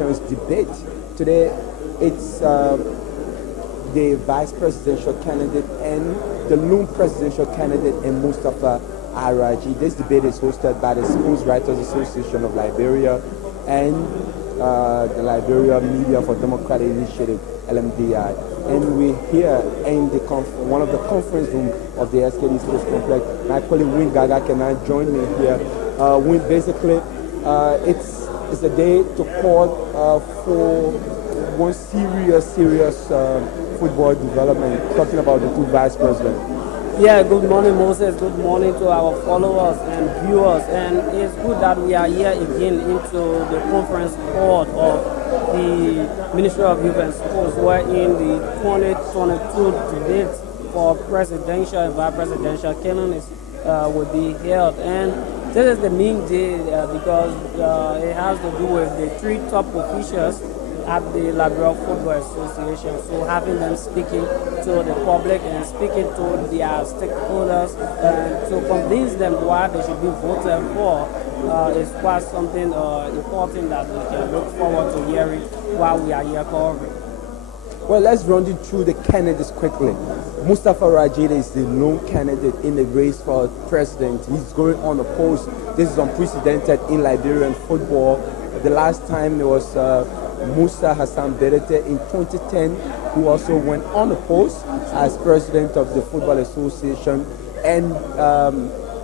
Nations debate. Today, it's the vice presidential candidate and the lone presidential candidate in Mustafa Araji. This debate is hosted by the Sports Writers Association of Liberia and the Liberia Media for Democratic Initiative, LMDI. And we're here in the one of the conference rooms of the SKD Sports Complex. My colleague Win Gaga cannot join me here. Win, basically, it's a day to call for one serious football development, talking about the two vice presidents. Yeah, good morning, Moses. Good morning to our followers and viewers. And it's good that we are here again into the conference hall of the Ministry of Youth and Sports, where in the 2022 debate for presidential and vice presidential candidates will be held. And this is the main day because it has to do with the three top officials at the Liberia Football Association. So having them speaking to the public and speaking to their stakeholders to convince them why they should be voted for is quite something important that we can look forward to hearing while we are here covering. Well, let's run it through the candidates quickly. Mustafa Rajida is the lone candidate in the race for president. He's going unopposed. This is unprecedented in Liberian football. The last time there was Musa Hassan Berete in 2010, who also went unopposed as president of the Football Association. And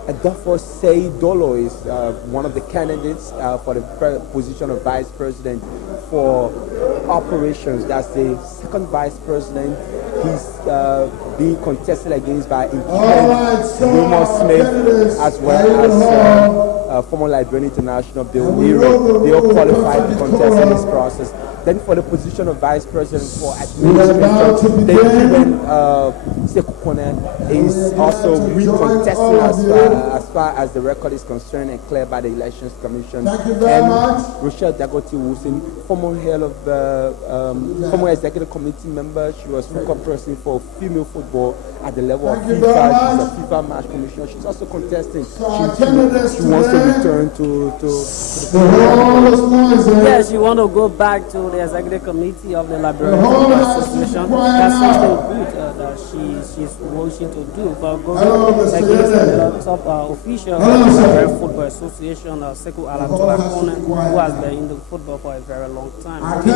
Adolfo Seidolo is one of the candidates for the position of vice president for operations. That's the second vice president. He's being contested against by Wilmot Smith, as well as former Liberian international Bill Leary. They all qualified to contest in this process. Then for the position of vice president for administration, David Sekukone is also recontesting as far as the record is concerned and cleared by the Elections Commission. And Rochelle Dagoti Wilson, former head of former executive committee member, she was focal person for female football at the level of FIFA. She's a FIFA match commissioner. She's also contesting. She wants to return to the Yes, she wants to go back to the executive committee of the Liberia Football Association. That's something good that she's wishing to do. But going against the top official of the Liberia Football Association, Sekou Alatola Kone, who has been in the football for a very long time. The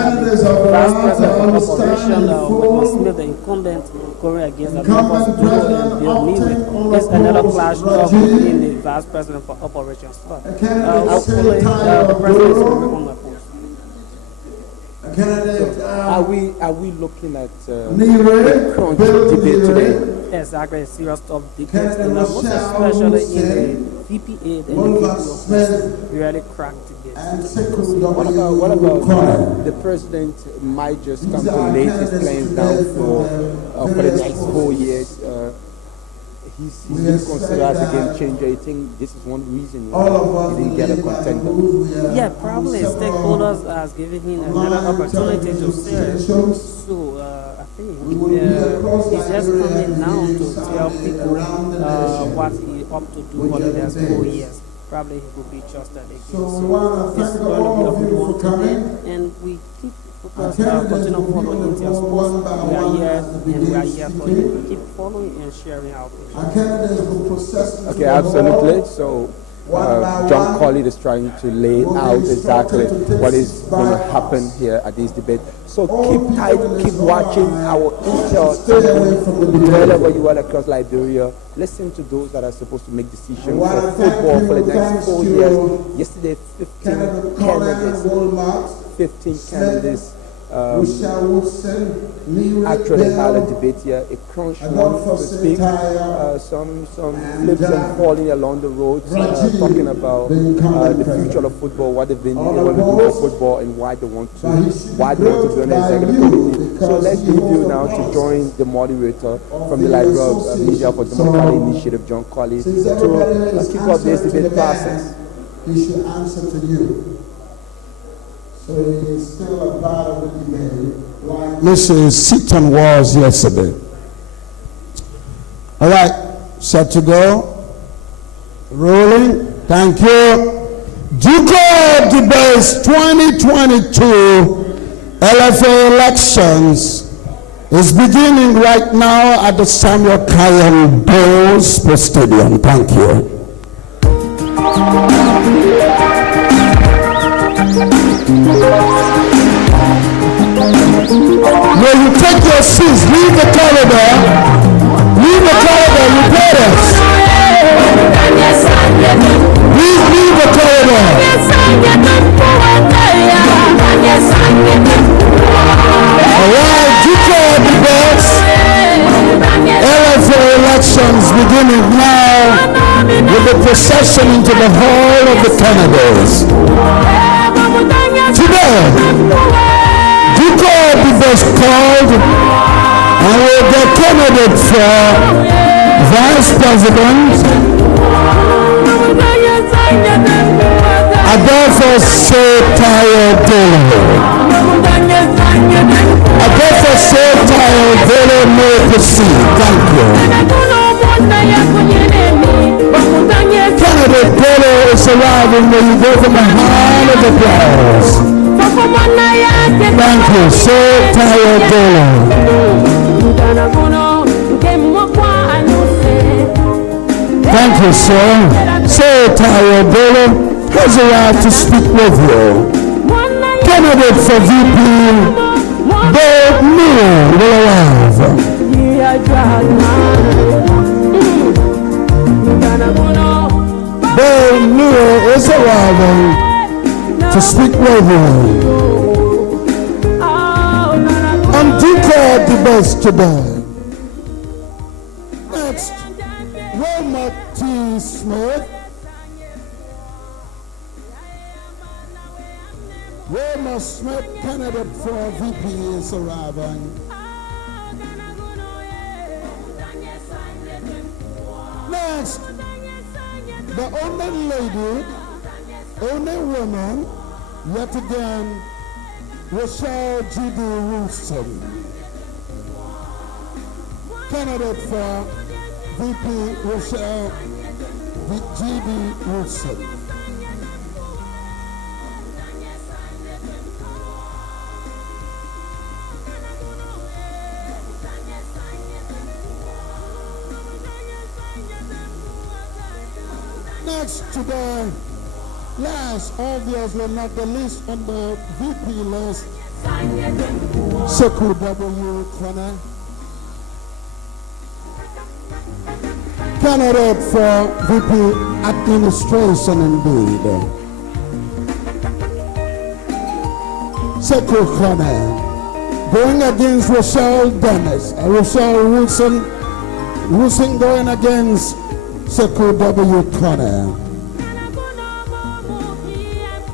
vice president of operation, Wilmot Smith, the incumbent, going against the Marcus Duro and Bill Leary. It's another clash between the vice president for operations. Hopefully, the president is going on the post. Are we looking at the crunch debate today? Exactly, a serious tough debate, and most especially in the VPA, the VPO really cracked debate. What about the president might just come to lay his plans down for the next 4 years? He's being considered as a game changer. I think this is one reason he didn't get a contender. Yeah, probably stakeholders has given him another opportunity to serve. So I think he's just coming now to tell people what he ought to do for the next 4 years. Probably he will be trusted again. So this is going to be a good one today, and we keep continue following India Sports. We are here and we are here for you. Keep following and sharing our page. Okay, absolutely. So John Colley is trying to lay out exactly what is going to happen here at this debate. So keep tight, keep watching our Intel wherever you are across Liberia. Listen to those that are supposed to make decisions for football for the next 4 years. Yesterday, 15 candidates actually had a debate here, a crunch one to speak, some flips and falling along the road, talking about the future of football, what they've been able to do for football, and why they want to be on the executive committee. So let's leave you now to join the moderator from the Liberia Media for Democratic Initiative, John Colley, to kick off this debate process. He should answer to you. So he is still a part of the debate. Mrs. Seaton was yesterday. All right, set to go. Rolling. Thank you. Duke debate. today's 2022 LFA elections is beginning right now at the Samuel Kayan Bowls Stadium. Thank you. Will you take your seats? Leave the corridor. Leave the corridor, reporters. Please leave the corridor. Alright, declare the best. LFA elections beginning now with the procession into the hall of the candidates. Today, declare the best called and will get candidate for Vice President Adolphus Tayo Dolo. Adolphus Tayo Dolo may proceed. Thank you. Candidate Dolo is arriving when you go from a hand of applause. Thank you, Sir Tayo Dolo. Thank you, sir. Sir Tayo Dolo has arrived to speak with you. Candidate for VP, Bill Neal will arrive. Bill Neal is arriving to speak with you. And declare the best today. Next, Wilma T. Smith. Wilma Smith, candidate for VP, is arriving. Next, the only lady, only woman, yet again, Rochelle G.D. Wilson, candidate for VP Rochelle G.D. Wilson. Next today, last, obviously not the least on the VP list, Sekou W. Kone, candidate for VP Administration indeed. Sekou Kone, going against Rochelle Dennis, Rochelle Wilson going against Sekou W. Kone.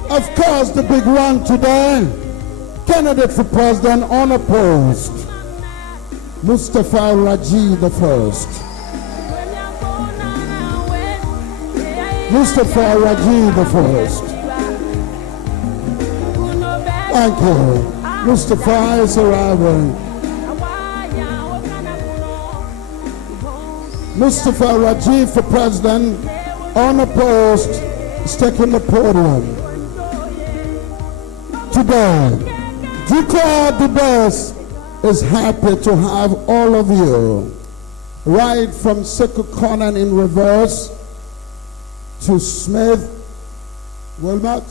Of course, the big one today, candidate for president unopposed, Mustafa Raji the first. Mustafa Raji the first. Thank you. Mustafa is arriving. Mustafa Raji for president, unopposed, is taking the podium. Today, declare the best is happy to have all of you, right from Sekou Kone in reverse to Smith, Wilmot,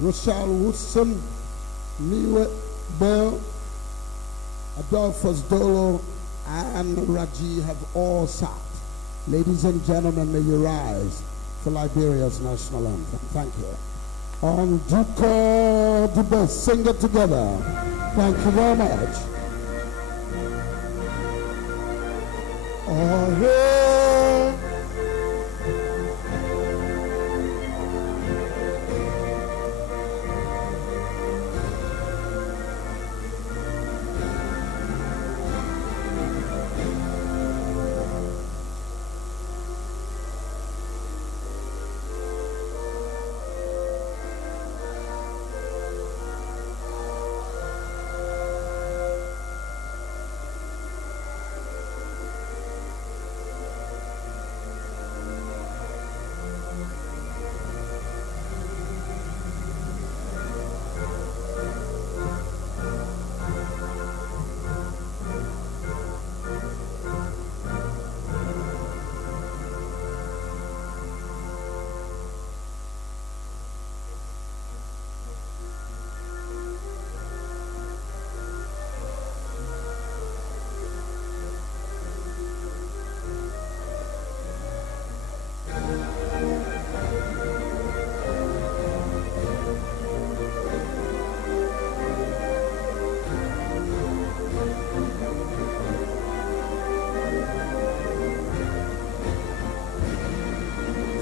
Rochelle Woodson, Niwe Bell, Adolphus Dolo, and Raji have all sat. Ladies and gentlemen, may you rise for Liberia's national anthem. Thank you. On Duke the best, sing it together. Thank you very much. Oh, yeah.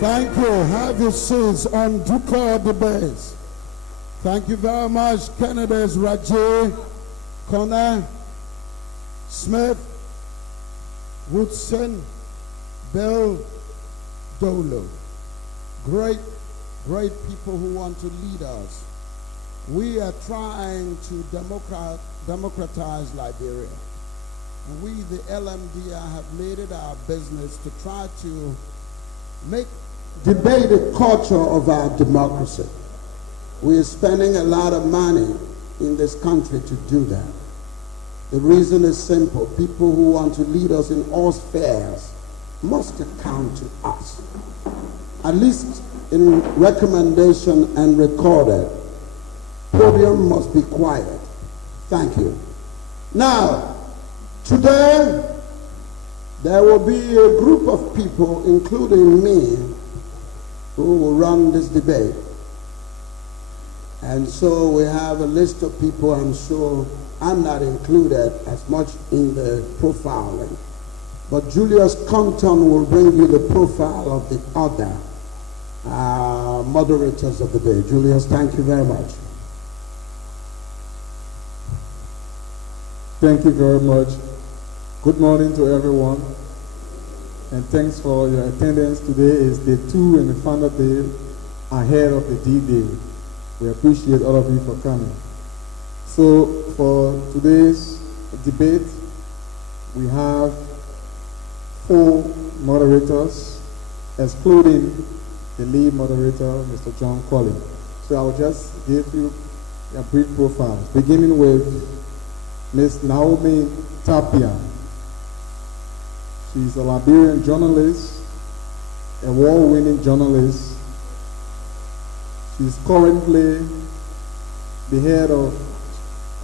Thank you. Have your seats on Ducal debates. Thank you very much. Candidates Raji, Connor, Smith, Woodson, Bill, Dolo. Great people who want to lead us. We are trying to democratize Liberia. And we, the LMDI, have made it our business to try to make debate a culture of our democracy. We are spending a lot of money in this country to do that. The reason is simple. People who want to lead us in all spheres must account to us. At least in recommendation and recorded. Podium must be quiet. Thank you. Now, today, there will be a group of people, including me, who will run this debate. And so we have a list of people. I'm sure I'm not included as much in the profiling. But Julius Compton will bring you the profile of the other moderators of the day. Julius, thank you very much. Thank you very much. Good morning to everyone. And thanks for your attendance. Today is day 2 and the final day ahead of the D-Day. We appreciate all of you for coming. So for today's debate, we have 4 moderators, excluding the lead moderator, Mr. John Collins. So I will just give you a brief profile, beginning with Ms. Naomi Tapia. She's a Liberian journalist, award-winning journalist. She's currently the head of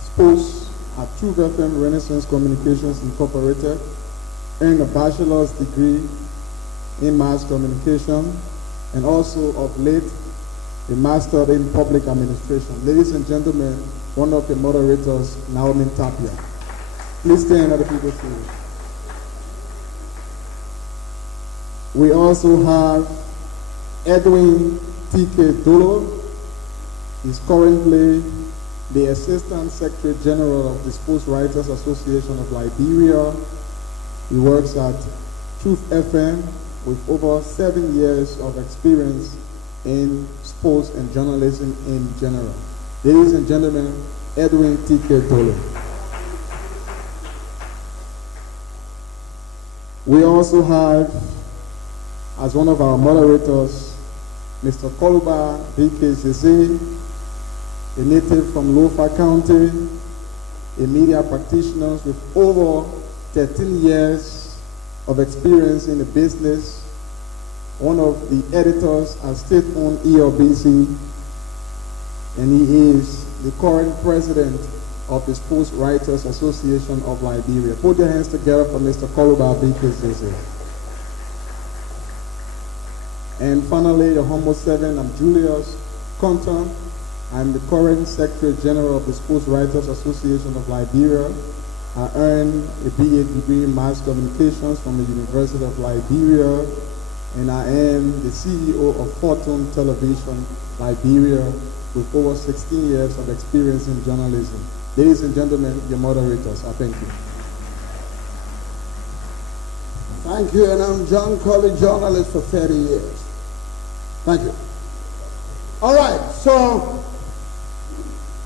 sports at Truth FM Renaissance Communications Incorporated, earned a bachelor's degree in mass communication, and also of late a master in public administration. Ladies and gentlemen, one of the moderators, Naomi Tapia. Please stand at the people's feet. We also have Edwin T.K. Dolo. He's currently the Assistant Secretary General of the Sports Writers Association of Liberia. He works at Truth FM with over 7 years of experience in sports and journalism in general. Ladies and gentlemen, Edwin T.K. Dolo. We also have, as one of our moderators, Mr. Koluba B.K. Zeze, a native from Lofa County, a media practitioner with over 13 years of experience in the business, one of the editors at state-owned ELBC, and he is the current president of the Sports Writers Association of Liberia. Put your hands together for Mr. Koluba B.K. Zeze. And finally, the Humble 7, I'm Julius Compton. I'm the current Secretary General of the Sports Writers Association of Liberia. I earned a BA degree in mass communications from the University of Liberia, and I am the CEO of Fortune Television Liberia with over 16 years of experience in journalism. Ladies and gentlemen, your moderators, I thank you. Thank you, and I'm John Colley, journalist for 30 years. Thank you. All right, so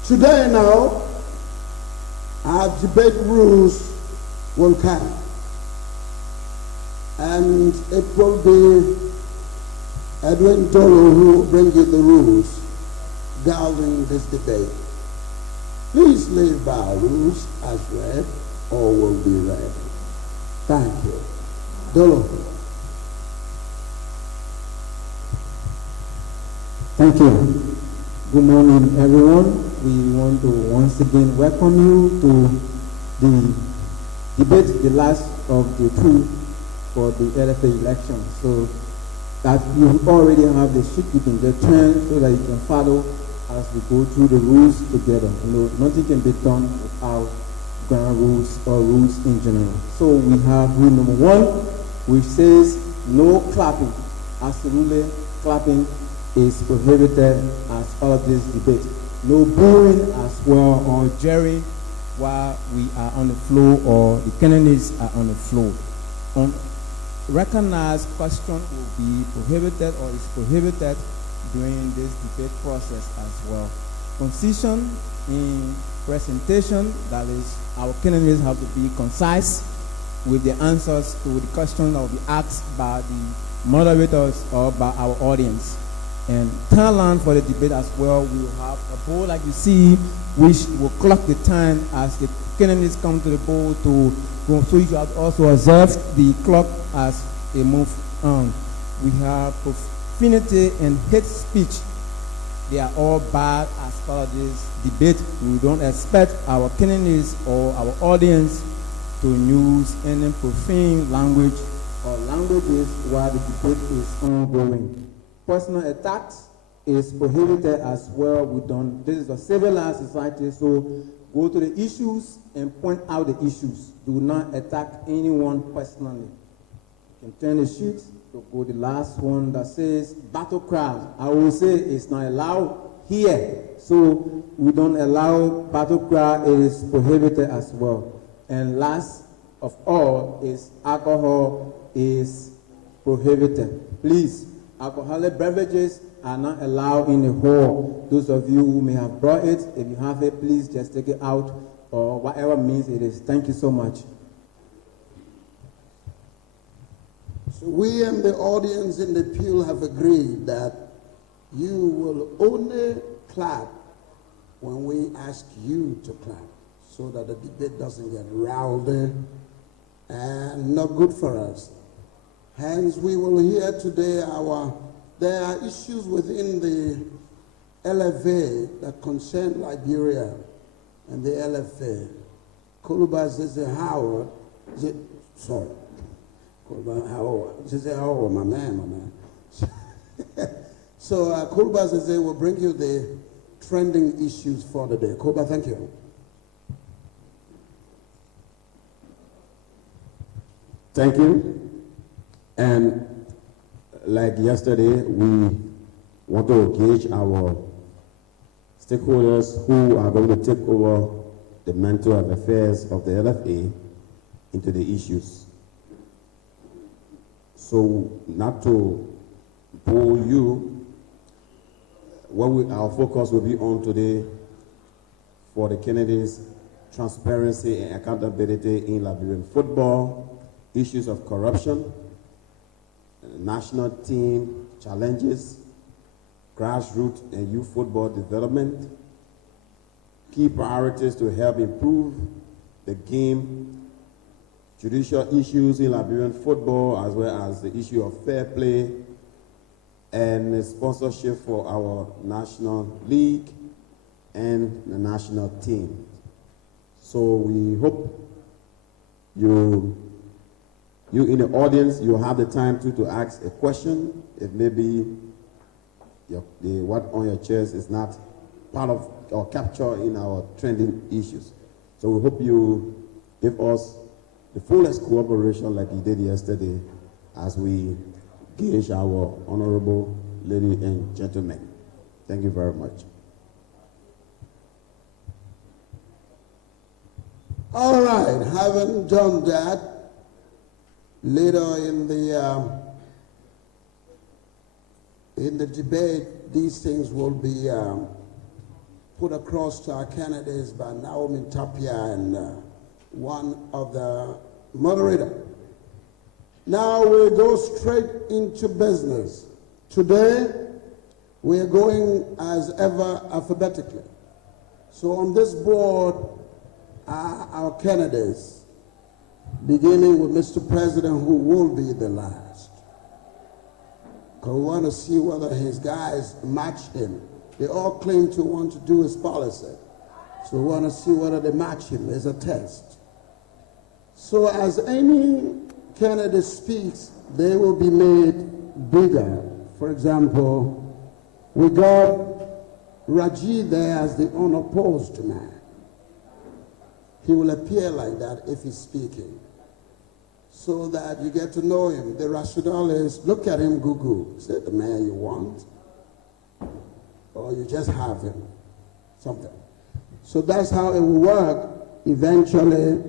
today now, our debate rules will come. And it will be Edwin Dolo who will bring you the rules governing this debate. Please leave by rules as read or will be read. Thank you. Dolo. Thank you. Good morning, everyone. We want to once again welcome you to the debate, the last of the 2 for the LFA election. So that you already have the sheet, you can get turned so that you can follow as we go through the rules together. You know, nothing can be done without ground rules or rules in general. So we have rule number 1, which says no clapping absolutely clapping is prohibited as part of this debate. No booing as well or jeering while we are on the floor or the candidates are on the floor. Recognized question will be prohibited or is prohibited during this debate process as well. Concision in presentation, that is, our candidates have to be concise with the answers to the questions that will be asked by the moderators or by our audience. And talent for the debate as well, we will have a board like you see, which will clock the time as the candidates come to the board to go. So you have also observe the clock as they move on. We have profanity and hate speech. They are all bad as part of this debate. We don't expect our candidates or our audience to use any profane language or languages while the debate is ongoing. Personal attacks is prohibited as well. This is a civilized society, so go to the issues and point out the issues. Do not attack anyone personally. You can turn the sheet to go the last one that says battle cries. I will say it's not allowed here, so we don't allow battle cry. It is prohibited as well. And last of all is alcohol is prohibited. Please, alcoholic beverages are not allowed in the hall. Those of you who may have brought it, if you have it, please just take it out or whatever means it is. Thank you so much. So we and the audience in the pew have agreed that you will only clap when we ask you to clap, so that the debate doesn't get rowdy and not good for us. Hence, we will hear today there are issues within the LFA that concern Liberia and the LFA. Kuluba Zeze Howard, Kuluba Howard, Zeze Howard, my man. So Kuluba Zeze will bring you the trending issues for the day. Kuluba, thank you. Thank you. And like yesterday, we want to engage our stakeholders who are going to take over the mental health affairs of the LFA into the issues. So not to bore you, our focus will be on today for the candidates, transparency and accountability in Liberian football, issues of corruption, national team challenges, grassroots and youth football development, key priorities to help improve the game, judicial issues in Liberian football, as well as the issue of fair play and the sponsorship for our national league and the national team. So we hope you in the audience, you have the time to ask a question. If maybe what on your chest is not part of or capture in our trending issues. So we hope you give us the fullest cooperation like you did yesterday as we gauge our honorable lady and gentlemen. Thank you very much. All right, having done that, later in the debate, these things will be put across to our candidates by Naomi Tapia and one of the moderators. Now we go straight into business. Today, we are going as ever alphabetically. So on this board are our candidates, beginning with Mr. President, who will be the last. Because we want to see whether his guys match him. They all claim to want to do his policy. So we want to see whether they match him. There's a test. So as any candidate speaks, they will be made bigger. For example, we got Raji there as the unopposed man. He will appear like that if he's speaking. so that you get to know him. The rationale is, look at him, Google. Is it the man you want? Or you just have him? Something. So that's how it will work. Eventually,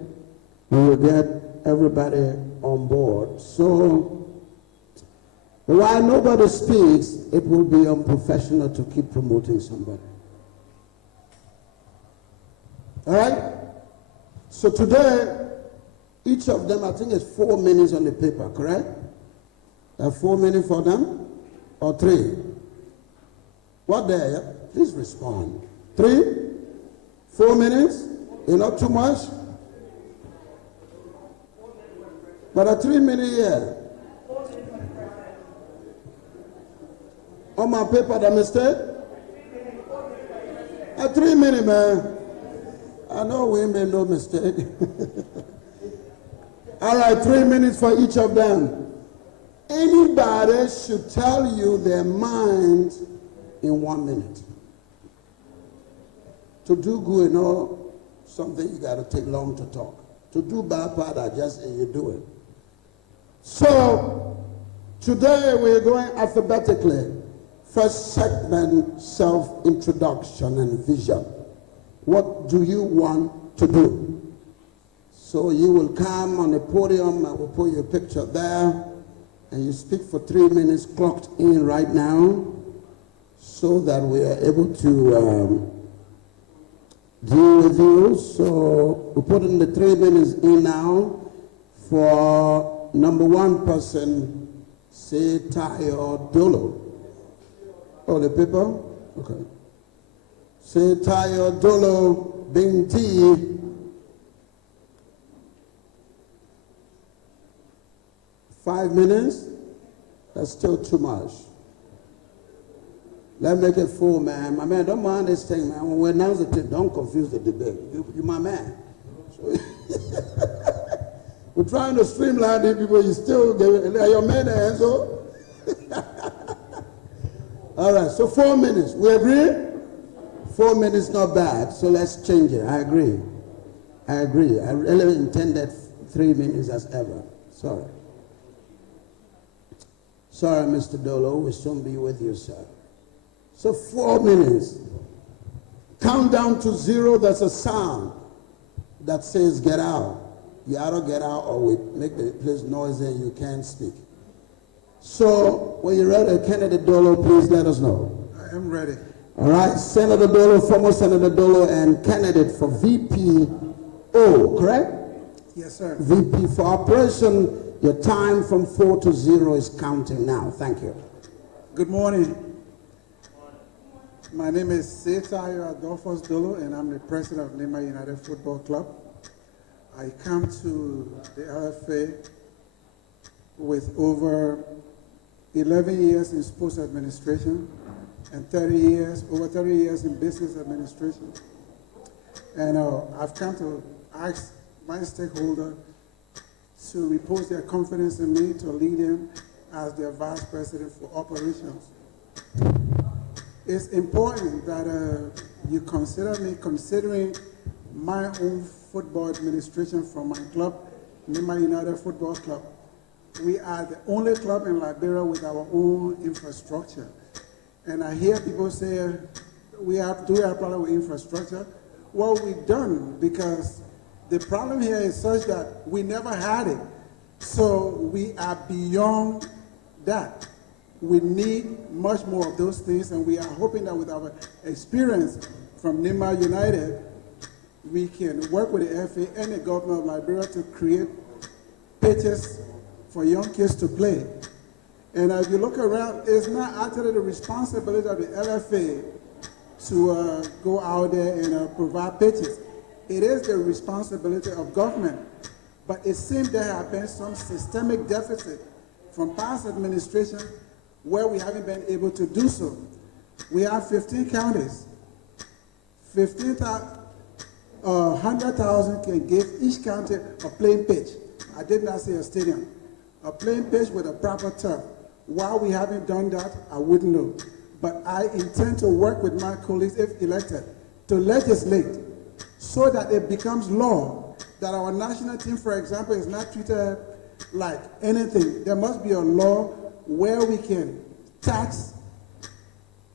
we will get everybody on board. So, while nobody speaks, it will be unprofessional to keep promoting somebody. All right? So today, each of them, I think it's 4 minutes on the paper, correct? There are 4 minutes for them? Or 3? What there? Yeah? Please respond. 3? 4 minutes? Is not too much? But a 3 minute here. On my paper, the mistake? A 3 minute, man. I know we made no mistake. All right, 3 minutes for each of them. Anybody should tell you their mind in 1 minute. To do good, you know, something you got to take long to talk. To do bad part, I just say you do it. So, today we're going alphabetically. First segment, self-introduction and vision. What do you want to do? So you will come on the podium, I will put your picture there, and you speak for 3 minutes, clocked in right now, so that we are able to deal with you. So we put in the 3 minutes in now. For number 1 person, say Tayo Dolo. Oh, the people? Okay. Say Tayo Dolo Binti. 5 minutes? That's still too much. Let's make it 4, man. My man, don't mind this thing, man. When we announce the thing, don't confuse the debate. You're my man. So we're trying to streamline these people. You still give it. Your man, Enzo. All right, so 4 minutes. We agree? 4 minutes, not bad. So let's change it. I agree. I really intended 3 minutes as ever. Sorry. Sorry, Mr. Dolo. We'll soon be with you, sir. So 4 minutes. Count down to 0. There's a sound that says get out. You either get out or we make the place noisy and you can't speak. So when you're ready, Kennedy Dolo, please let us know. I am ready. All right, Senator Dolo, former Senator Dolo, and candidate for VPO, correct? Yes, sir. VP for operation. Your time from 4 to 0 is counting now. Thank you. Good morning. My name is Setayo Adolphus Dolo, and I'm the president of Nema United Football Club. I come to the LFA with over 11 years in sports administration and over 30 years in business administration. And I've come to ask my stakeholder to repose their confidence in me to lead them as their vice president for operations. It's important that you consider me considering my own football administration from my club, Nema United Football Club. We are the only club in Liberia with our own infrastructure. And I hear people say, do we have a problem with infrastructure? Well, we've done, because the problem here is such that we never had it. So we are beyond that. We need much more of those things, and we are hoping that with our experience from Nema United, we can work with the LFA and the government of Liberia to create pitches for young kids to play. And if you look around, it's not actually the responsibility of the LFA to go out there and provide pitches. It is the responsibility of government. But it seems there have been some systemic deficit from past administration where we haven't been able to do so. We have 15 counties. 100,000 can give each county a playing pitch. I did not say a stadium. A playing pitch with a proper turf. Why we haven't done that, I wouldn't know. But I intend to work with my colleagues, if elected, to legislate so that it becomes law that our national team, for example, is not treated like anything. There must be a law where we can tax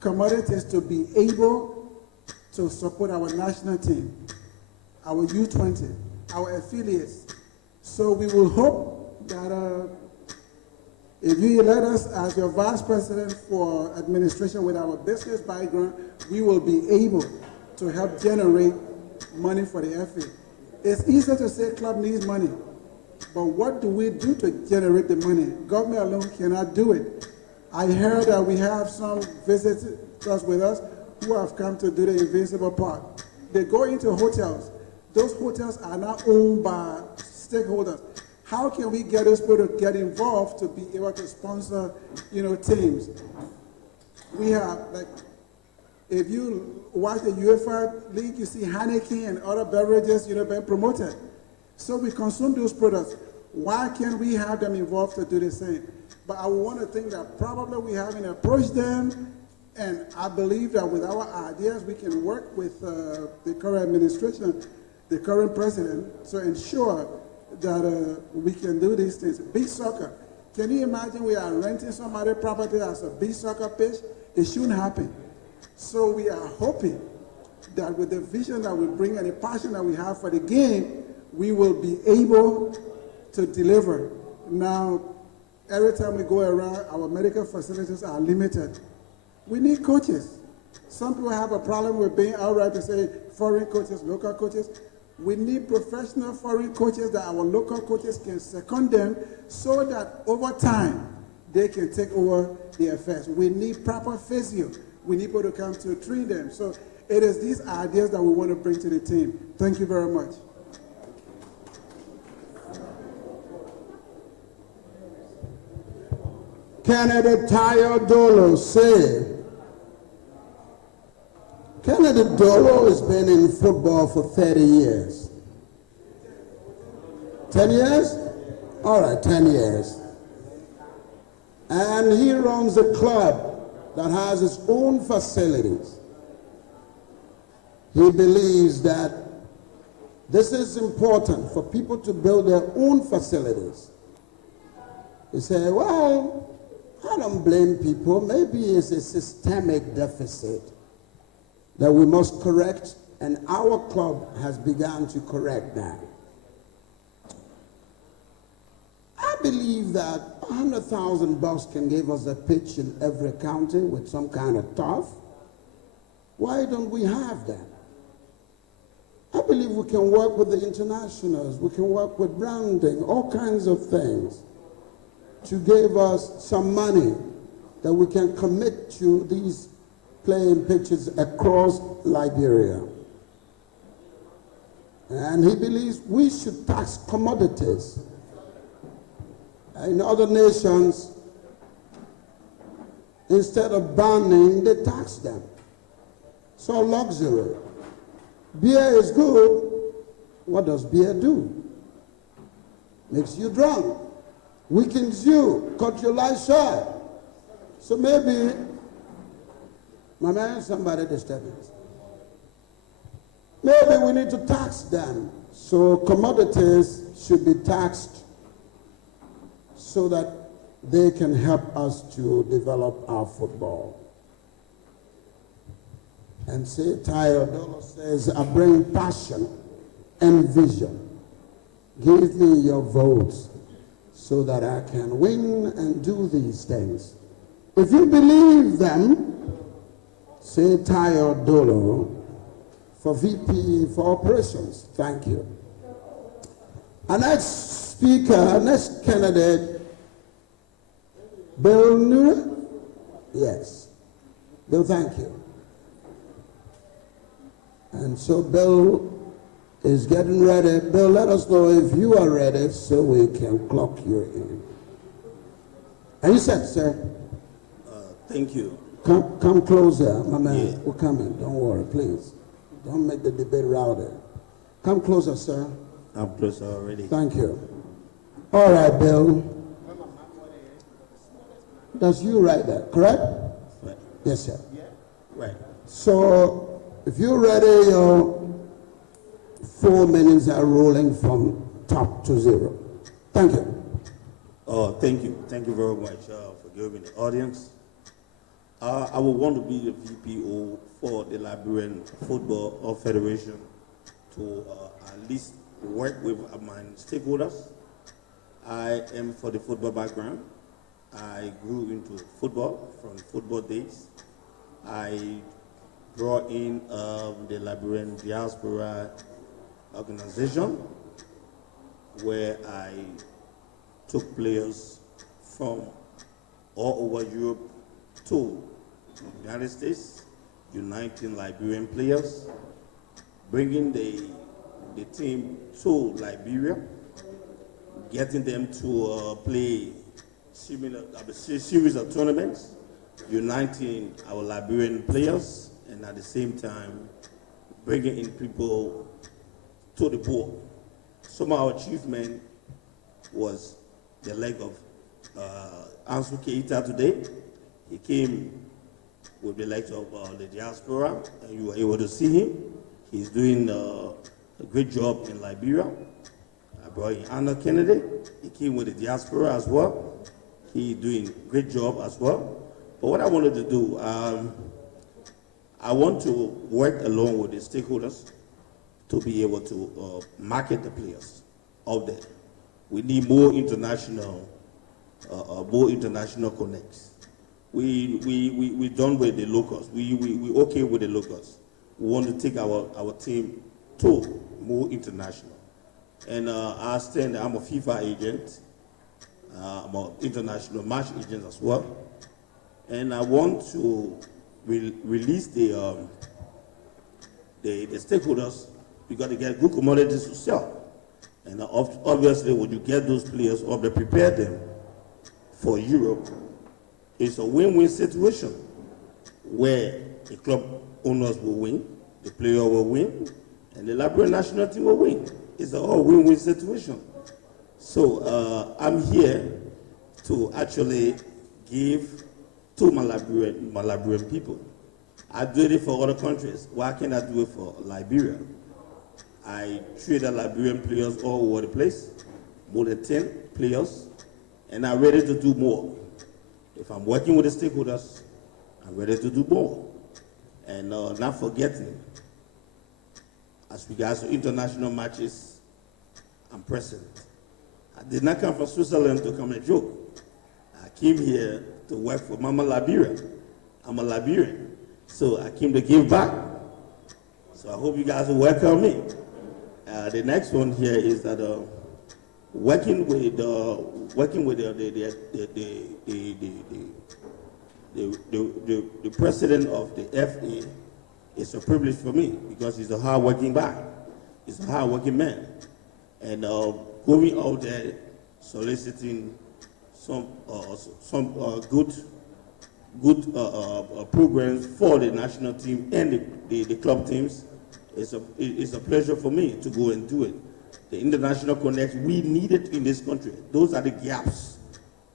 commodities to be able to support our national team, our U20, our affiliates. So we will hope that if you elect us as your vice president for administration with our business background, we will be able to help generate money for the FA. It's easy to say club needs money, but what do we do to generate the money? Government alone cannot do it. I heard that we have some visitors with us who have come to do the invisible part. They go into hotels. Those hotels are not owned by stakeholders. How can we get those people to get involved to be able to sponsor, teams? We have, like, if you watch the UEFA League, you see Heineken and other beverages, being promoted. So we consume those products. Why can't we have them involved to do the same? But I want to think that probably we haven't approached them, and I believe that with our ideas, we can work with the current administration, the current president, to ensure that we can do these things. Beach soccer. Can you imagine we are renting somebody's property as a beach soccer pitch? It shouldn't happen. So we are hoping that with the vision that we bring and the passion that we have for the game, we will be able to deliver. Now, every time we go around, our medical facilities are limited. We need coaches. Some people have a problem with being outright to say foreign coaches, local coaches. We need professional foreign coaches that our local coaches can second them so that over time they can take over the affairs. We need proper physio. We need people to come to train them. So it is these ideas that we want to bring to the team. Thank you very much. Kennedy Dolo say. Kennedy Dolo has been in football for 30 years. 10 years? All right, 10 years. And he runs a club that has its own facilities. He believes that this is important for people to build their own facilities. He said, well, I don't blame people. Maybe it's a systemic deficit that we must correct, and our club has begun to correct that. I believe that $100,000 can give us a pitch in every county with some kind of turf. Why don't we have that? I believe we can work with the internationals, we can work with branding, all kinds of things to give us some money that we can commit to these playing pitches across Liberia. And he believes we should tax commodities. In other nations, instead of banning, they tax them. So luxury. Beer is good. What does beer do? Makes you drunk, weakens you, cut your life short. So maybe, my man, somebody disturbing us. Maybe we need to tax them. So commodities should be taxed so that they can help us to develop our football. And say, Dolo says, I bring passion and vision. Give me your votes so that I can win and do these things. If you believe them, say Dolo for VP for operations. Thank you. Our next speaker, next candidate, Bill Nura? Yes. Bill, thank you. And so Bill is getting ready. Bill, let us know if you are ready so we can clock you in. Are you set, sir? Thank you. Come closer, my man. Yeah. We're coming. Don't worry, please. Don't make the debate rowdy. Come closer, sir. I'm closer already. Thank you. All right, Bill. That's you right there, correct? Right. Yes, sir. Right. So, if you're ready, your 4 minutes are rolling from top to zero. Thank you. Oh, thank you. Thank you very much for giving me the audience. I would want to be the VPO for the Liberian Football Federation to at least work with my stakeholders. I am for the football background. I grew into football from football days. I brought in the Liberian Diaspora Organization, where I took players from all over Europe to the United States, uniting Liberian players, bringing the team to Liberia, getting them to play a series of tournaments, uniting our Liberian players, and at the same time bringing in people to the board. Some of our achievements was the leg of Ansu Keita today. He came with the legs of the diaspora, and you were able to see him. He's doing a great job in Liberia. I brought in Anna Kennedy. He came with the diaspora as well. He's doing a great job as well. But what I wanted to do, I want to work along with the stakeholders to be able to market the players out there. We need more international connects. We done with the locals. We okay with the locals. We want to take our team to more international. And I stand. I'm a FIFA agent. I'm an international match agent as well. And I want to release the stakeholders. You got to get good commodities to sell. And obviously, when you get those players up there, prepare them for Europe, it's a win-win situation where the club owners will win, the player will win, and the Liberian national team will win. It's a whole win-win situation. So I'm here to actually give to my Liberian people. I do it for other countries. Why can't I do it for Liberia? I train Liberian players all over the place, more than 10 players, and I'm ready to do more. If I'm working with the stakeholders, I'm ready to do more. And not forgetting, as regards to international matches, I'm present. I did not come from Switzerland to come and joke. I came here to work for Mama Liberia. I'm a Liberian, so I came to give back. So I hope you guys will welcome me. The next one here is that working with the president of the FA is a privilege for me because he's a hard-working guy. He's a hard-working man, and going out there soliciting some good programs for the national team and the club teams. It's a pleasure for me to go and do it. The international connects, we need it in this country. Those are the gaps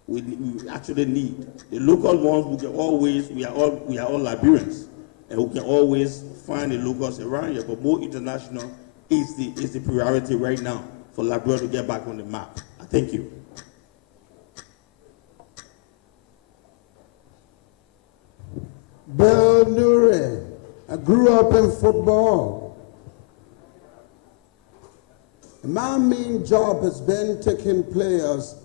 we actually need. The local ones, we are all Liberians, and we can always find the locals around here, but more international is the priority right now for Liberia to get back on the map. Thank you. Bill Nure, I grew up in football. My main job has been taking players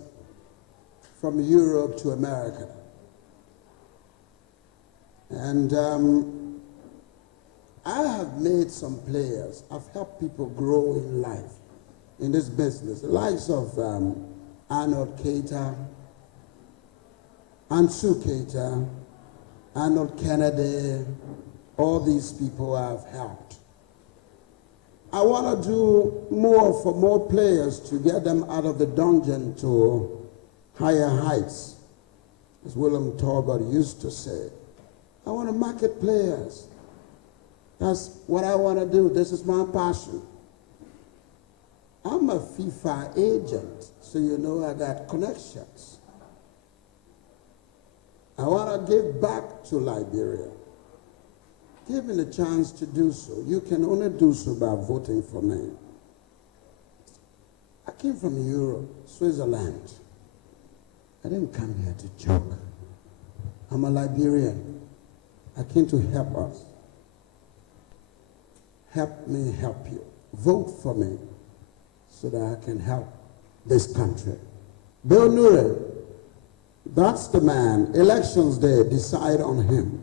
from Europe to America. And I have made some players. I've helped people grow in life, in this business. The likes of Arnold Keita, Ansu Keita, Arnold Kennedy, all these people I've helped. I want to do more for more players to get them out of the dungeon to higher heights, as William Talbot used to say. I want to market players. That's what I want to do. This is my passion. I'm a FIFA agent, so you know I got connections. I want to give back to Liberia. Give me the chance to do so. You can only do so by voting for me. I came from Europe, Switzerland. I didn't come here to joke. I'm a Liberian. I came to help us. Help me help you. Vote for me so that I can help this country. Bill Nure, that's the man. Elections day, decide on him.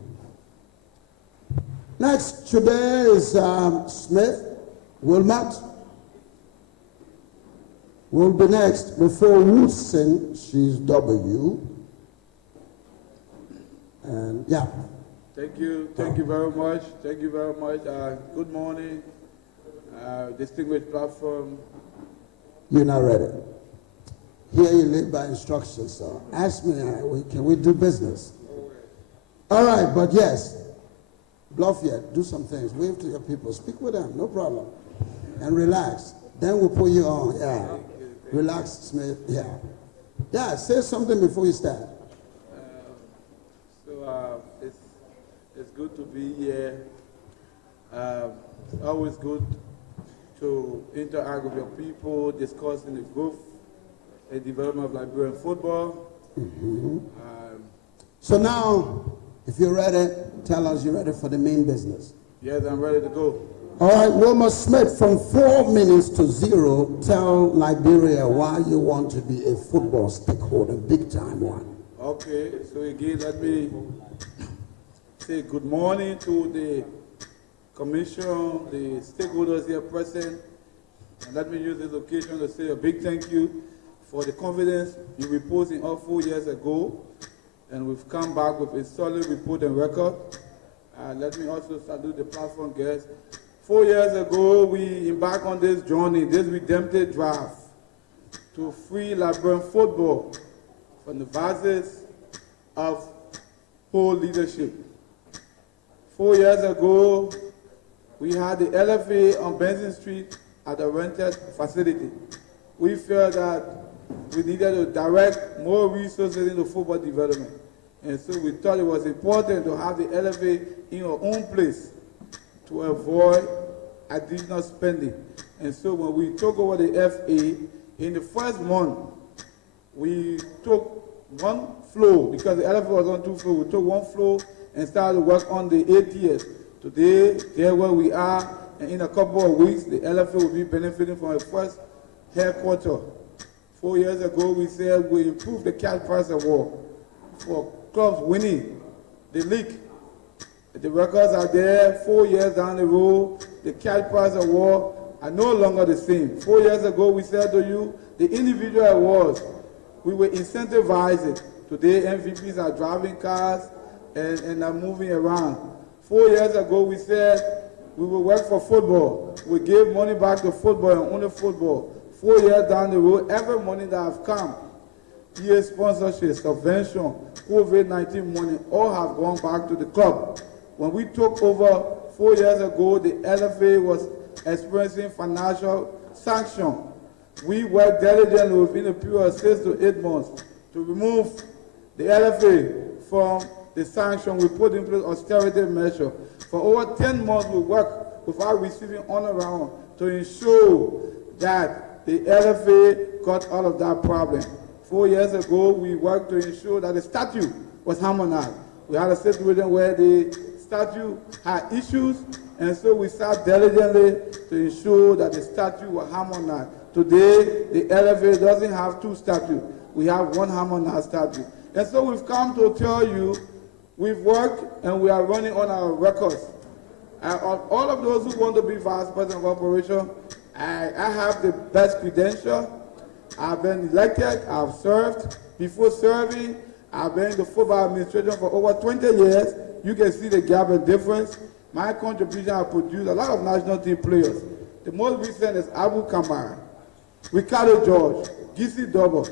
Next today is Smith. Wilmot will be next before Woodson. She's W. And yeah. Thank you very much. Thank you very much. Good morning, distinguished platform. You're not ready. Here you live by instructions, so ask me, can we do business? All right, but yes, bluff yet, do some things, wave to your people, speak with them, no problem, and relax. Then we'll put you on, yeah. Relax, Smith, yeah. Yeah, say something before you start. It's good to be here. It's always good to interact with your people, discussing the growth and development of Liberian football. So now, if you're ready, tell us you're ready for the main business. Yes, I'm ready to go. All right, Wilma Smith, from 4 minutes to 0, tell Liberia why you want to be a football stakeholder, big time one. Okay, so again, let me say good morning to the commission, the stakeholders here present, and let me use this occasion to say a big thank you for the confidence you reposed in us 4 years ago, and we've come back with a solid report and record. Let me also salute the platform guests. 4 years ago, we embarked on this journey, this redemptive drive to free Liberian football from the vices of poor leadership. 4 years ago, we had the LFA on Benson Street at a rented facility. We felt that we needed to direct more resources into football development. And so we thought it was important to have the LFA in our own place to avoid additional spending. And so when we took over the FA, in the first month, we took one floor, because the LFA was on 2 floors, we took one floor and started to work on the ATS. Today, there where we are, and in a couple of weeks, the LFA will be benefiting from a first headquarters. 4 years ago, we said we improved the cash prize award for clubs winning the league. The records are there. 4 years down the road, the cash prize award are no longer the same. 4 years ago, we said to you, the individual awards, we will incentivize it. Today, MVPs are driving cars and are moving around. 4 years ago, we said we will work for football. We gave money back to football and only football. 4 years down the road, every money that have come, EA sponsorship, subvention, COVID-19 money, all have gone back to the club. When we took over 4 years ago, the LFA was experiencing financial sanction. We worked diligently within a period of 6 to 8 months to remove the LFA from the sanction. We put in place austerity measure. For over 10 months, we worked without receiving honorarium to ensure that the LFA got out of that problem. 4 years ago, we worked to ensure that the statute was harmonized. We had a situation where the statute had issues, and so we sat diligently to ensure that the statute was harmonized. Today, the LFA doesn't have 2 statutes. We have 1 harmonized statute. And so we've come to tell you, we've worked and we are running on our records. All of those who want to be vice president of operation, I have the best credential. I've been elected, I've served. Before serving, I've been in the football administration for over 20 years. You can see the gap and difference. My contribution, I produced a lot of national team players. The most recent is Abu Kamara, Ricardo George, Gisi Double.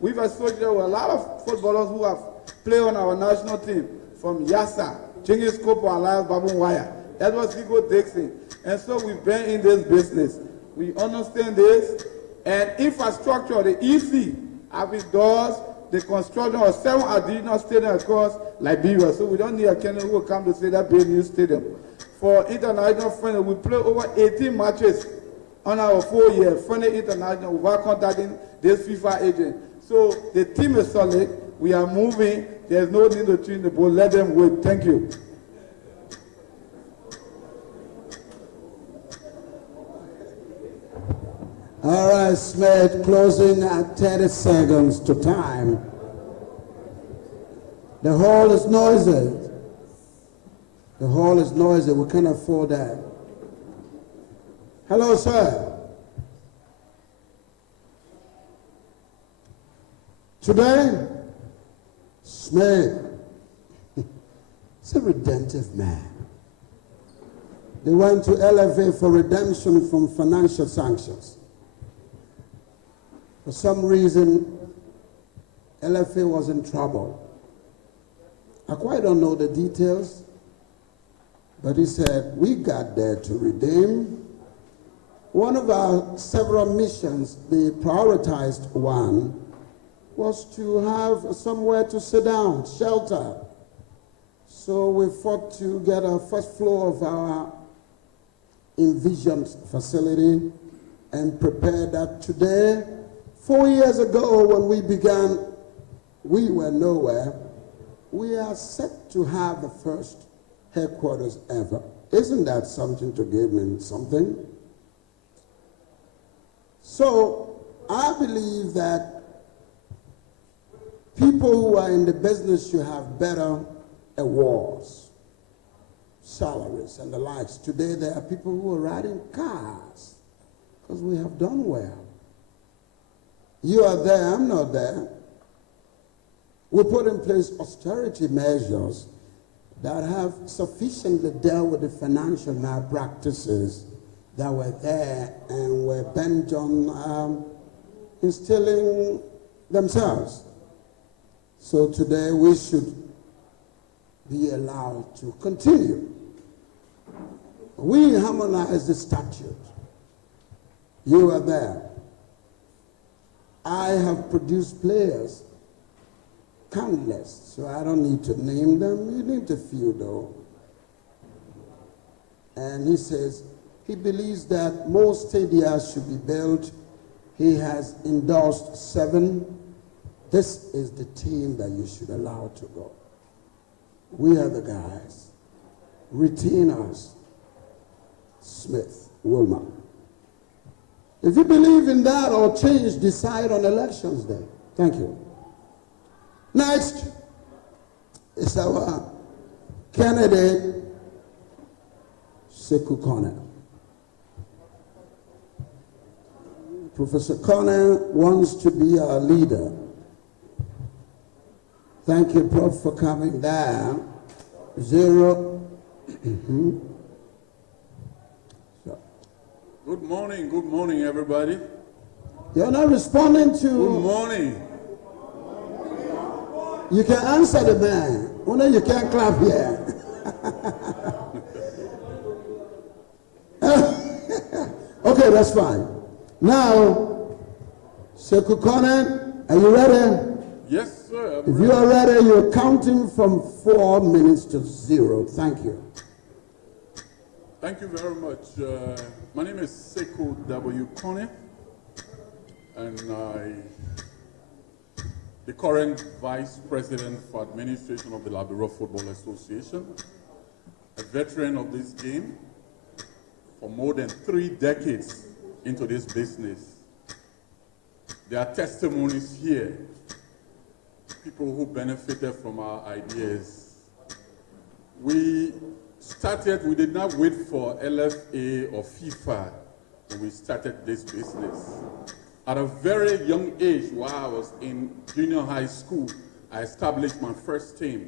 We've associated with a lot of footballers who have played on our national team, from Yassa, Chingis Kopo, Alliance Babu Waya, Edward Sigo Dixon. And so we've been in this business. We understand this. And infrastructure, the EC, have endorsed the construction of 7 additional stadiums across Liberia. So we don't need a candidate who will come to say that big new stadium. For international friendly, we play over 18 matches on our 4-year friendly international without contacting this FIFA agent. So the team is solid. We are moving. There's no need to change the ball. Let them wait. Thank you. All right, Smith, closing at 30 seconds to time. The hall is noisy. The hall is noisy. We can't afford that. Hello, sir. Today, Smith is a redemptive man. They went to LFA for redemption from financial sanctions. For some reason, LFA was in trouble. I quite don't know the details, but he said, we got there to redeem. One of our several missions, the prioritized one, was to have somewhere to sit down, shelter. So we fought to get a first floor of our envisioned facility and prepare that today. 4 years ago when we began, we were nowhere. We are set to have the first headquarters ever. Isn't that something to give me something? So I believe that people who are in the business should have better awards, salaries, and the likes. Today there are people who are riding cars because we have done well. You are there, I'm not there. We put in place austerity measures that have sufficiently dealt with the financial malpractices that were there and were bent on instilling themselves. So today we should be allowed to continue. We harmonize the statute. You are there. I have produced players, countless, so I don't need to name them. You need a few though. And he says he believes that more stadia should be built. He has endorsed 7. This is the team that you should allow to go. We are the guys. Retain us. Smith, Wilmer. If you believe in that or change, decide on elections day. Thank you. Next is our candidate, Sekou Kone. Professor Kone wants to be our leader. Thank you, Prof, for coming there. 0. Good morning, everybody. You're not responding to... Good morning. You can answer the man. Only you can't clap here. Okay, that's fine. Now, Sekou Kone, are you ready? Yes, sir. If you are ready, you're counting from 4 minutes to 0. Thank you. Thank you very much. My name is Sekou W. Kone, and I'm the current Vice President for Administration of the Liberia Football Association, a veteran of this game for more than 3 decades into this business. There are testimonies here, people who benefited from our ideas. We did not wait for LFA or FIFA when we started this business. At a very young age, while I was in junior high school, I established my first team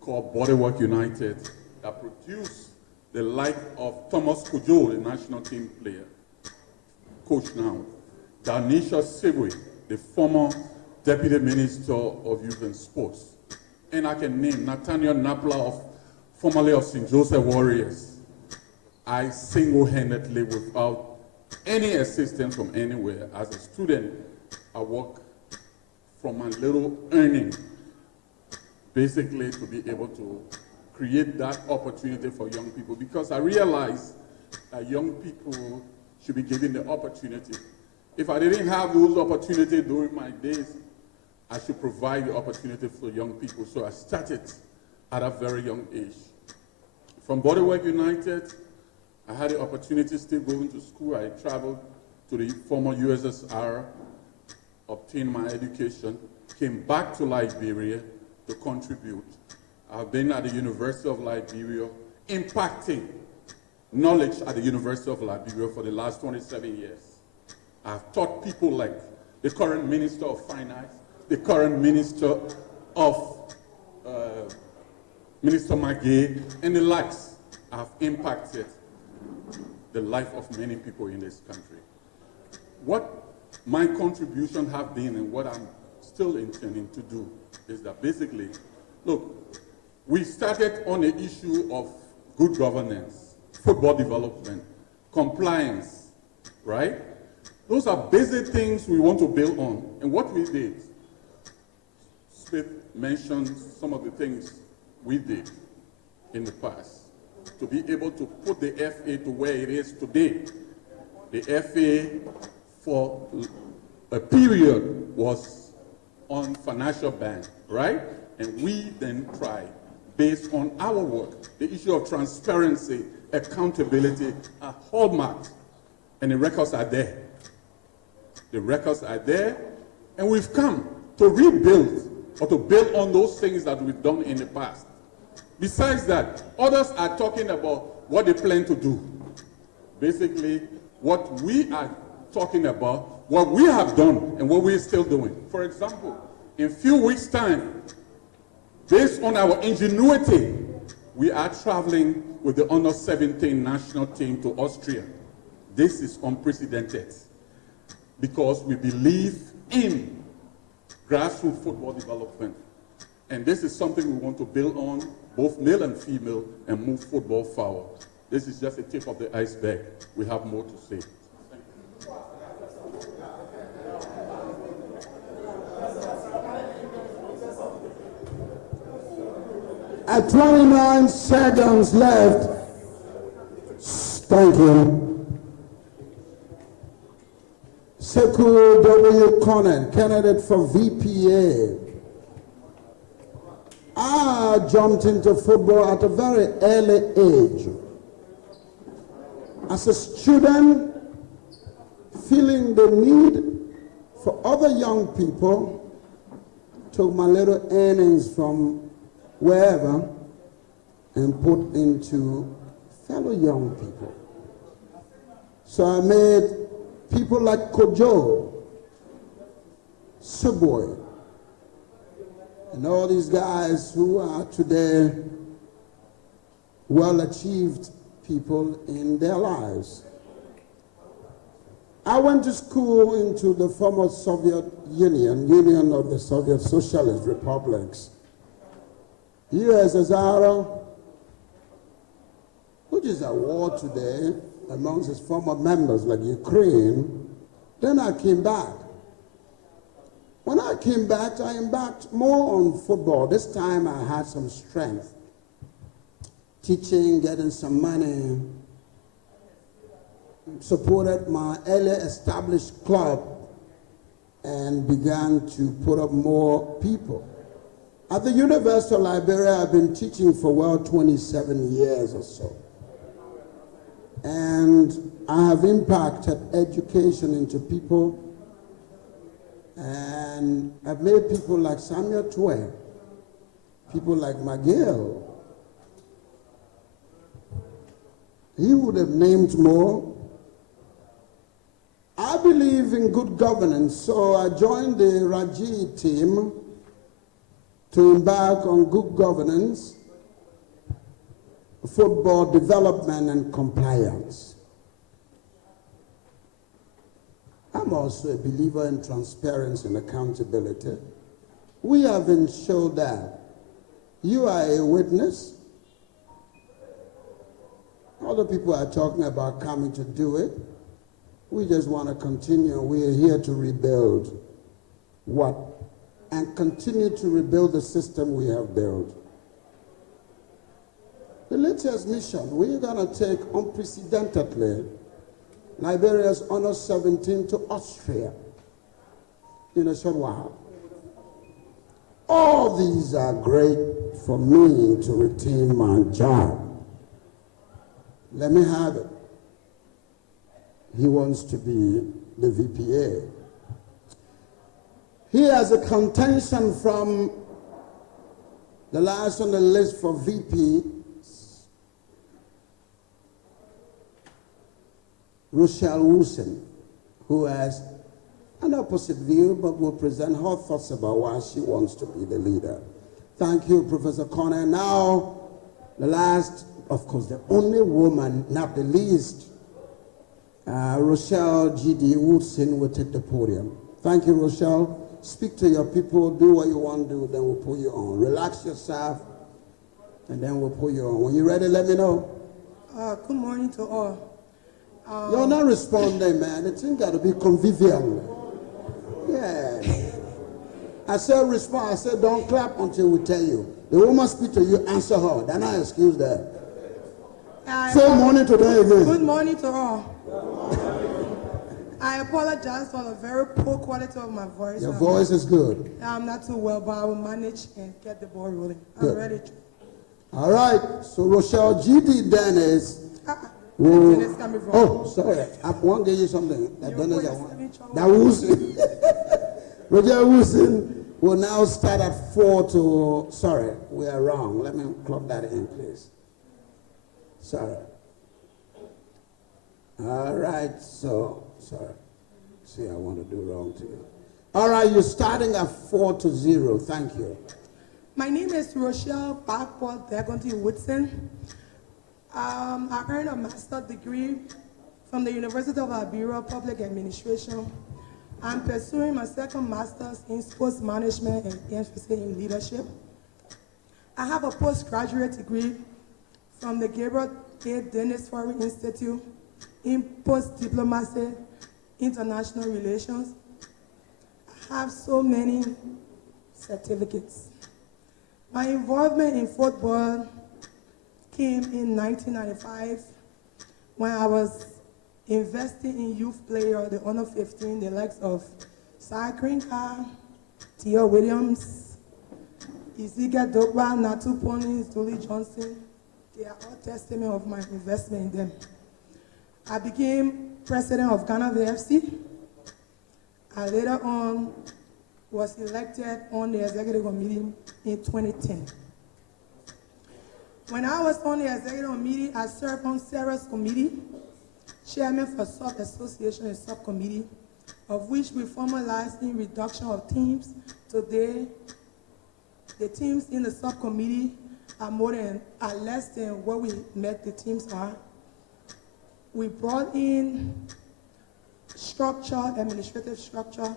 called Bodywork United that produced the like of Thomas Kojo, the national team player, coach now, Danisha Sibwe, the former Deputy Minister of Youth and Sports, and I can name Nathaniel Napla, formerly of St. Joseph Warriors. I single-handedly, without any assistance from anywhere, as a student, I work from my little earning, basically to be able to create that opportunity for young people, because I realized that young people should be given the opportunity. If I didn't have those opportunities during my days, I should provide the opportunity for young people. So I started at a very young age. From Bodywork United, I had the opportunity still going to school. I traveled to the former USSR, obtained my education, came back to Liberia to contribute. I've been at the University of Liberia, impacting knowledge at the University of Liberia for the last 27 years. I've taught people like the current Minister of Finance, the current Minister of Minister Magay, and the likes. Have impacted the life of many people in this country. What my contribution have been and what I'm still intending to do is that basically, look, we started on the issue of good governance, football development, compliance, right? Those are basic things we want to build on. And what we did, Smith mentioned some of the things we did in the past to be able to put the FA to where it is today. The FA for a period was on financial ban, right? And we then tried, based on our work, the issue of transparency, accountability are hallmarks, and the records are there. The records are there, and we've come to rebuild or to build on those things that we've done in the past. Besides that, others are talking about what they plan to do. Basically, what we are talking about, what we have done and what we're still doing. For example, in a few weeks' time, based on our ingenuity, we are traveling with the Under 17 national team to Austria. This is unprecedented because we believe in grassroots football development. And this is something we want to build on, both male and female, and move football forward. This is just a tip of the iceberg. We have more to say. At 29 seconds left, thank you. Sekou W. Conant, candidate for VPA. I jumped into football at a very early age. As a student, feeling the need for other young people, took my little earnings from wherever and put into fellow young people. So I made people like Kojo, Subway, and all these guys who are today well-achieved people in their lives. I went to school into the former Soviet Union of the Soviet Socialist Republics, USSR, which is at war today amongst its former members like Ukraine. Then I came back. When I came back, I embarked more on football. This time I had some strength. Teaching, getting some money, supported my early established club and began to put up more people. At the University of Liberia, I've been teaching for well 27 years or so. And I have impacted education into people, and I've made people like Samuel Twe, people like Miguel. He would have named more. I believe in good governance, so I joined the Raji team to embark on good governance, football development, and compliance. I'm also a believer in transparency and accountability. We have ensured that you are a witness. Other people are talking about coming to do it. We just want to continue. We are here to rebuild what? And continue to rebuild the system we have built. The latest mission, we're going to take unprecedentedly Liberia's Under 17 to Austria in a short while. All these are great for me to retain my job. Let me have it. He wants to be the VPA. He has a contention from the last on the list for VP, Rochelle Wilson, who has an opposite view but will present her thoughts about why she wants to be the leader. Thank you, Professor Connor. Now, the last, of course, the only woman, not the least, Rochelle G.D. Woodson will take the podium. Thank you, Rochelle. Speak to your people, do what you want to do, then we'll put you on. Relax yourself, and then we'll put you on. When you're ready, let me know. Good morning to all. You're not responding, man. The thing got to be convivial. Yeah. I said respond. I said don't clap until we tell you. The woman speak to you, answer her. Then I excuse that. Say morning to them again. Good morning to all. I apologize for the very poor quality of my voice. Your voice is good. I'm not too well, but I will manage and get the ball rolling. Good. I'm ready. All right. So Rochelle G.D. Dennis. Dennis coming from. Oh, sorry. I want to give you something. That Dennis, that Wilson. Roger Wilson will now start at 4 to. Sorry, we are wrong. Let me clock that in, please. Sorry. All right. So. Sorry. See, I want to do wrong to you. All right, you're starting at 4-0. Thank you. My name is Rochelle Bakport Dagonti Woodson. I earned a master's degree from the University of Liberia, Public Administration. I'm pursuing my second master's in sports management and emphasis in leadership. I have a postgraduate degree from the Gabriel A. Dennis Foreign Institute in post-diplomacy, international relations. I have so many certificates. My involvement in football came in 1995 when I was investing in youth players, the under 15, the likes of Cycling Car, Tia Williams, Ezekiel Dogba, Natu Pony, Dolly Johnson. They are all testament of my investment in them. I became president of Ghana VFC. I later on was elected on the executive committee in 2010. When I was on the executive committee, I served on Sarah's committee, chairman for Sub Association and subcommittee, of which we formalized in reduction of teams. Today, the teams in the subcommittee are less than what we met the teams are. We brought in structure, administrative structure,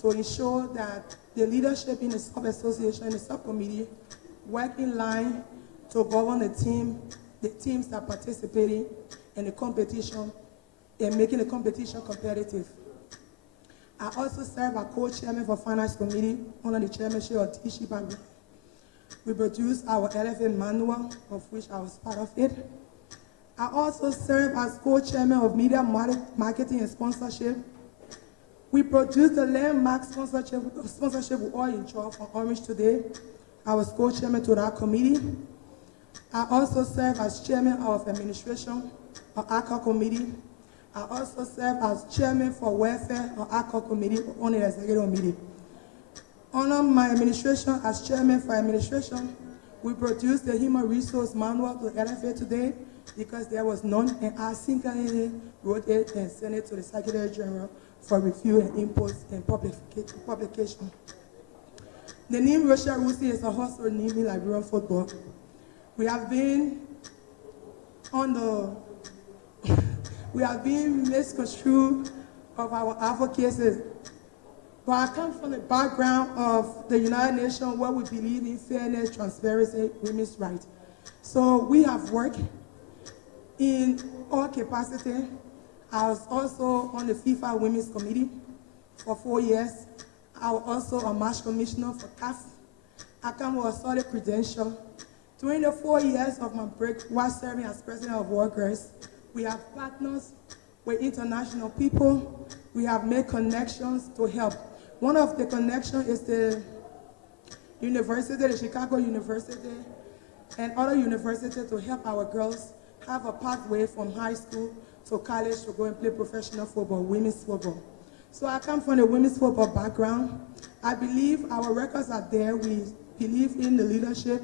to ensure that the leadership in the sub-association and the subcommittee work in line to govern the teams that are participating in the competition and making the competition competitive. I also serve as co-chairman for finance committee under the chairmanship of T. Shiba. We produced our LFA manual, of which I was part of it. I also serve as co-chairman of media marketing and sponsorship. We produced the landmark sponsorship we all enjoy from Orange today. I was co-chairman to that committee. I also serve as chairman of administration of ACA committee. I also serve as chairman for welfare of ACA committee on the executive committee. Under my administration as chairman for administration, we produced the human resource manual to LFA today because there was none, and I singularly wrote it and sent it to the Secretary General for review and input and publication. The name Rochelle Rusi is a household name in Liberian football. We have been misconstrued of our advocacy. But I come from the background of the United Nations where we believe in fairness, transparency, women's rights. So we have worked in all capacity. I was also on the FIFA Women's Committee for 4 years. I was also a match commissioner for CAF. I come with a solid credential. During the 4 years of my break while serving as president of Workers, we have partners with international people. We have made connections to help. One of the connections is the University, the Chicago University, and other universities to help our girls have a pathway from high school to college to go and play professional football, women's football. So I come from a women's football background. I believe our records are there. We believe in the leadership.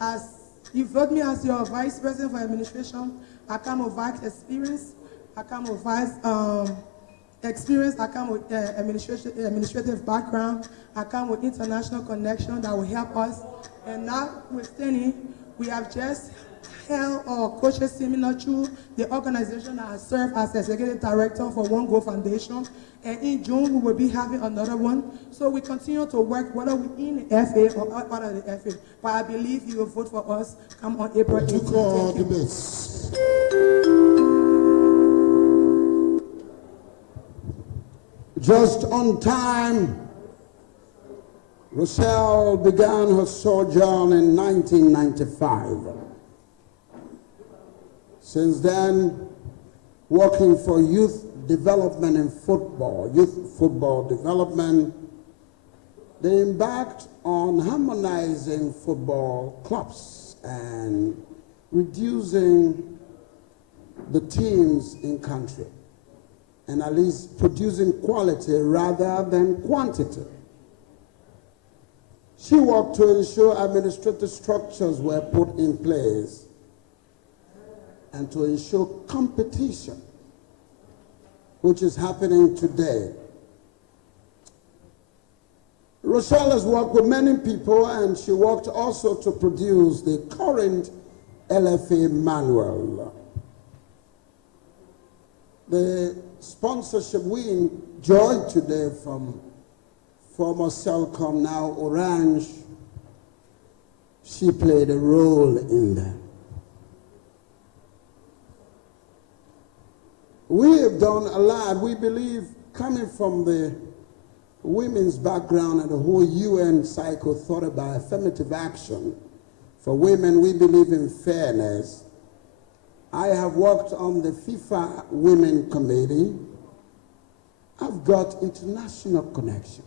As you vote me as your vice president for administration, I come with vast experience. I come with vast experience. I come with administrative background. I come with international connection that will help us. And notwithstanding, we have just held our coaches seminar through the organization that I serve as executive director for One Goal Foundation. And in June, we will be having another one. So we continue to work, whether we're in the FA or out of the FA. But I believe you will vote for us come on April 18th. Just on time, Rochelle began her sojourn in 1995. Since then, working for youth development in football, youth football development, they embarked on harmonizing football clubs and reducing the teams in country, and at least producing quality rather than quantity. She worked to ensure administrative structures were put in place and to ensure competition, which is happening today. Rochelle has worked with many people, and she worked also to produce the current LFA manual. The sponsorship we enjoy today from former Celcom, now Orange, she played a role in that. We have done a lot. We believe, coming from the women's background and the whole UN cycle thought about affirmative action for women, we believe in fairness. I have worked on the FIFA Women Committee. I've got international connections.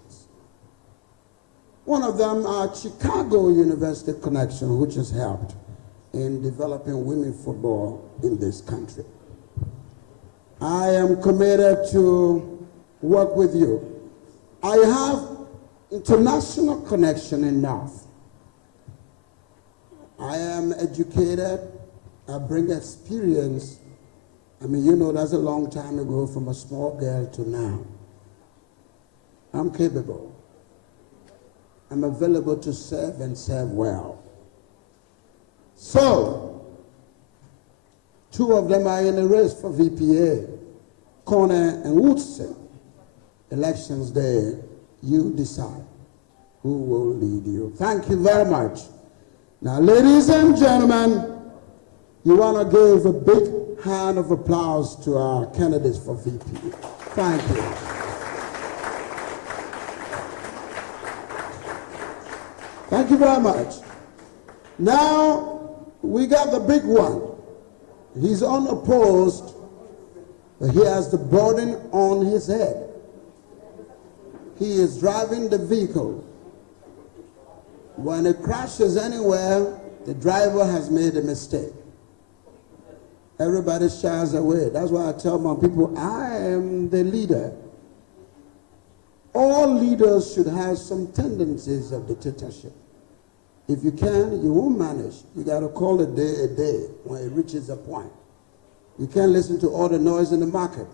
One of them are Chicago University connection, which has helped in developing women football in this country. I am committed to work with you. I have international connection enough. I am educated. I bring experience. I mean, you know, that's a long time ago, from a small girl to now. I'm capable. I'm available to serve and serve well. So, two of them are in a race for VPA, Corner and Woodson. Elections day, you decide who will lead you. Thank you very much. Now, ladies and gentlemen, you want to give a big hand of applause to our candidates for VP. Thank you. Thank you very much. Now, we got the big one. He's unopposed, but he has the burden on his head. He is driving the vehicle. When it crashes anywhere, the driver has made a mistake. Everybody shies away. That's why I tell my people, I am the leader. All leaders should have some tendencies of dictatorship. If you can, you won't manage. You got to call a day when it reaches a point. You can't listen to all the noise in the market.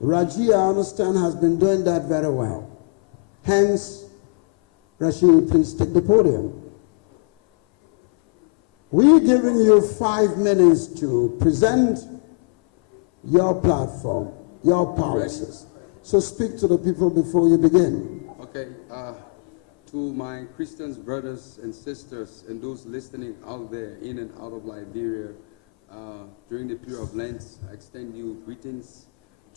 Raji, I understand, has been doing that very well. Hence, Rashid, please take the podium. We're giving you 5 minutes to present your platform, your policies. So speak to the people before you begin. Okay, to my Christian brothers and sisters and those listening out there in and out of Liberia, during the period of Lent, I extend you greetings.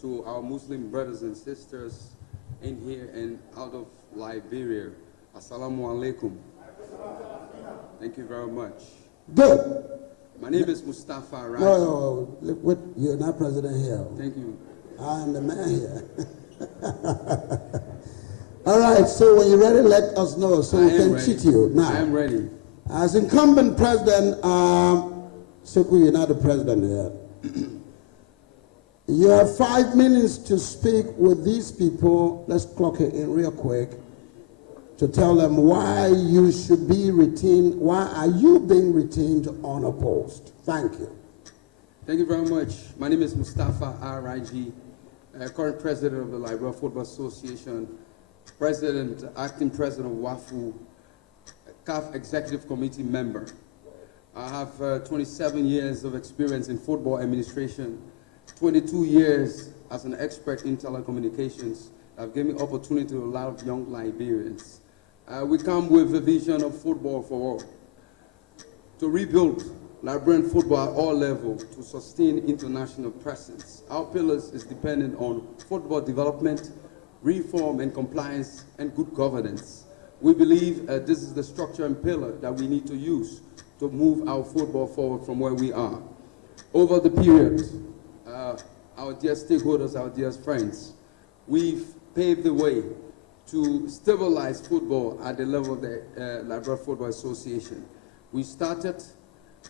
To our Muslim brothers and sisters in here and out of Liberia, Assalamu alaikum. Thank you very much. Good. My name is Mustafa Raj. No, you're not president here. Thank you. I am the man here. All right, so when you're ready, let us know so we can ready. cheat you. Now, I am ready. as incumbent president, Sekou, you're not the president yet. You have 5 minutes to speak with these people. Let's clock it in real quick to tell them why you should be retained. Why are you being retained on a post? Thank you. Thank you very much. My name is Mustafa R.I.G., current president of the Liberia Football Association, acting president of WAFU, CAF Executive Committee member. I have 27 years of experience in football administration, 22 years as an expert in telecommunications. I've given opportunity to a lot of young Liberians. We come with a vision of football for all, to rebuild Liberian football at all levels, to sustain international presence. Our pillars is dependent on football development, reform and compliance, and good governance. We believe this is the structure and pillar that we need to use to move our football forward from where we are. Over the period, our dear stakeholders, our dear friends, we've paved the way to stabilize football at the level of the Liberia Football Association. We started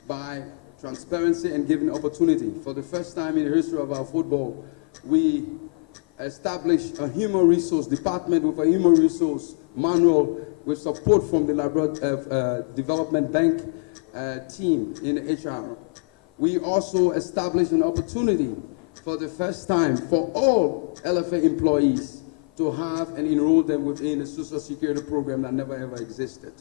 by transparency and giving opportunity. For the first time in the history of our football, we established a human resource department with a human resource manual with support from the Liberia Development Bank team in HR. We also established an opportunity for the first time for all LFA employees to have and enroll them within a social security program that never ever existed.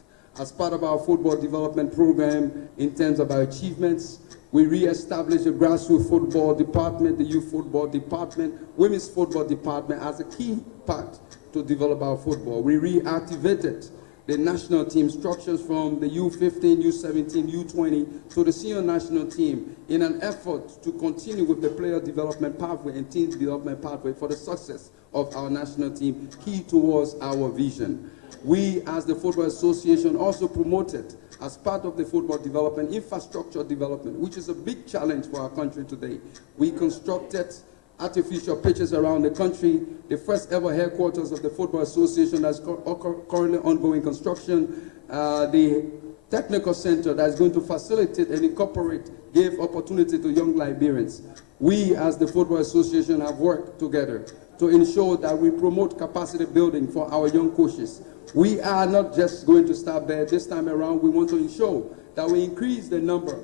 As part of our football development program, in terms of our achievements, we re-established the grassroots football department, the youth football department, women's football department as a key part to develop our football. We reactivated the national team structures from the U15, U17, U20 to the senior national team in an effort to continue with the player development pathway and team development pathway for the success of our national team, key towards our vision. We, as the Football Association, also promoted, as part of the football development, infrastructure development, which is a big challenge for our country today. We constructed artificial pitches around the country, the first ever headquarters of the Football Association that's currently ongoing construction, the technical center that's going to facilitate and incorporate, give opportunity to young Liberians. We, as the Football Association, have worked together to ensure that we promote capacity building for our young coaches. We are not just going to stop there. This time around, we want to ensure that we increase the number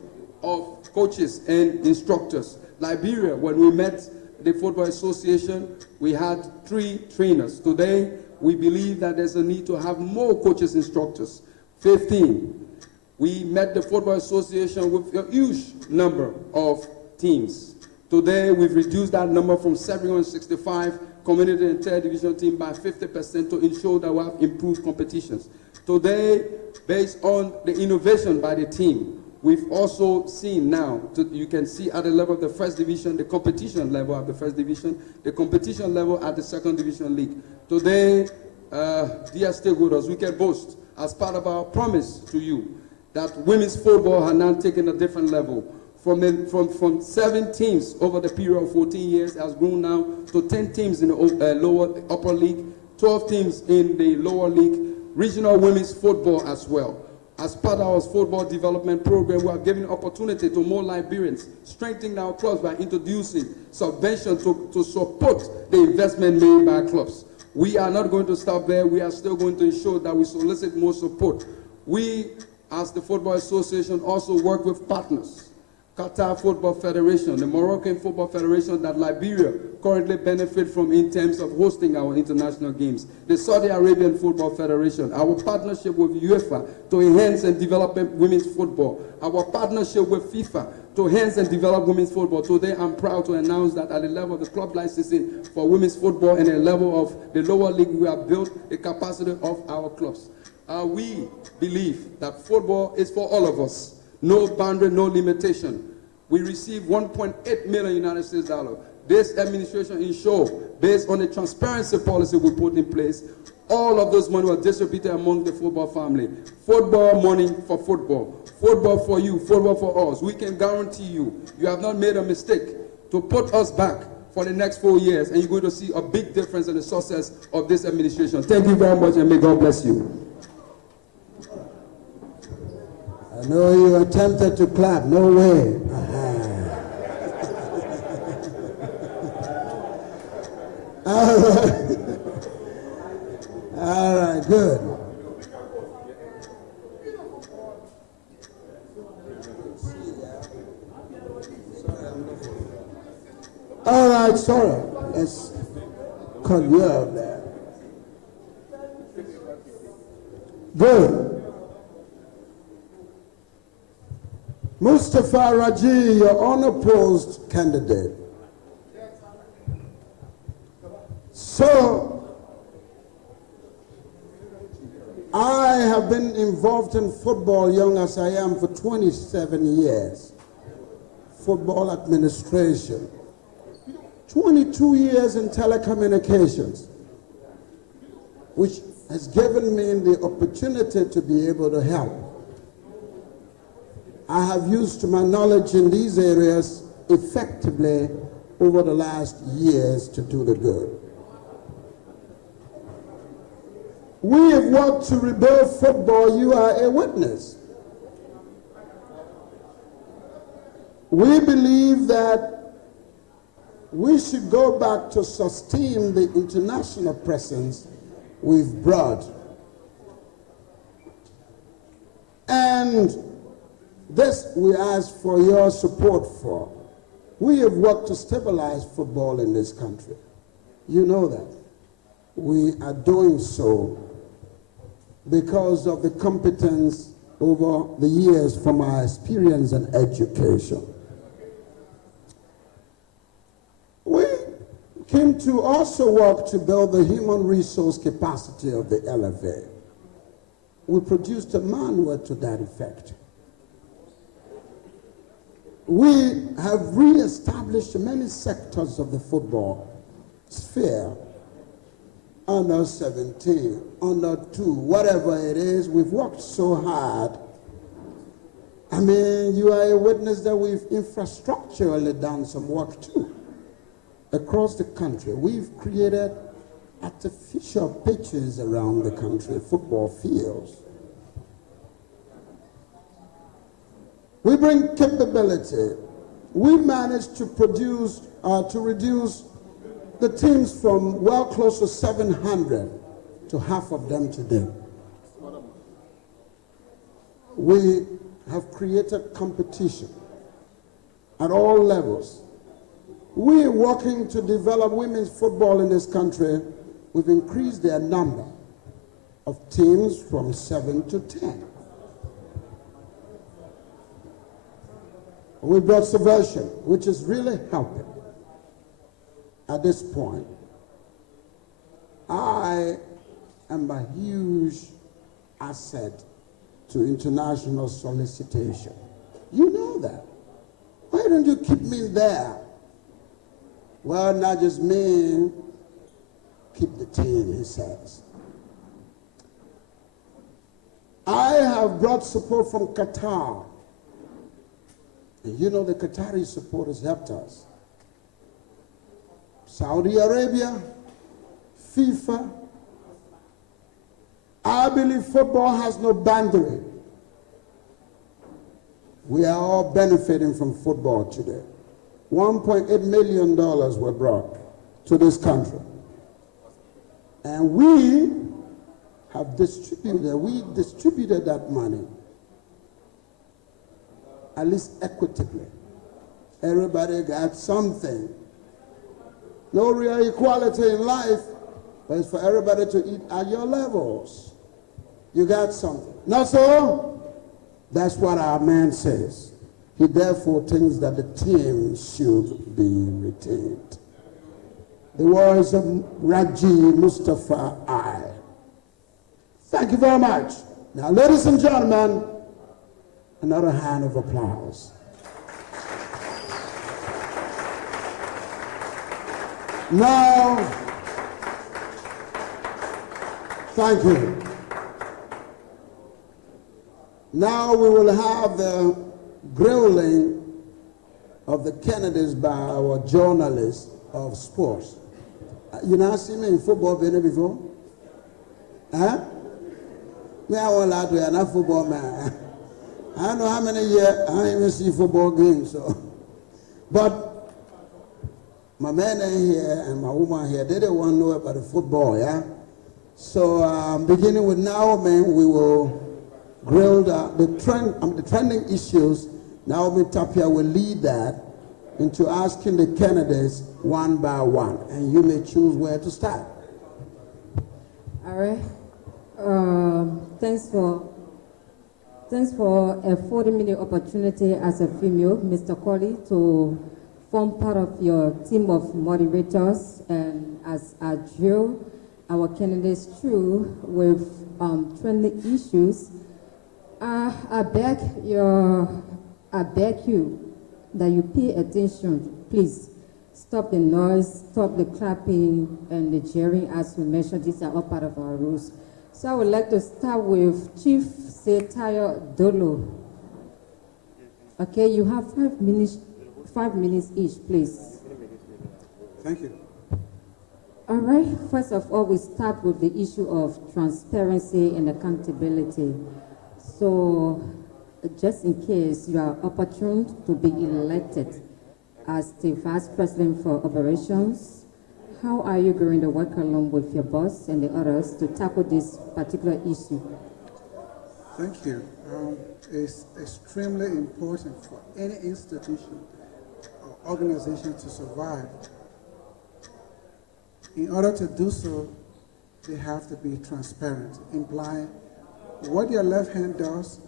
of coaches and instructors. Liberia, when we met the Football Association, we had 3 trainers. Today, we believe that there's a need to have more coaches, instructors, 15. We met the Football Association with a huge number of teams. Today, we've reduced that number from 765 community and third division team by 50% to ensure that we have improved competitions. Today, based on the innovation by the team, we've also seen now, you can see at the level of the first division, the competition level at the first division, the competition level at the second division league. Today, dear stakeholders, we can boast, as part of our promise to you, that women's football has now taken a different level. From 7 teams over the period of 14 years has grown now to 10 teams in the upper league, 12 teams in the lower league, regional women's football as well. As part of our football development program, we are giving opportunity to more Liberians, strengthening our clubs by introducing subvention to support the investment made by clubs. We are not going to stop there. We are still going to ensure that we solicit more support. We, as the Football Association, also work with partners. Qatar Football Federation, the Moroccan Football Federation that Liberia currently benefit from in terms of hosting our international games. The Saudi Arabian Football Federation, our partnership with UEFA to enhance and develop women's football. Our partnership with FIFA to enhance and develop women's football. Today, I'm proud to announce that at the level of the club licensing for women's football and at the level of the lower league, we have built the capacity of our clubs. We believe that football is for all of us. No boundary, no limitation. We received $1.8 million United States dollars. This administration ensured, based on the transparency policy we put in place, all of those money were distributed among the football family. Football money for football. Football for you, football for us. We can guarantee you, you have not made a mistake to put us back for the next 4 years, and you're going to see a big difference in the success of this administration. Thank you very much, and may God bless you. I know you attempted to clap. No way. All right. All right, good. All right, sorry. Let's cut you out there. Good. Mustafa Raji, your unopposed candidate. So, I have been involved in football, young as I am, for 27 years. Football administration. 22 years in telecommunications, which has given me the opportunity to be able to help. I have used my knowledge in these areas effectively over the last years to do the good. We have worked to rebuild football. You are a witness. We believe that we should go back to sustain the international presence we've brought. And this we ask for your support for. We have worked to stabilize football in this country. You know that. We are doing so because of the competence over the years from our experience and education. We came to also work to build the human resource capacity of the LFA. We produced a manual to that effect. We have re-established many sectors of the football sphere. Under 17, under 2, whatever it is, we've worked so hard. I mean, you are a witness that we've infrastructurally done some work too. Across the country, we've created artificial pitches around the country, football fields. We bring capability. We managed to reduce the teams from well close to 700 to half of them today. We have created competition at all levels. We are working to develop women's football in this country. We've increased their number of teams from 7 to 10. We brought subversion, which is really helping. At this point, I am a huge asset to international solicitation. You know that. Why don't you keep me there? Well, not just me, keep the team, he says. I have brought support from Qatar. And you know the Qatari supporters helped us. Saudi Arabia, FIFA. I believe football has no boundary. We are all benefiting from football today. $1.8 million were brought to this country. And we distributed that money, at least equitably. Everybody got something. No real equality in life, but it's for everybody to eat at your levels. You got something. Not so? That's what our man says. He therefore thinks that the team should be retained. The words of Raji Mustafa I. Thank you very much. Now, ladies and gentlemen, another hand of applause. Now, thank you. Now we will have the grilling of the candidates by our journalists of sports. You not see me in football before? Huh? Me, I want to do a football man. I don't know how many years I don't even see football games. So. But my man here and my woman here, they don't want to know about the football, yeah? So beginning with Naomi, we will grill the trending issues. Naomi Tapia will lead that into asking the candidates one by one, and you may choose where to start. All right. Thanks for affording me the opportunity as a female, Mr. Colley, to form part of your team of moderators, and as I drill our candidates through with trending issues, I beg you that you pay attention. Please stop the noise, stop the clapping and the jeering. As we mentioned, these are all part of our rules. So I would like to start with Chief Secretary Dolo. Okay, you have 5 minutes each, please. Thank you. All right, first of all, we start with the issue of transparency and accountability. So just in case you are opportune to be elected as the Vice President for Operations, how are you going to work along with your boss and the others to tackle this particular issue? Thank you. It's extremely important for any institution or organization to survive. In order to do so, they have to be transparent, implying what your left hand does,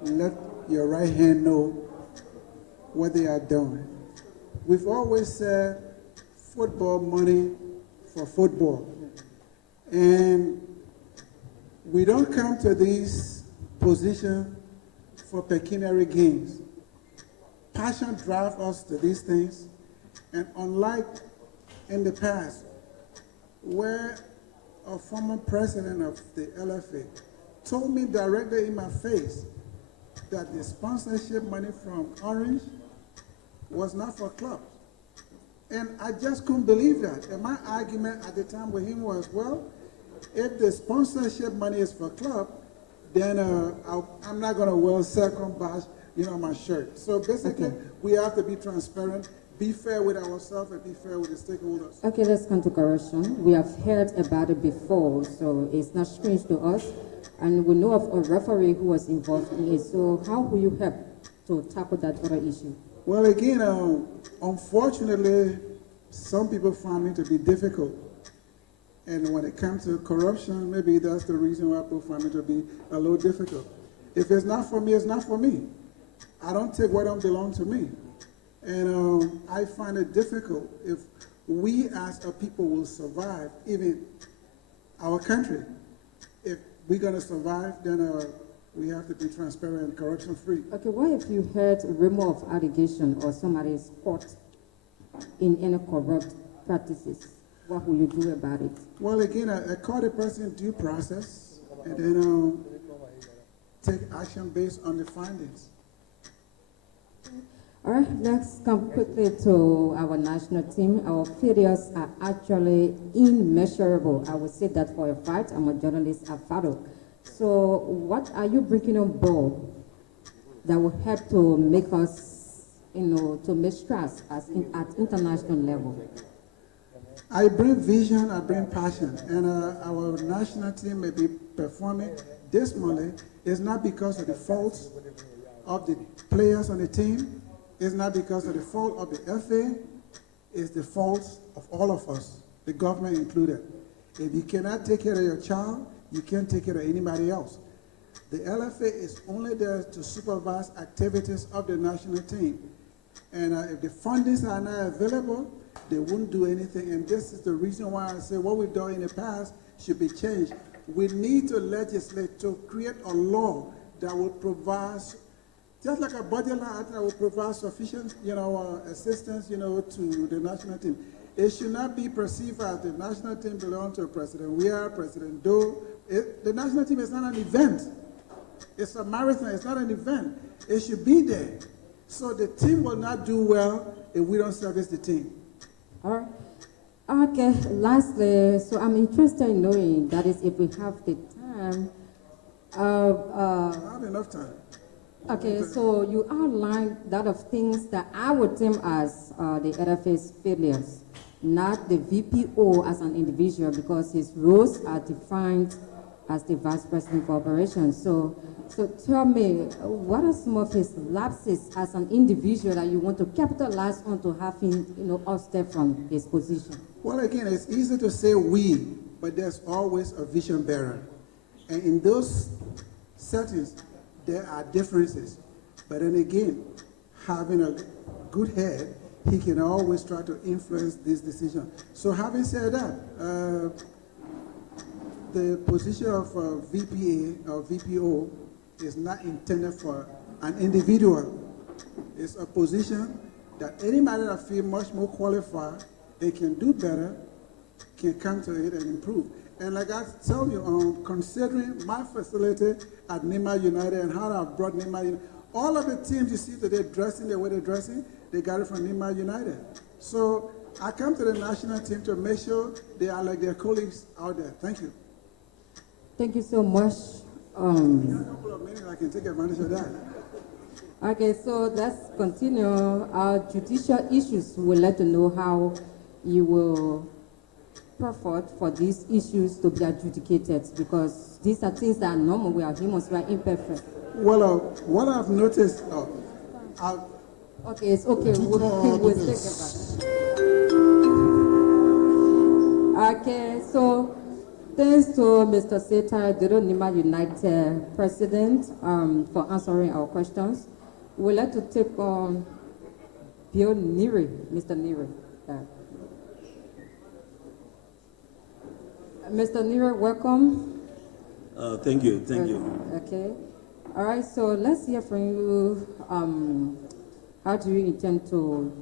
let your right hand know what they are doing. We've always said football money for football. And we don't come to these positions for pecuniary gains. Passion drives us to these things. And unlike in the past, where a former president of the LFA told me directly in my face that the sponsorship money from Orange was not for clubs. And I just couldn't believe that. And my argument at the time with him was, well, if the sponsorship money is for club, then I'm not going to wear second bash, my shirt. So basically, we have to be transparent, be fair with ourselves, and be fair with the stakeholders. Okay, let's come to correction. We have heard about it before, so it's not strange to us. And we know of a referee who was involved in it. So how will you help to tackle that other issue? Well, again, unfortunately, some people find it to be difficult. And when it comes to corruption, maybe that's the reason why people find it to be a little difficult. If it's not for me, it's not for me. I don't take what don't belong to me. And I find it difficult if we as a people will survive, even our country. If we're going to survive, then we have to be transparent and corruption-free. Okay, what if you heard a rumor of allegation or somebody is caught in any corrupt practices? What will you do about it? Well, again, I call the person due process and then take action based on the findings. All right, let's come quickly to our national team. Our failures are actually immeasurable. I would say that for a fact. I'm a journalist at FADO. So what are you bringing on board that will help to make us, to make strides at international level? I bring vision, I bring passion, and our national team may be performing dismally. It's not because of the faults of the players on the team. It's not because of the fault of the FA. It's the fault of all of us, the government included. If you cannot take care of your child, you can't take care of anybody else. The LFA is only there to supervise activities of the national team. And if the fundings are not available, they won't do anything. And this is the reason why I say what we've done in the past should be changed. We need to legislate to create a law that will provide, just like a budget line that will provide sufficient, assistance, to the national team. It should not be perceived as the national team belongs to President Weah, President Doe. The national team is not an event. It's a marathon. It's not an event. It should be there. So the team will not do well if we don't service the team. All right. Okay, lastly, so I'm interested in knowing, that is, if we have the time, I have enough time. okay, so you outlined a lot of things that I would term as the LFA's failures, not the VPO as an individual, because his roles are defined as the Vice President for Operations. So tell me, what are some of his lapses as an individual that you want to capitalize on to have him, ousted from his position? Well, again, it's easy to say we, but there's always a vision bearer. And in those settings, there are differences. But then again, having a good head, he can always try to influence this decision. So having said that, the position of VPA or VPO is not intended for an individual. It's a position that anybody that feels much more qualified, they can do better, can come to it and improve. And like I tell you, considering my facility at Nima United and how I brought Nima United, all of the teams you see today dressing the way they're dressing, they got it from Nima United. So I come to the national team to make sure they are like their colleagues out there. Thank you. Thank you so much. A couple of minutes, I can take advantage of that. Okay, so let's continue. Our judicial issues will let you know how you will prefer for these issues to be adjudicated, because these are things that are normal. We are humans, we are imperfect. Well, what I've noticed, okay, it's okay. We'll take it back. Okay, so thanks to Mr. Seta Nima United President for answering our questions. We'd like to take on Bill Neri, Mr. Neri. Mr. Neri, welcome. Thank you. Okay. All right, so let's hear from you. How do you intend to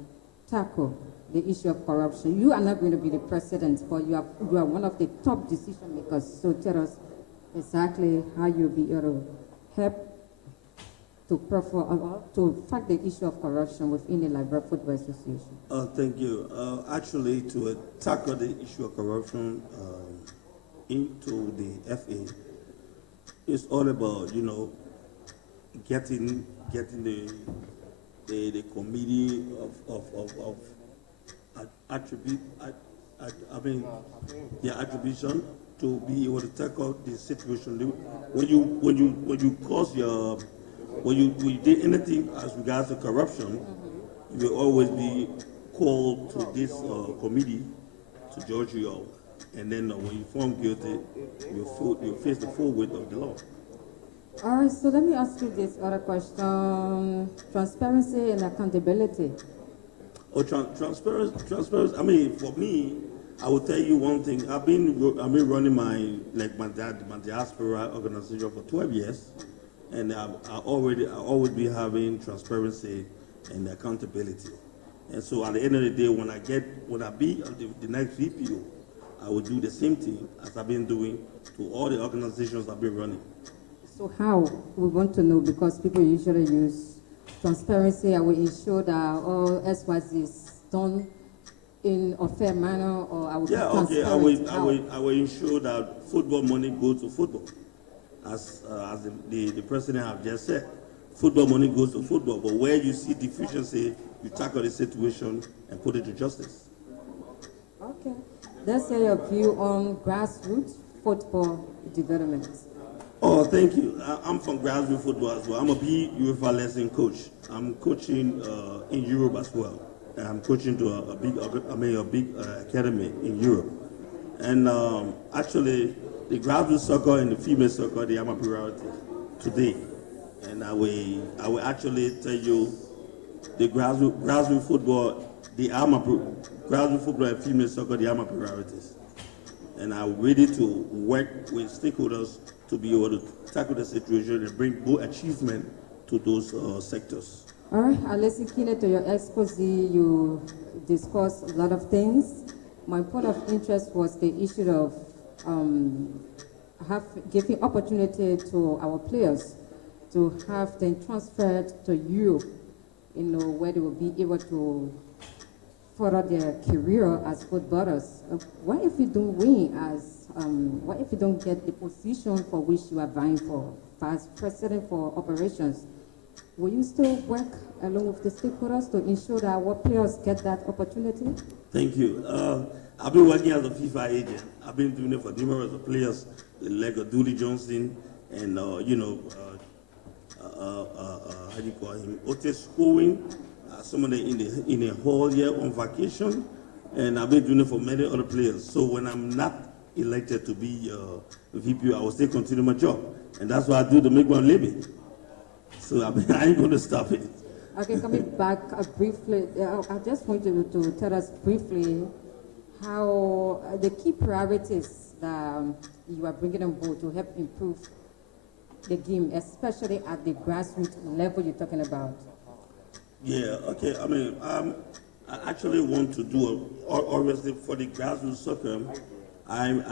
tackle the issue of corruption? You are not going to be the president, but you are one of the top decision makers. So tell us exactly how you'll be able to help to fight the issue of corruption within the Liberia Football Association. Thank you. Actually, to tackle the issue of corruption into the FA, it's all about getting the committee of attribution to be able to tackle the situation. When you did anything as regards to corruption, you will always be called to this committee to judge you out. And then when you form guilty, you face the full weight of the law. All right, so let me ask you this other question. Transparency and accountability. Oh, transparency. I mean, for me, I will tell you one thing. I've been running my diaspora organization for 12 years, and I always be having transparency and accountability. And so at the end of the day, when I be the next VPO, I will do the same thing as I've been doing to all the organizations I've been running. So how? We want to know, because people usually use transparency. I will ensure that all XYZ is done in a fair manner, or I will be transparent. I will ensure that football money goes to football. As the president have just said, football money goes to football, but where you see deficiency, you tackle the situation and put it to justice. Okay. Let's hear your view on grassroots football development. Oh, thank you. I'm from grassroots football as well. I'm a UEFA lesson coach. I'm coaching in Europe as well. And I'm coaching to a big academy in Europe. And actually, the grassroots soccer and the female soccer, they are my priority today. And I will actually tell you, the grassroots football, grassroots football and female soccer, they are my priorities. And I'm ready to work with stakeholders to be able to tackle the situation and bring more achievement to those sectors. All right, I listen keenly to your expose. You discussed a lot of things. My point of interest was the issue of giving opportunity to our players to have them transferred to Europe, where they will be able to further their career as footballers. What if you don't win what if you don't get the position for which you are vying for, vice president for operations? Will you still work along with the stakeholders to ensure that our players get that opportunity? Thank you. I've been working as a FIFA agent. I've been doing it for numerous players, like Dooley Johnson and, how do you call him, Otis Owen, someone in the hall here on vacation, and I've been doing it for many other players. So when I'm not elected to be VP, I will still continue my job. And that's what I do to make my living. So I ain't going to stop it. Okay, coming back briefly, I just want you to tell us briefly how the key priorities that you are bringing on board to help improve the game, especially at the grassroots level you're talking about. Yeah, okay. I mean, I actually want to do, obviously, for the grassroots soccer, I'm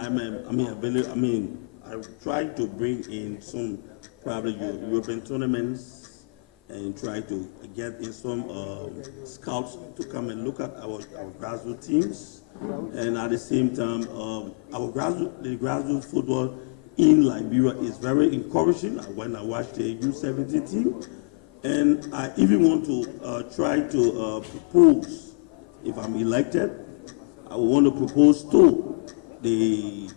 trying to bring in some probably European tournaments and try to get in some scouts to come and look at our grassroots teams. And at the same time, the grassroots football in Liberia is very encouraging when I watch the U17 team. And I even want to try to propose, if I'm elected, I want to propose to the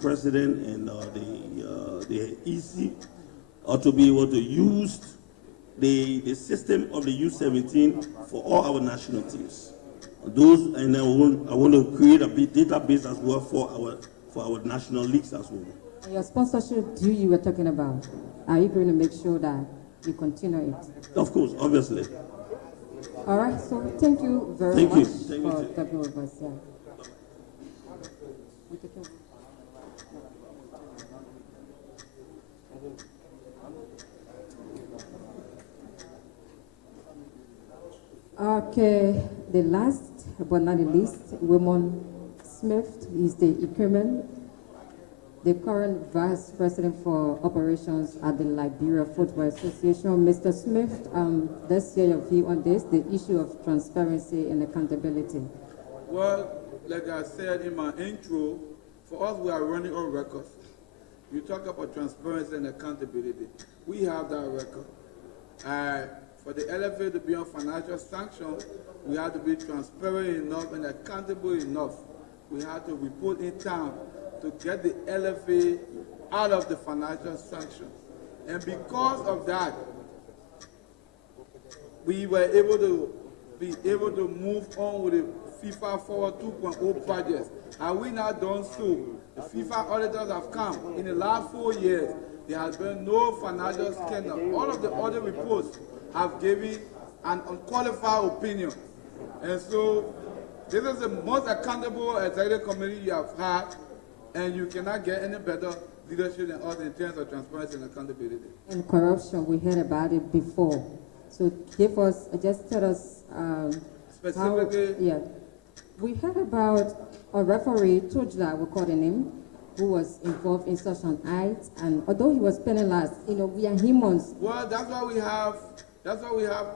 president and the EC to be able to use the system of the U17 for all our national teams. Those, and I want to create a big database as well for our national leagues as well. And your sponsorship deal you were talking about, are you going to make sure that you continue it? Of course, obviously. All right, so thank you very much Thank for you. talking with us. Yeah. Okay, the last but not the least, Raymond Smith is the Ikemen, the current Vice President for Operations at the Liberia Football Association. Mr. Smith, let's hear your view on this, the issue of transparency and accountability. Well, like I said in my intro, for us, we are running on records. You talk about transparency and accountability. We have that record. For the LFA to be on financial sanctions, we have to be transparent enough and accountable enough. We have to report in time to get the LFA out of the financial sanctions. And because of that, we were able to move on with the FIFA Forward 2.0 projects. Had we not done so, the FIFA auditors have come. In the last 4 years, there has been no financial scandal. All of the audit reports have given an unqualified opinion. And so, this is the most accountable executive committee you have had, and you cannot get any better leadership than us in terms of transparency and accountability. And corruption, we heard about it before. So just tell us specifically. We heard about a referee, Tujla, we call him, who was involved in such an act, and although he was penalized, we are humans. Well, that's why we have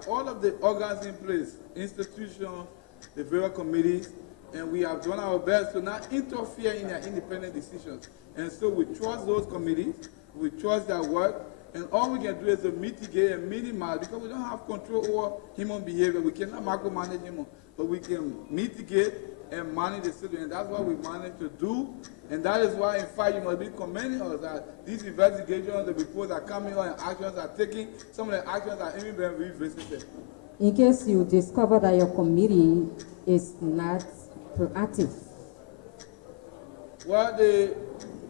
all of the organs in place, institutions, the various committees, and we have done our best to not interfere in their independent decisions. And so we trust those committees, we trust their work, and all we can do is to mitigate and minimize, because we don't have control over human behavior. We cannot micromanage human, but we can mitigate and manage the situation. And that's what we managed to do. And that is why, in fact, you must be commending us that these investigations, the reports are coming on and actions are taken. Some of the actions are even being revisited. In case you discover that your committee is not proactive. Well, the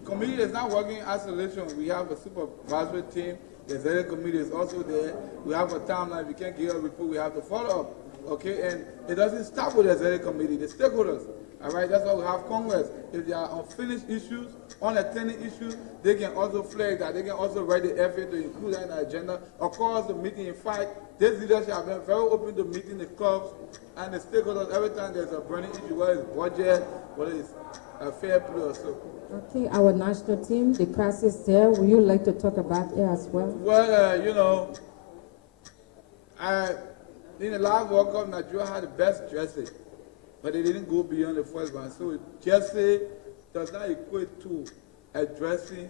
committee is not working in isolation. We have a supervisory team. The executive committee is also there. We have a timeline. We can't give a report. We have to follow up. Okay, and it doesn't stop with the executive committee, the stakeholders. All right, that's why we have Congress. If there are unfinished issues, unattended issues, they can also flag that. They can also write the FA to include that in the agenda. Of course, the meeting, in fact, this leadership have been very open to meeting the clubs and the stakeholders every time there's a burning issue, whether it's budget, whether it's a fair play or so. Okay, our national team, the crisis there, would you like to talk about it as well? Well, In the last World Cup, Nigeria had the best jersey, but they didn't go beyond the first one. So jersey does not equate to addressing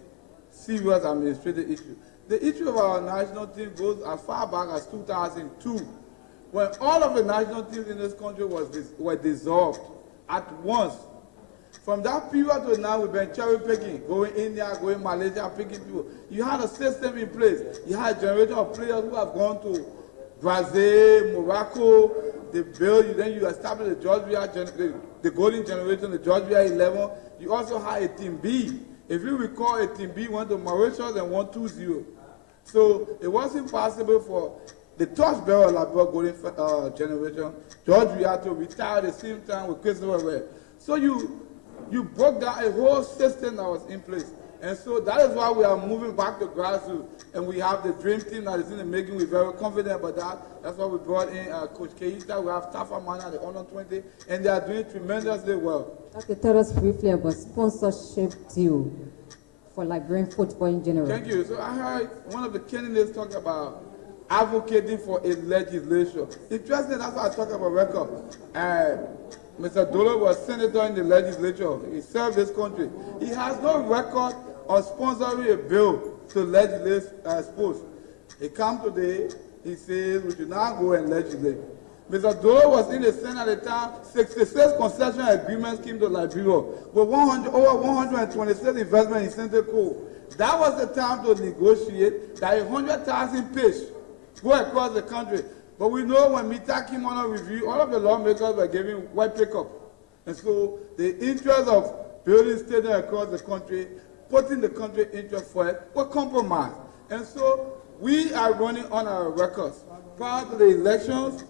serious administrative issues. The issue of our national team goes as far back as 2002, when all of the national teams in this country were dissolved at once. From that period to now, we've been cherry picking, going India, going Malaysia, picking people. You had a system in place. You had a generation of players who have gone to Brazil, Morocco, they build, then you establish the golden generation, the Georgia 11. You also had a team B. If you recall, a team B went to Mauritius and won 2-0. So it wasn't possible for the torchbearer of the golden generation, George Weah, to retire at the same time with Christopher Ware. So you broke down a whole system that was in place. And so that is why we are moving back to grassroots. And we have the dream team that is in the making. We're very confident about that. That's why we brought in Coach Keita. We have Tafa Mana, the under 20, and they are doing tremendously well. Okay, tell us briefly about sponsorship deal for Liberian football in general. Thank you. So I heard one of the candidates talk about advocating for a legislation. Interesting, that's why I talk about record. Mr. Dolo was senator in the legislature. He served this country. He has no record of sponsoring a bill to legislate sports. He comes today, he says we should now go and legislate. Mr. Dolo was in the Senate at the time. 66 concession agreements came to Liberia with over 126 investment incentive code. That was the time to negotiate that 100,000 fish go across the country. But we know when Mita came on a review, all of the lawmakers were giving white pickup. And so the interest of building stadiums across the country, putting the country interest first, were compromised. And so we are running on our records. Prior to the elections,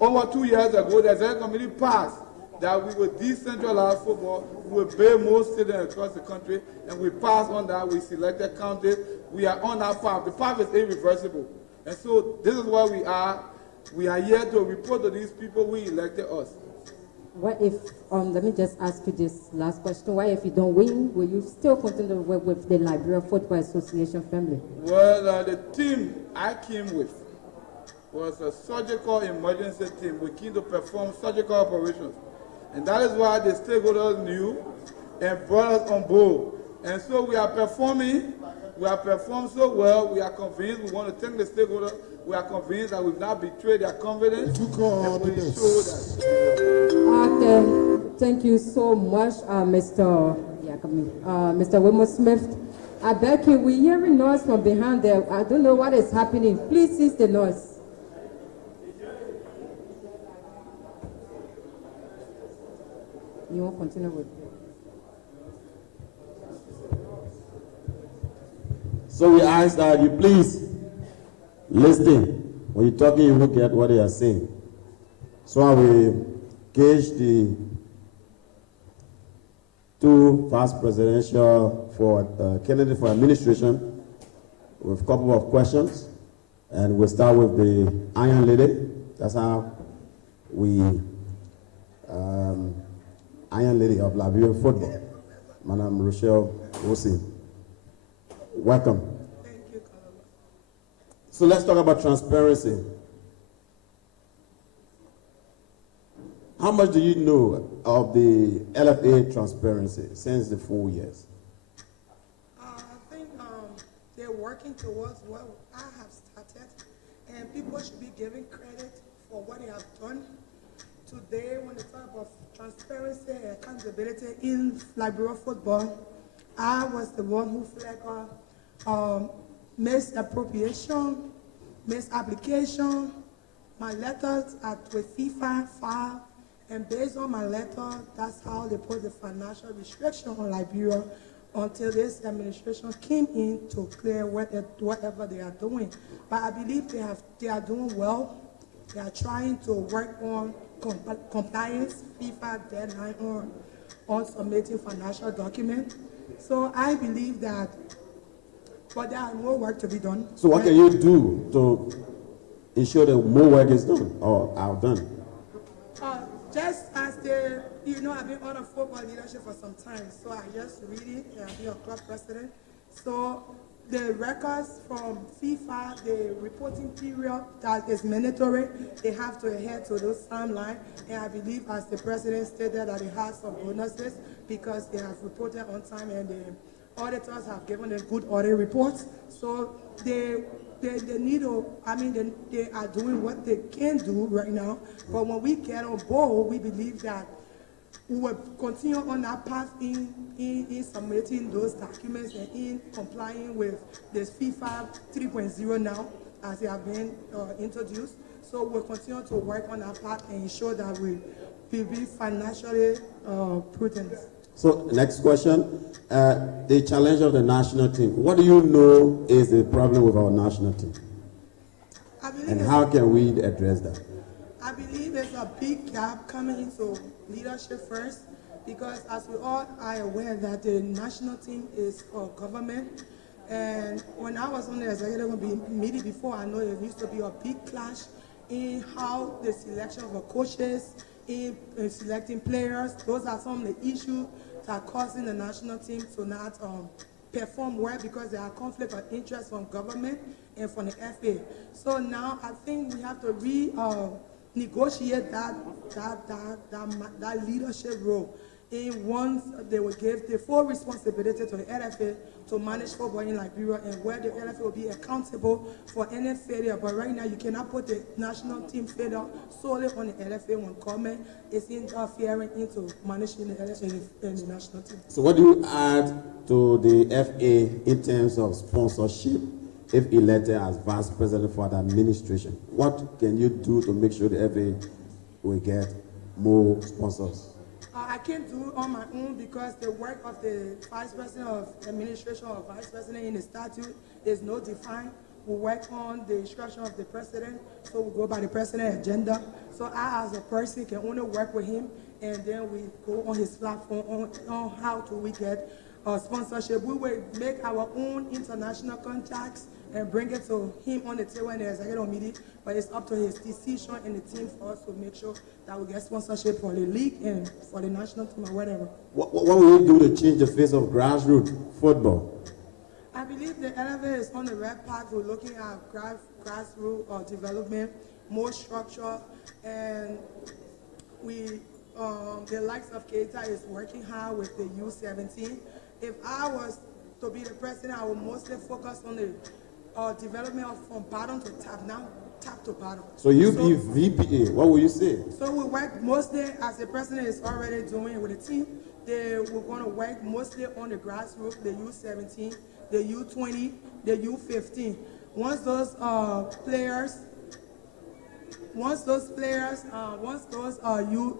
over 2 years ago, the Executive Committee passed that we would decentralize football, we would build more stadiums across the country, and we passed on that. We selected counties. We are on that path. The path is irreversible. And so this is where we are. We are here to report to these people who elected us. What if, let me just ask you this last question. What if you don't win? Will you still continue to work with the Liberia Football Association family? Well, the team I came with was a surgical emergency team. We came to perform surgical operations. And that is why the stakeholders knew and brought us on board. And so we are performing. We have performed so well. We are convinced. We want to thank the stakeholders. We are convinced that we've not betrayed their confidence. And we show that. Okay. Thank you so much, Mr. Wilmot Smith. I beg you, we're hearing noise from behind there. I don't know what is happening. Please cease the noise. You want to continue with? So we ask that you please listen. When you're talking, you look at what they are saying. So I will gauge the two vice presidential for candidate for administration with a couple of questions. And we'll start with the Iron Lady. That's how we, Iron Lady of Liberian football, Madam Rochelle Osi. Welcome. Thank you, Colonel. So let's talk about transparency. How much do you know of the LFA transparency since the 4 years? I think they're working towards what I have started, and people should be given credit for what they have done. Today, when they talk about transparency and accountability in Liberia football, I was the one who flagged misappropriation, misapplication. My letters are with FIFA filed, and based on my letter, that's how they put the financial restriction on Liberia until this administration came in to clear whatever they are doing. But I believe they are doing well. They are trying to work on compliance, FIFA deadline on submitting financial documents. So I believe that, but there are more work to be done. So what can you do to ensure that more work is done or outdone? Just as I've been on a football leadership for some time, so I just read it, and I've been a club president. So the records from FIFA, the reporting period that is mandatory, they have to adhere to those timelines. And I believe, as the president stated, that they have some bonuses because they have reported on time and the auditors have given them good audit reports. So they need to, they are doing what they can do right now. But when we get on board, we believe that we will continue on that path in submitting those documents and in complying with this FIFA 3.0 now, as they have been introduced. So we'll continue to work on that path and ensure that we will be financially prudent. So, next question. The challenge of the national team. What do you know is the problem with our national team? And how can we address that? I believe there's a big gap coming into leadership first, because as we all are aware that the national team is for government. And when I was on the executive meeting before, I know there used to be a big clash in how the selection of the coaches, in selecting players. Those are some of the issues that are causing the national team to not perform well, because there are conflict of interest from government and from the FA. So now I think we have to negotiate that leadership role. And once they will give the full responsibility to the LFA to manage football in Liberia, and where the LFA will be accountable for any failure. But right now, you cannot put the national team failure solely on the LFA when government is interfering into managing the LFA and the national team. So what do you add to the FA in terms of sponsorship if elected as vice president for the administration? What can you do to make sure the FA will get more sponsors? I can't do it on my own, because the work of the vice president of administration or vice president in the statute is not defined. We work on the instruction of the president, so we go by the president's agenda. So I, as a person, can only work with him, and then we go on his platform on how do we get sponsorship. We will make our own international contacts and bring it to him on the table in the executive meeting, but it's up to his decision and the team for us to make sure that we get sponsorship for the league and for the national team or whatever. What will you do to change the face of grassroots football? I believe the LFA is on the right path. We're looking at grassroots development, more structure, and the likes of Keita is working hard with the U17. If I was to be the president, I would mostly focus on the development from bottom to top, now top to bottom. So you be VPA, what will you say? So we work mostly, as the president is already doing with the team, we're going to work mostly on the grassroots, the U17, the U20, the U15. Once those players,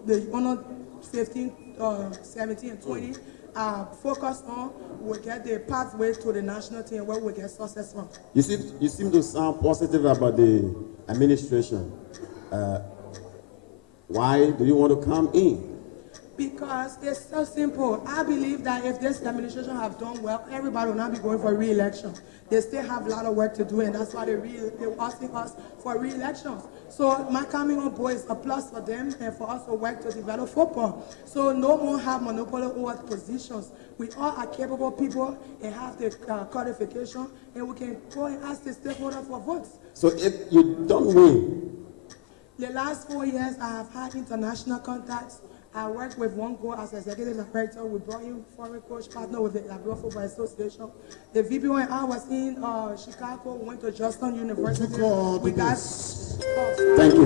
the under 15, 17, and 20 focus on, we'll get the pathway to the national team where we get success from. You seem to sound positive about the administration. Why do you want to come in? Because it's so simple. I believe that if this administration have done well, everybody will not be going for re-election. They still have a lot of work to do, and that's why they're asking us for re-elections. So my coming on board is a plus for them and for us to work to develop football. So no more have monopoly over positions. We all are capable people and have the qualification, and we can go and ask the stakeholders for votes. So if you don't win? The last 4 years, I have had international contacts. I worked with one goal as executive director. We brought in foreign coach partner with the Liberia Football Association. The VP when I was in Chicago, went to Georgetown University. We got. Thank you.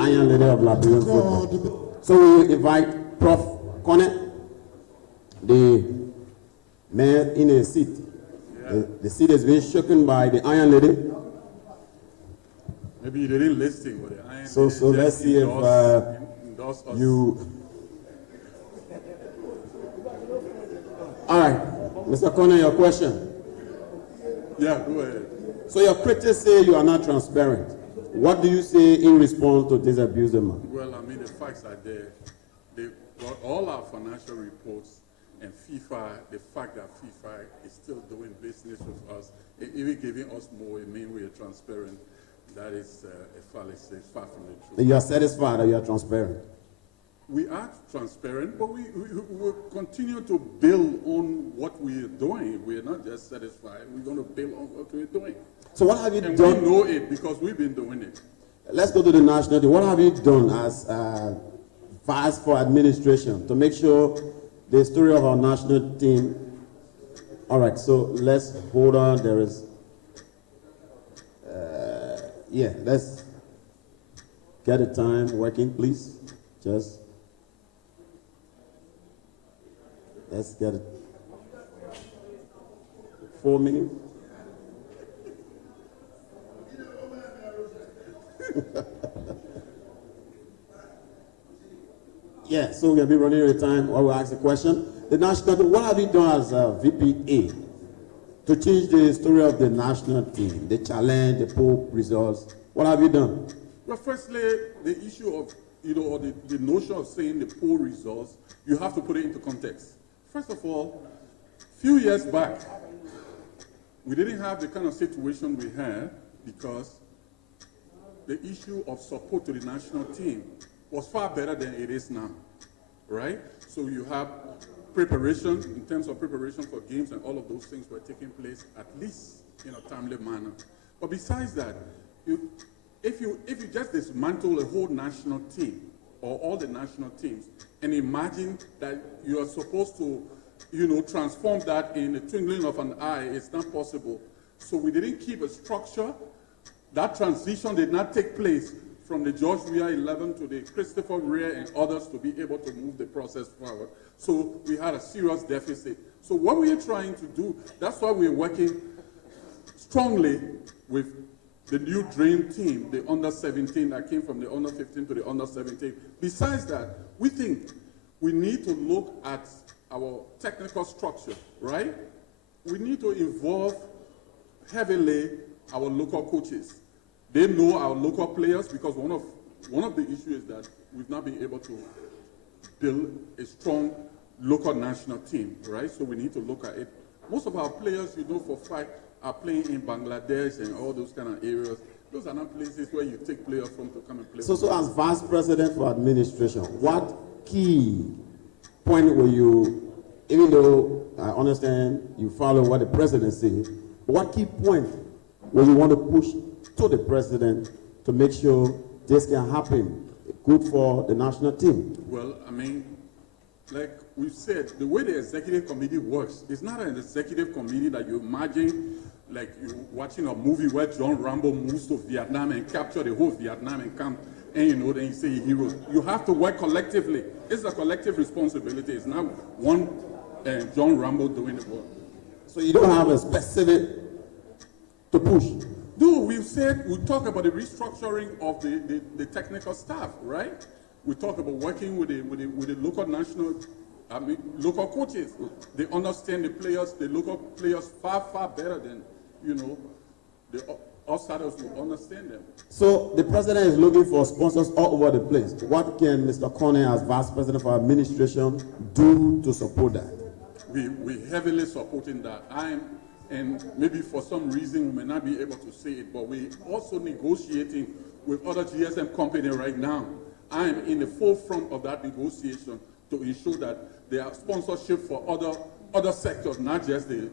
I am leader of Liberian football. So we will invite Prof. Connett, the man in a seat. Yeah. The seat has been shaken by the Iron Lady. Maybe you didn't listen with the Iron Lady. So let's see if you. All right, Mr. Connett, your question. Yeah, go ahead. So your critics say you are not transparent. What do you say in response to this abusement? Well, I mean, the facts are there. They got all our financial reports, and FIFA, the fact that FIFA is still doing business with us, even giving us more, it means we are transparent. That is a fallacy, far from the truth. You are satisfied that you are transparent? we are transparent, but we continue to build on what we are doing. We are not just satisfied. We're going to build on what we're doing. So what have you and done? We know it because we've been doing it. Let's go to the national team. What have you done as vice for administration to make sure the story of our national team? All right, so let's hold on. There is, let's get the time working, please. Just, let's get it. 4 minutes. Yeah, so we'll be running out of time while we ask the question. The national team, what have you done as VPA to change the story of the national team, the challenge, the poll results? What have you done? Well, firstly, the issue of, or the notion of saying the poll results, you have to put it into context. First of all, a few years back, we didn't have the kind of situation we had because the issue of support to the national team was far better than it is now, right? So you have preparation, in terms of preparation for games, and all of those things were taking place at least in a timely manner. But besides that, if you just dismantle a whole national team or all the national teams and imagine that you are supposed to, transform that in the twinkling of an eye, it's not possible. So we didn't keep a structure. That transition did not take place from the George Weah 11 to the Christopher Weah and others to be able to move the process forward. So we had a serious deficit. So what we are trying to do, that's why we're working strongly with the new dream team, the under 17 that came from the under 15 to the under 17. Besides that, we think we need to look at our technical structure, right? We need to involve heavily our local coaches. They know our local players because one of the issues is that we've not been able to build a strong local national team, right? So we need to look at it. Most of our players, for fact, are playing in Bangladesh and all those kind of areas. Those are not places where you take players from to come and play. So as Vice President for Administration, what key point will you, even though I understand you follow what the President says, what key point will you want to push to the President to make sure this can happen, good for the national team? Well, like we've said, the way the executive committee works, it's not an executive committee that you imagine like you're watching a movie where John Rambo moves to Vietnam and capture the whole Vietnam and come and then you say heroes. You have to work collectively. It's a collective responsibility. It's not one John Rambo doing the work. So you don't have a specific to push? No, we've said, we talk about the restructuring of the technical staff, right? We talk about working with the local local coaches. They understand the players, the local players far, far better than, the outsiders will understand them. So the President is looking for sponsors all over the place. What can Mr. Cornell, as Vice President for Administration, do to support that? We're heavily supporting that. And maybe for some reason we may not be able to say it, but we're also negotiating with other GSM companies right now. I'm in the forefront of that negotiation to ensure that there are sponsorship for other sectors, not just the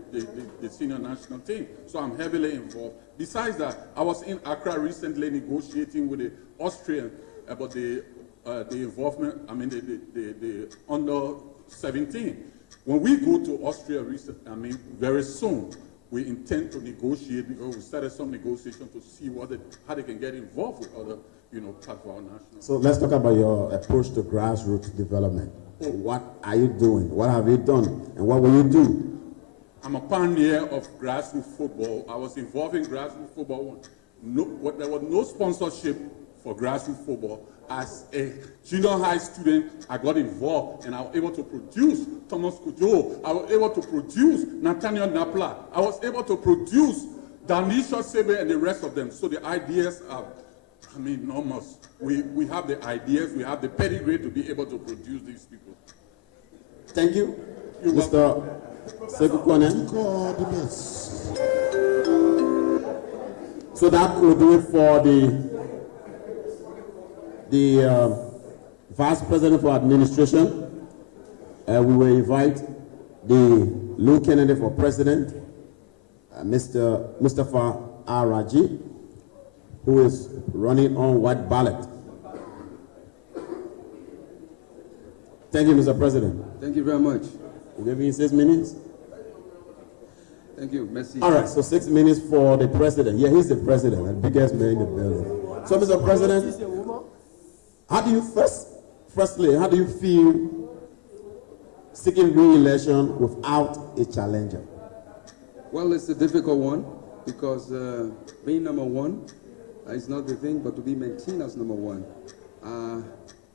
senior national team. So I'm heavily involved. Besides that, I was in Accra recently negotiating with the Austrian about the involvement, the under 17. When we go to Austria, very soon, we intend to negotiate because we started some negotiation to see how they can get involved with other, part of our national. So let's talk about your approach to grassroots development. What are you doing? What have you done? And what will you do? I'm a pioneer of grassroots football. I was involved in grassroots football. There was no sponsorship for grassroots football. As a junior high student, I got involved and I was able to produce Thomas Kujo. I was able to produce Nathaniel Napla. I was able to produce Danisha Sebe and the rest of them. So the ideas are, enormous. We have the ideas, we have the pedigree to be able to produce these people. Thank you, Mr. Sekukone. So that will do it for the Vice President for Administration, we will invite the lone candidate for President, Mr. Mustafa Raji, who is running on white ballot. Thank you, Mr. President. Thank you very much. We'll give you 6 minutes. Thank you. Merci. All right, so 6 minutes for the president. Yeah, he's the president, the biggest man in the building. So, Mr. President, how do you firstly, how do you feel seeking re-election without a challenger? Well, it's a difficult one because being number one is not the thing, but to be maintained as number one.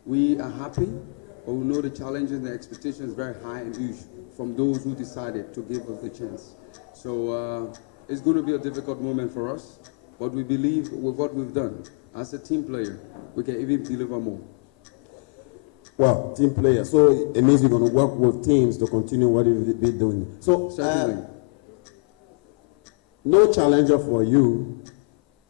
We are happy, but we know the challenges and the expectations very high and huge from those who decided to give us the chance. So it's going to be a difficult moment for us, but we believe with what we've done as a team player, we can even deliver more. Well, team player, so it means you're going to work with teams to continue what you've been doing. So, certainly. No challenger for you.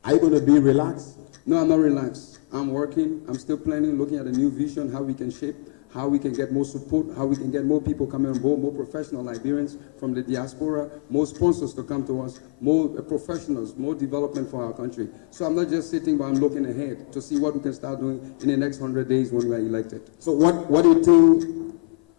Are you going to be relaxed? No, I'm not relaxed. I'm working. I'm still planning, looking at a new vision, how we can shape, how we can get more support, how we can get more people coming on board, more professional Liberians from the diaspora, more sponsors to come to us, more professionals, more development for our country. So I'm not just sitting, but I'm looking ahead to see what we can start doing in the next 100 days when we are elected. So what do you think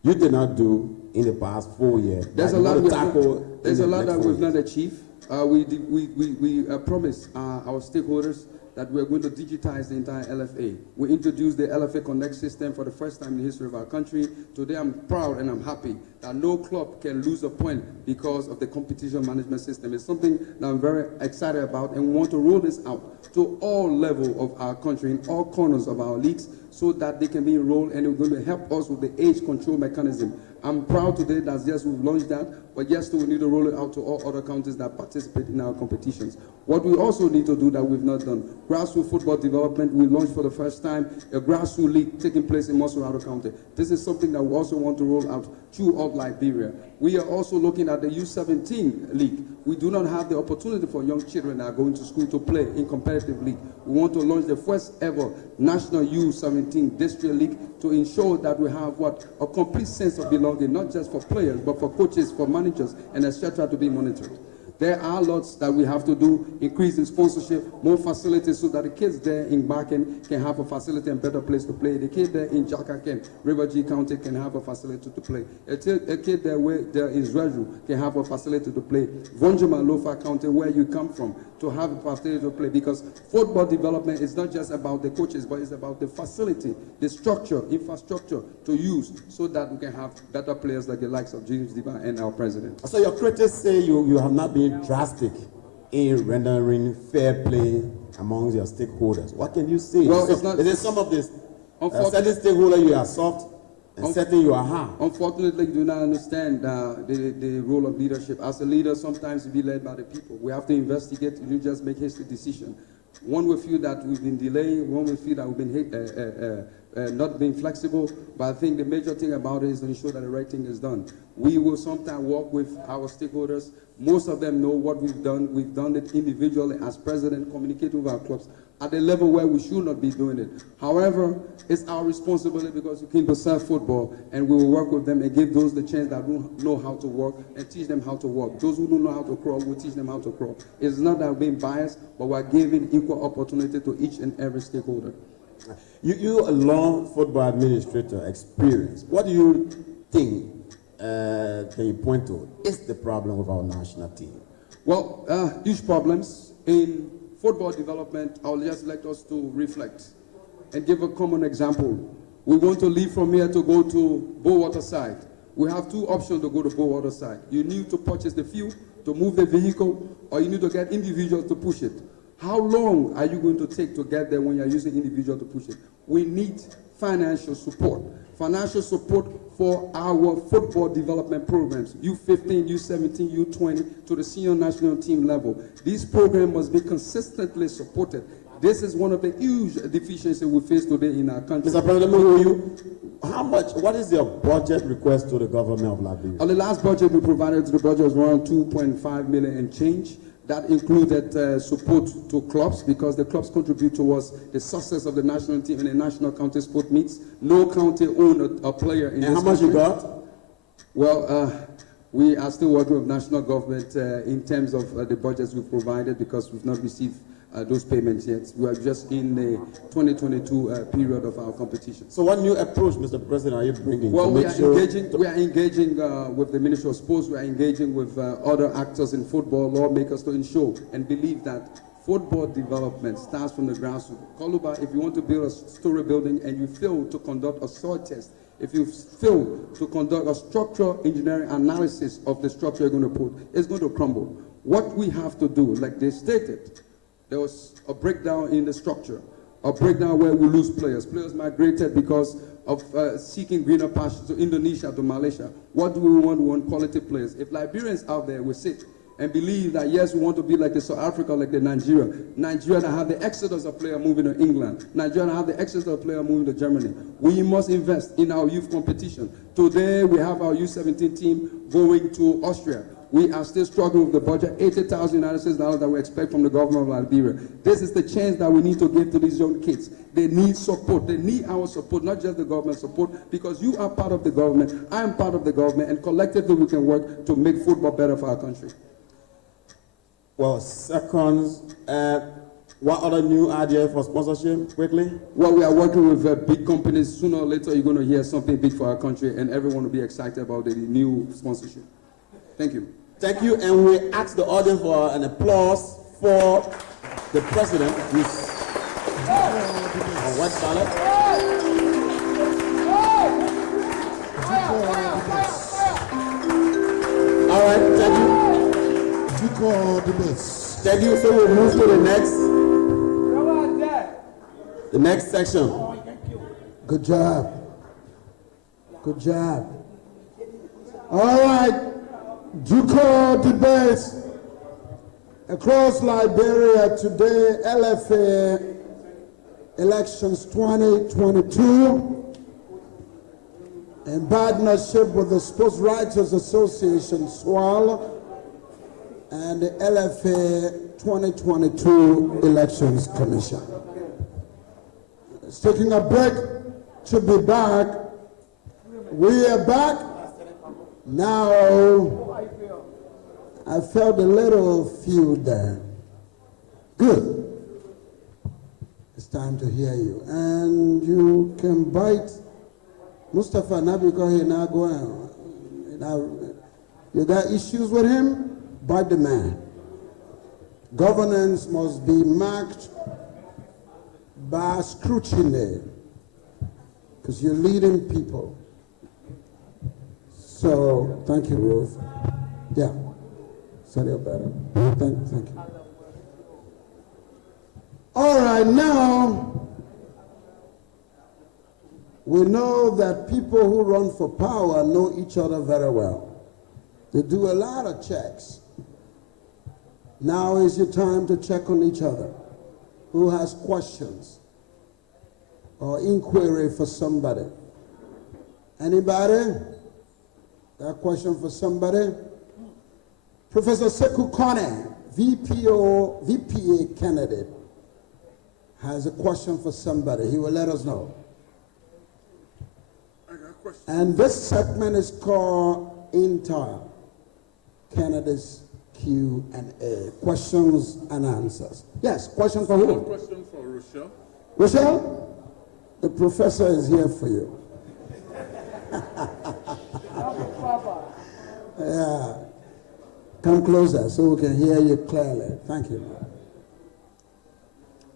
you did not do in the past 4 years? There's a lot that we've not achieved. We promised our stakeholders that we're going to digitize the entire LFA. We introduced the LFA Connect system for the first time in the history of our country. Today I'm proud and I'm happy that no club can lose a point because of the competition management system. It's something that I'm very excited about, and we want to roll this out to all levels of our country, in all corners of our leagues, so that they can be enrolled, and it's going to help us with the age control mechanism. I'm proud today that yes, we've launched that, but yes, we need to roll it out to all other counties that participate in our competitions. What we also need to do that we've not done, grassroots football development. We launched for the first time a grassroots league taking place in Mosurado County. This is something that we also want to roll out throughout Liberia. We are also looking at the U17 league. We do not have the opportunity for young children that are going to school to play in competitive league. We want to launch the first ever national U17 district league to ensure that we have a complete sense of belonging, not just for players, but for coaches, for managers, and etc. to be monitored. There are lots that we have to do, increase in sponsorship, more facilities so that the kids there in Barken can have a facility and better place to play. The kid there in Jakaken, River G County can have a facility to play. A kid there in Zreju can have a facility to play. Vonjima, Lofa County, where you come from, to have a facility to play, because football development is not just about the coaches, but it's about the facility, the structure, infrastructure to use so that we can have better players like the likes of James Diba and our president. So your critics say you have not been drastic in rendering fair play amongst your stakeholders. What can you say? Well, it's not. Is it some of this? Certain stakeholders you are soft and certain you are hard. Unfortunately, you do not understand the role of leadership. As a leader, sometimes you be led by the people. We have to investigate. You just make hasty decision. One will feel that we've been delaying. One will feel that we've been not being flexible. But I think the major thing about it is to ensure that the right thing is done. We will sometimes work with our stakeholders. Most of them know what we've done. We've done it individually as president, communicate with our clubs at the level where we should not be doing it. However, it's our responsibility because we came to serve football, and we will work with them and give those the chance that don't know how to work and teach them how to work. Those who don't know how to crawl, we'll teach them how to crawl. It's not that we're being biased, but we're giving equal opportunity to each and every stakeholder. You a long football administrator experience. What do you think can you point to is the problem with our national team? Well, huge problems in football development. I would just like us to reflect and give a common example. We want to leave from here to go to Bowater side. We have two options to go to Bowater side. You need to purchase the fuel to move the vehicle, or you need to get individuals to push it. How long are you going to take to get there when you're using individual to push it? We need financial support. Financial support for our football development programs, U15, U17, U20, to the senior national team level. These programs must be consistently supported. This is one of the huge deficiencies we face today in our country. Mr. President, what is your budget request to the government of Liberia? On the last budget we provided to the budget was around 2.5 million and change. That included support to clubs, because the clubs contribute towards the success of the national team in the national county sport meets. No county owned a player in this And how much country. you got? Well, we are still working with national government in terms of the budgets we've provided, because we've not received those payments yet. We are just in the 2022 period of our competition. So what new approach, Mr. President, are you bringing? Well, we are engaging with the Ministry of Sports. We are engaging with other actors in football, lawmakers, to ensure and believe that football development starts from the grassroots. Koluba, if you want to build a story building and you fail to conduct a soil test, if you fail to conduct a structural engineering analysis of the structure you're going to put, it's going to crumble. What we have to do, like they stated, there was a breakdown in the structure, a breakdown where we lose players. Players migrated because of seeking greener pastures to Indonesia, to Malaysia. What do we want? We want quality players. If Liberians out there will sit and believe that, yes, we want to be like the South Africa, like the Nigeria that have the exodus of players moving to England, Nigeria that have the exodus of players moving to Germany. We must invest in our youth competition. Today, we have our U17 team going to Austria. We are still struggling with the budget, $80,000 United States dollars that we expect from the government of Liberia. This is the chance that we need to give to these young kids. They need support. They need our support, not just the government support, because you are part of the government, I am part of the government, and collectively we can work to make football better for our country. Well, seconds. What other new idea for sponsorship, quickly? Well, we are working with big companies. Sooner or later, you're going to hear something big for our country, and everyone will be excited about the new sponsorship. Thank you. Thank you, and we ask the audience for an applause for the president, who's on white ballot. All right, thank you. Thank you. So we'll move to the next section. Good job. Good job. All right. JUCO debates across Liberia today, LFA elections 2022 in partnership with the Sports Writers Association, SWAL, and the LFA 2022 Elections Commission. It's taking a break to be back. We are back. Now, I felt a little feud there. Good. It's time to hear you. And you can bite Mustafa Nabiko here now going. You got issues with him? Bite the man. Governance must be marked by scrutiny, because you're leading people. So, thank you, Ruth. Yeah. Sorry about it. Thank you. All right, now, we know that people who run for power know each other very well. They do a lot of checks. Now is your time to check on each other. Who has questions or inquiry for somebody? Anybody? Got a question for somebody? Professor Sekou Kone, VPA candidate, has a question for somebody. He will let us know. I got a question. And this segment is called Entire Candidates Q&A, questions and answers. Yes, question for who? Question for Rochelle. Rochelle, the professor is here for you. Yeah. Come closer so we can hear you clearly. Thank you.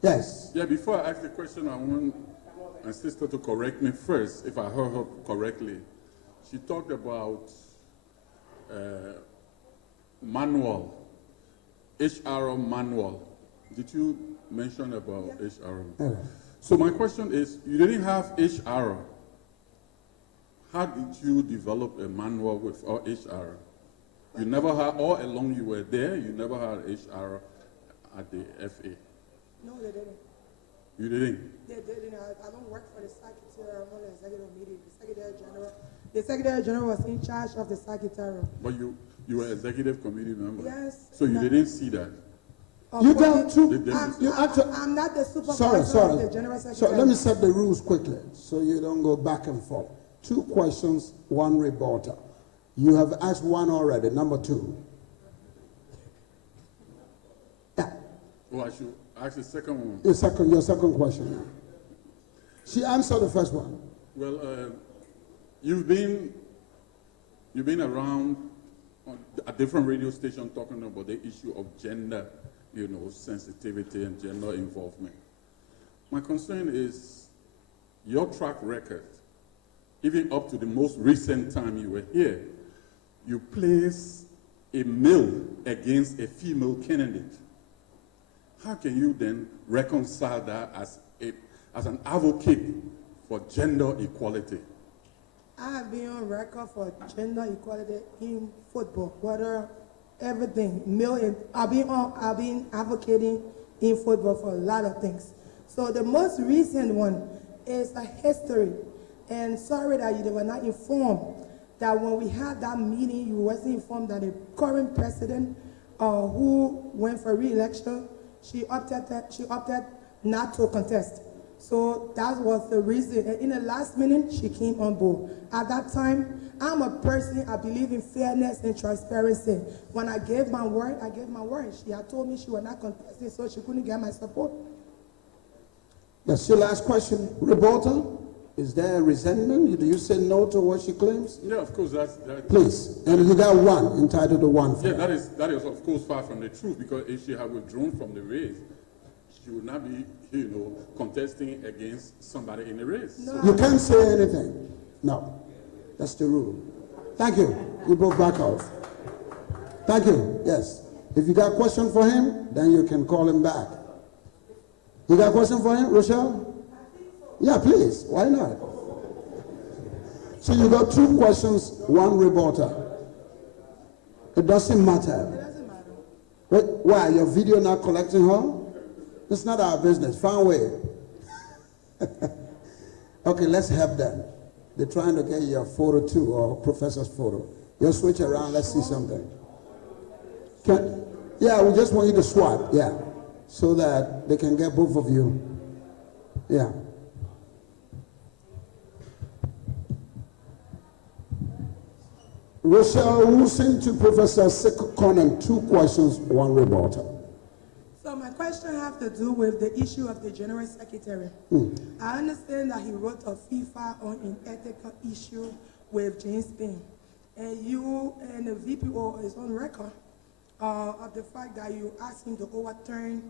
Yes. Yeah, before I ask the question, I want my sister to correct me first, if I heard her correctly. She talked about manual, HR manual. Did you mention about HR? Yeah. So my question is, you didn't have HR. How did you develop a manual with HR? You never had, all along you were there, you never had HR at the FA? No, they didn't. You didn't? They didn't. I don't work for the secretary. I'm on the executive meeting. The secretary general was in charge of the secretary. But You were executive committee member. Yes. So you didn't see that. You got two. I'm not the supervisor of the general secretary. So let me set the rules quickly so you don't go back and forth. 2 questions, 1 rebuttal. You have asked 1 already, number 2. Yeah. Oh, I should ask the second one. Your second question. She answered the first one. Well, you've been around on a different radio station talking about the issue of gender, sensitivity and gender involvement. My concern is your track record, even up to the most recent time you were here, you place a male against a female candidate. How can you then reconcile that as an advocate for gender equality? I have been on record for gender equality in football, whether everything, I've been advocating in football for a lot of things. So the most recent one is a history, and sorry that you were not informed that when we had that meeting, you wasn't informed that the current president who went for re-election, she opted not to contest. So that was the reason. And in the last minute, she came on board. At that time, I'm a person, I believe in fairness and transparency. When I gave my word, I gave my word. She had told me she was not contesting, so she couldn't get my support. That's your last question. Reporter, is there resentment? Do you say no to what she claims? Yeah, of course, that's Please, and you got 1, entitled to 1. Yeah, that is of course far from the truth, because if she had withdrawn from the race, she would not be, contesting against somebody in the race. No. You can't say anything. No, that's the rule. Thank you. You both back off. Thank you. Yes. If you got a question for him, then you can call him back. You got a question for him, Rochelle? Yeah, please. Why not? So you got 2 questions, 1 rebuttal. It doesn't matter. It doesn't matter. Wait, why? Your video not collecting her? It's not our business. Find a way. Okay, let's help them. They're trying to get your photo too, or professor's photo. You'll switch around. Let's see something. Yeah, we just want you to swap. Yeah, so that they can get both of you. Yeah. Rochelle Wilson to Professor Conan, 2 questions, 1 rebuttal. So my question has to do with the issue of the general secretary. I understand that he wrote a FIFA on an ethical issue with James Payne, and you and the VPO is on record of the fact that you asked him to overturn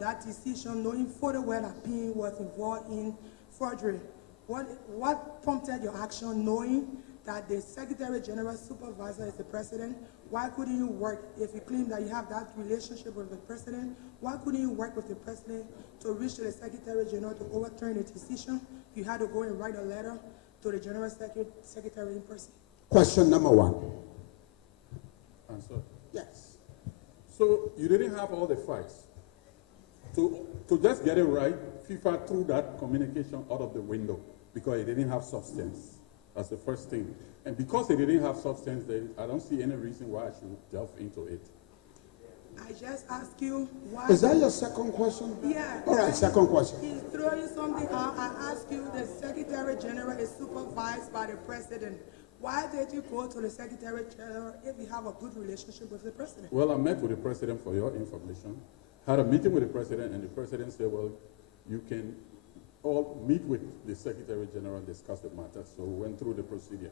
that decision, knowing full well that Payne was involved in forgery. What prompted your action, knowing that the Secretary General supervisor is the president? Why couldn't you work, if you claim that you have that relationship with the president, why couldn't you work with the president to reach to the Secretary General to overturn the decision? You had to go and write a letter to the General Secretary in person. Question number 1. Answer. Yes. So you didn't have all the facts. To just get it right, FIFA threw that communication out of the window because it didn't have substance. That's the first thing. And because it didn't have substance, I don't see any reason why I should delve into it. I just asked you why. Is that your second question? Yeah. All right, second question. He's throwing something out. I asked you, the Secretary General is supervised by the president. Why did you go to the Secretary General if you have a good relationship with the president? Well, I met with the president for your information. Had a meeting with the president, and the president said, well, you can all meet with the Secretary General and discuss the matter. So we went through the procedure.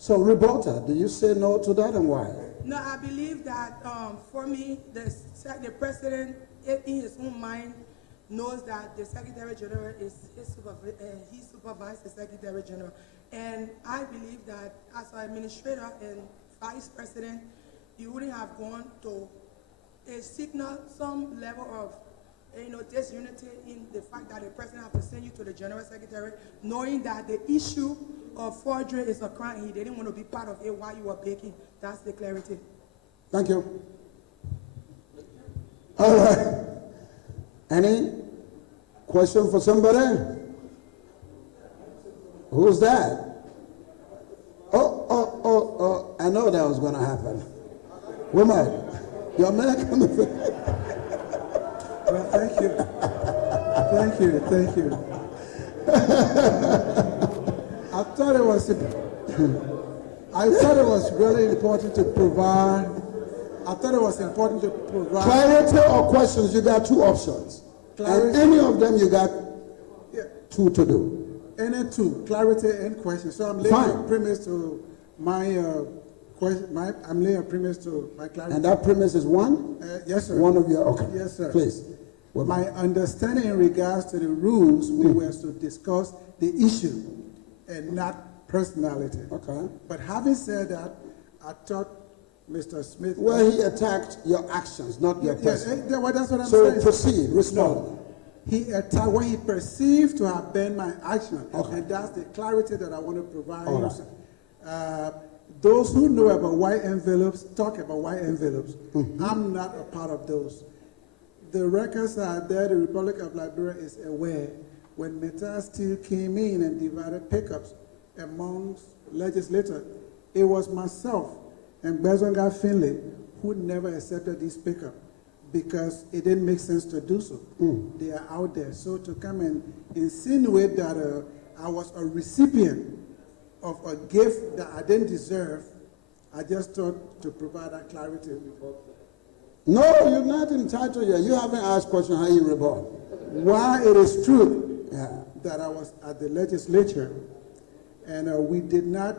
So, reporter, do you say no to that, and why? No, I believe that for me, the president, in his own mind, knows that the Secretary General is he supervises the Secretary General. And I believe that as an administrator and vice president, you wouldn't have gone to signal some level of disunity in the fact that the president has to send you to the General Secretary, knowing that the issue of forgery is a crime. He didn't want to be part of it while you were baking. That's the clarity. Thank you. All right. Any question for somebody? Who's that? Oh, I know that was going to happen. Woman, your American. Well, thank you. Thank you, thank you. I thought it was really important to provide. Clarity or questions, you got two options. Clarity. And any of them you got two to do. Any two, clarity and questions. So I'm laying a premise to my question. I'm laying a premise to my clarity. And that premise is one? Yes, sir. One of your, okay. Yes, sir. Please. My understanding in regards to the rules, we were to discuss the issue and not personality. Okay. But having said that, I thought Mr. Smith. Well, he attacked your actions, not your person. Well, that's what I'm saying. So proceed, respond. No. He attacked what he perceived to have been my action. Okay. And that's the clarity that I want to provide. All right. Those who know about white envelopes talk about white envelopes. I'm not a part of those. The records are there. The Republic of Liberia is aware. When Metal Steel came in and divided pickups amongst legislators, it was myself and Bezonga Finley who never accepted this pickup because it didn't make sense to do so. They are out there. So to come and insinuate that I was a recipient of a gift that I didn't deserve, I just thought to provide that clarity before. No, you're not entitled yet. You haven't asked question how you rebut. Why it is true that I was at the legislature and we did not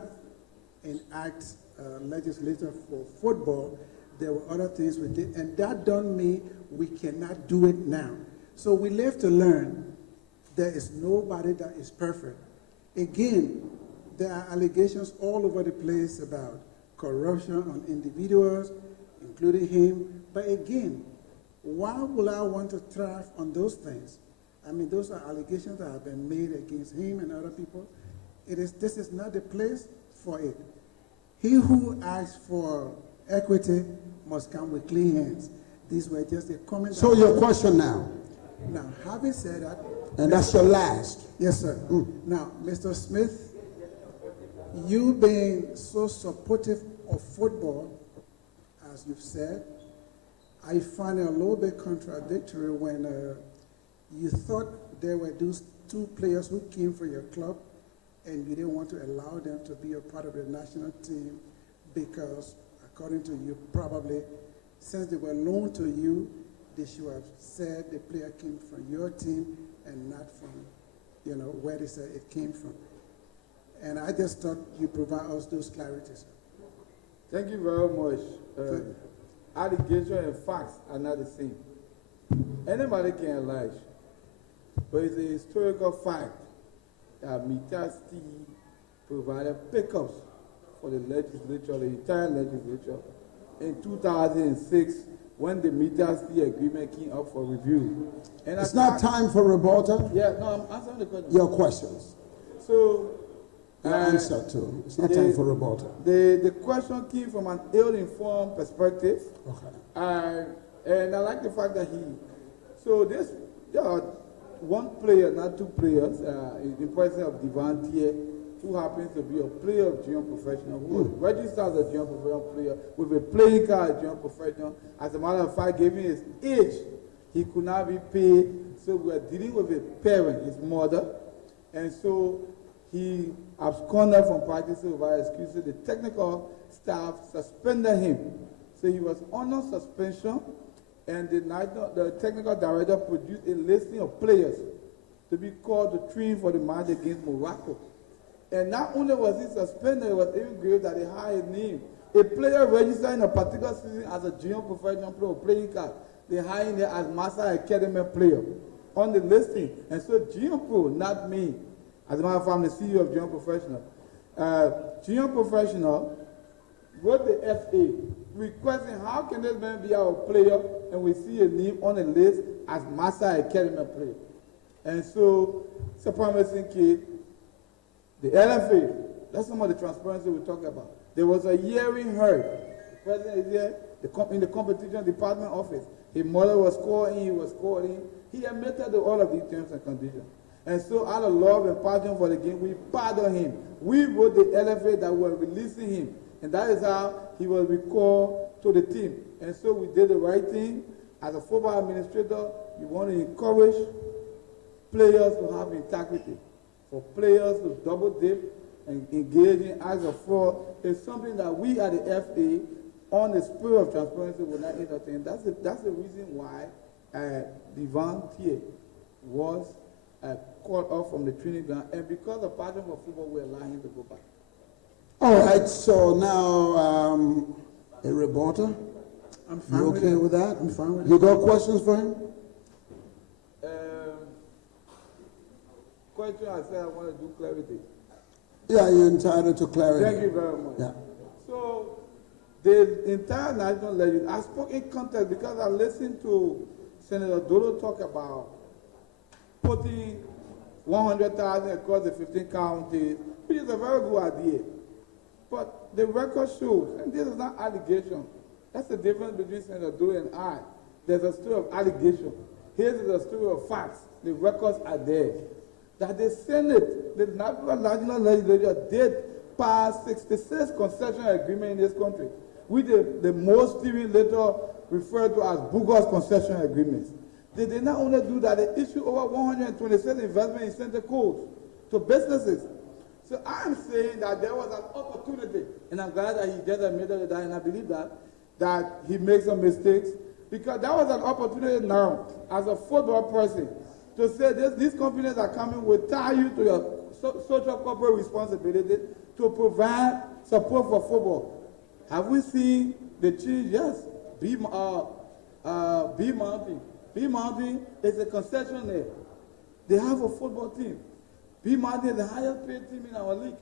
enact legislature for football. There were other things we did, and that don't mean we cannot do it now. So we live to learn. There is nobody that is perfect. Again, there are allegations all over the place about corruption on individuals, including him. But again, why would I want to thrive on those things? I mean, those are allegations that have been made against him and other people. This is not the place for it. He who asks for equity must come with clean hands. These were just a comment. So your question now. Now, having said that. And that's your last. Yes, sir. Now, Mr. Smith, you being so supportive of football, as you've said, I find it a little bit contradictory when you thought there were those two players who came from your club and you didn't want to allow them to be a part of the national team because, according to you, probably, since they were loaned to you, they should have said the player came from your team and not from, where they said it came from. And I just thought you provide us those clarities. Thank you very much. Allegation and facts are not the same. Anybody can allege, but it's a historical fact that Metal Steel provided pickups for the legislature, the entire legislature, in 2006 when the Metal Steel agreement came up for review. And it's not time for rebuttal. Yeah, no, I'm answering the question. Your questions. So, your answer too. It's not time for rebuttal. The question came from an ill-informed perspective. Okay. And I like the fact that there are one player, not two players, in the presence of Devontier, who happens to be a player of junior professional, who registered as a junior professional player with a playing card as junior professional. As a matter of fact, given his age, he could not be paid. So we are dealing with a parent, his mother, and so he absconded from practice over excuses. The technical staff suspended him. So he was on suspension, and the technical director produced a listing of players to be called to train for the match against Morocco. And not only was he suspended, it was even grave that they hired a name. A player registered in a particular season as a junior professional player, playing card, they hired him as Master Academy player on the listing. And so Junior Pro, not me, as a matter of fact, I'm the CEO of Junior Professional. Junior Professional wrote the FA requesting how can this man be our player and we see a name on the list as Master Academy player. And so it's a promising kid. The LFA, that's some of the transparency we're talking about. There was a hearing heard. The president is here in the competition department office. His mother was called in, he was called in. He admitted to all of these terms and conditions. And so out of love and passion for the game, we pardoned him. We wrote the LFA that we're releasing him. And that is how he was recalled to the team. And so we did the right thing. As a football administrator, you want to encourage players to have integrity. For players to double dip and engage in acts of fraud is something that we at the FA, on the spirit of transparency, will not entertain. That's the reason why Devon Thier was called off from the training ground, and because of passion for football, we allow him to go back. All right, so now a reporter. I'm fine. You okay with that? I'm fine with You it. got questions for him? Question I said I want to do clarity. Yeah, you're entitled to clarity. Thank you very much. Yeah. So, the entire national legislature, I spoke in context because I listened to Senator Dolo talk about putting 100,000 across the 15 counties, which is a very good idea. But the record shows, and this is not allegation, that's the difference between Senator Dolo and I. There's a story of allegation. Here is a story of facts. The records are there. That the Senate, the National Legislature, did pass 66 concession agreements in this country, with the most steering later referred to as bogus concession agreements. They did not only do that, they issued over 126 investment incentive codes to businesses. So I'm saying that there was an opportunity, and I'm glad that he just admitted that, and I believe that he makes some mistakes, because that was an opportunity now, as a football person, to say these companies are coming, will tie you to your social corporate responsibility to provide support for football. Have we seen the change? Yes. B Mountain. B Mountain is a concessionaire. They have a football team. B Mountain is the highest paid team in our league.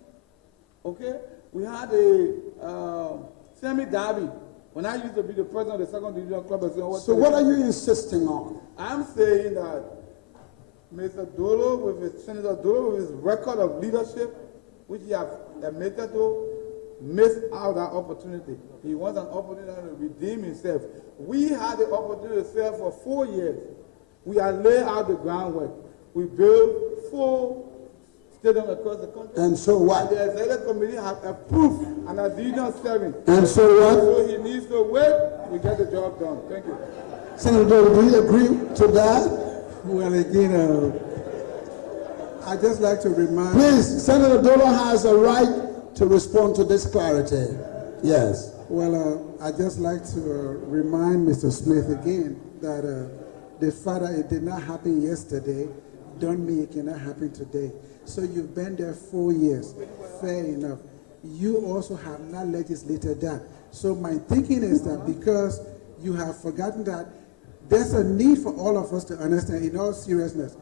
Okay? We had a semi-derby. When I used to be the president of the second division club. So what are you insisting on? I'm saying that Mr. Dolo, Senator Dolo, with his record of leadership, which he has admitted to, missed out that opportunity. He wants an opportunity to redeem himself. We had the opportunity to serve for 4 years. We are laying out the groundwork. We built 4 stadiums across the country. And so what? And the executive committee has approved an additional 7. And so what? So he needs to wait to get the job done. Thank you. Senator Dolo, do you agree to that? Well, again, I'd just like to remind... Please, Senator Dolo has a right to respond to this clarity. Yes. Well, I'd just like to remind Mr. Smith again that the fact that it did not happen yesterday don't mean it cannot happen today. So you've been there 4 years. Fair enough. You also have not legislated that. So my thinking is that because you have forgotten that, there's a need for all of us to understand, in all seriousness.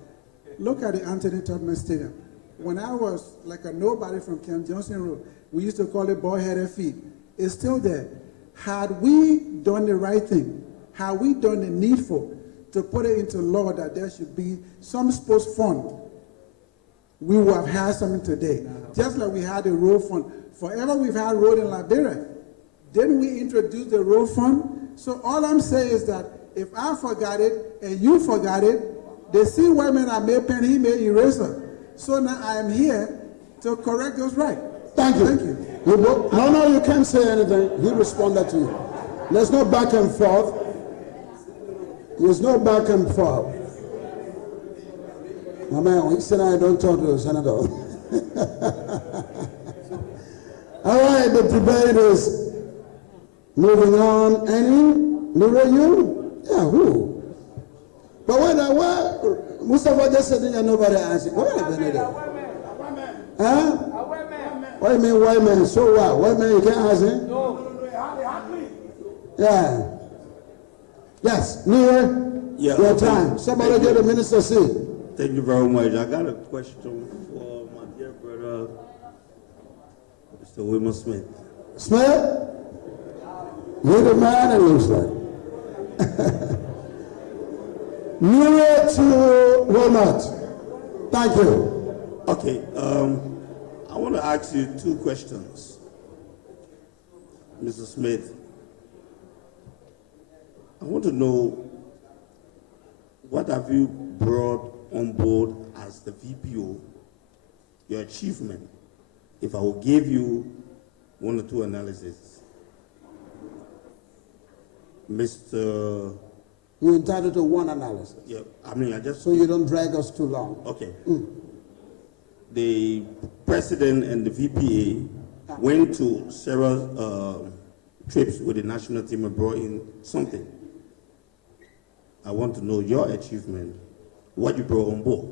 Look at the Anthony Tubman Stadium. When I was like a nobody from Camp Johnson Road, we used to call it Boy-Headed Feet. It's still there. Had we done the right thing, had we done the needful to put it into law that there should be some sports fund, we would have had something today. Just like we had a road fund. Forever we've had road in Liberia. Then we introduced the road fund. So all I'm saying is that if I forgot it and you forgot it, they see white men are made pen, he made eraser. So now I am here to correct those right. Thank you. Thank you. No, you can't say anything. He responded to you. There's no back and forth. There's no back and forth. My man, he said I don't talk to the senator. All right, the debate is moving on. Any? Nero, you? Yeah, who? But where Mustafa just said that nobody asked him. Where are they? Huh? What do you mean white man? So what? White man you can't ask him? No. Yeah. Yes, Nero, your time. Somebody get a minister seat. Thank you very much. I got a question for my dear brother, Mr. Wilmer Smith. Smith? You're the man, it looks like. Nero to Walmart. Thank you. Okay, I want to ask you 2 questions. Mr. Smith, I want to know, what have you brought on board as the VPO, your achievement? If I will give you one or two analyses. Mr. You're entitled to one analysis. Yeah, I mean, I just... So you don't drag us too long. Okay. The president and the VPA went to several trips with the national team and brought in something. I want to know your achievement, what you brought on board.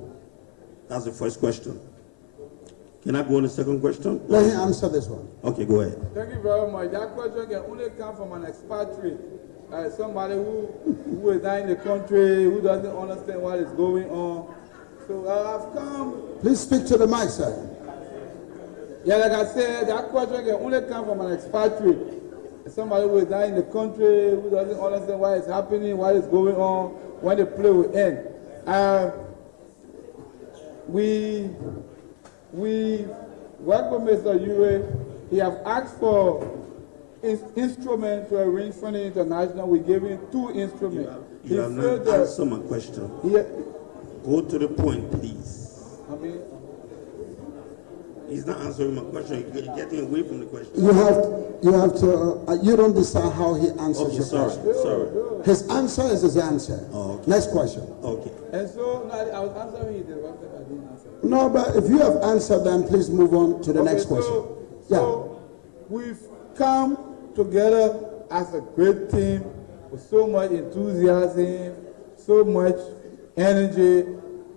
That's the first question. Can I go on the second question? Let him answer this one. Okay, go ahead. Thank you very much. That question can only come from an expatriate, somebody who is not in the country, who doesn't understand what is going on. So I've come. Please speak to the mic, sir. Yeah, like I said, that question can only come from an expatriate, somebody who is not in the country, who doesn't understand what is happening, what is going on, when the play will end. We work with Mr. Yue. He have asked for instruments to arrange for the international. We gave him 2 instruments. You have not answered my question. Go to the point, please. He's not answering my question. You're getting away from the question. You have to, you don't decide how he answers your question. Sorry. His answer is his answer. Oh, okay. Next question. Okay. And so, no, I was answering it, I didn't answer. No, but if you have answered, then please move on to the next question. So we've come together as a great team with so much enthusiasm, so much energy.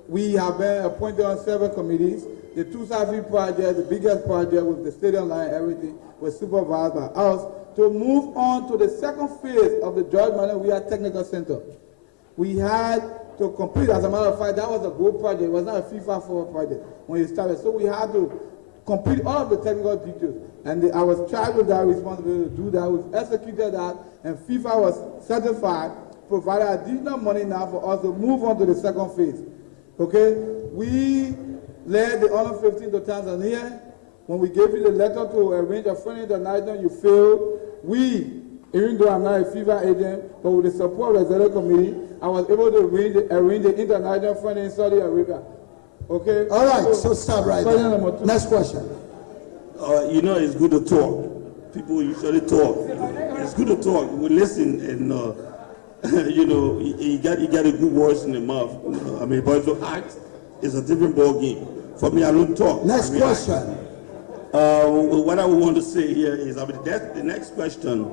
We have been appointed on several committees. The 2 Safi project, the biggest project with the stadium line, everything, was supervised by us to move on to the second phase of the George Manuel Technical Center. We had to complete, as a matter of fact, that was a gold project. It was not a FIFA forward project when it started. So we had to complete all of the technical details. And I was charged with that responsibility to do that. We've executed that, and FIFA was certified, provided additional money now for us to move on to the second phase. Okay? We led the Honor 15 to Tanzania. When we gave you the letter to arrange a friendly international, you failed. We, even though I'm not a FIFA agent, but with the support of the Executive Committee, I was able to arrange the international friendly in Saudi Arabia. Okay? All right, so stop right there. Next question. You know, it's good to talk. People usually talk. It's good to talk. We listen, and you know, you get a good voice in the mouth. I mean, but to act is a different ball game. For me, I don't talk. Next question. What I want to say here is, I mean, the next question: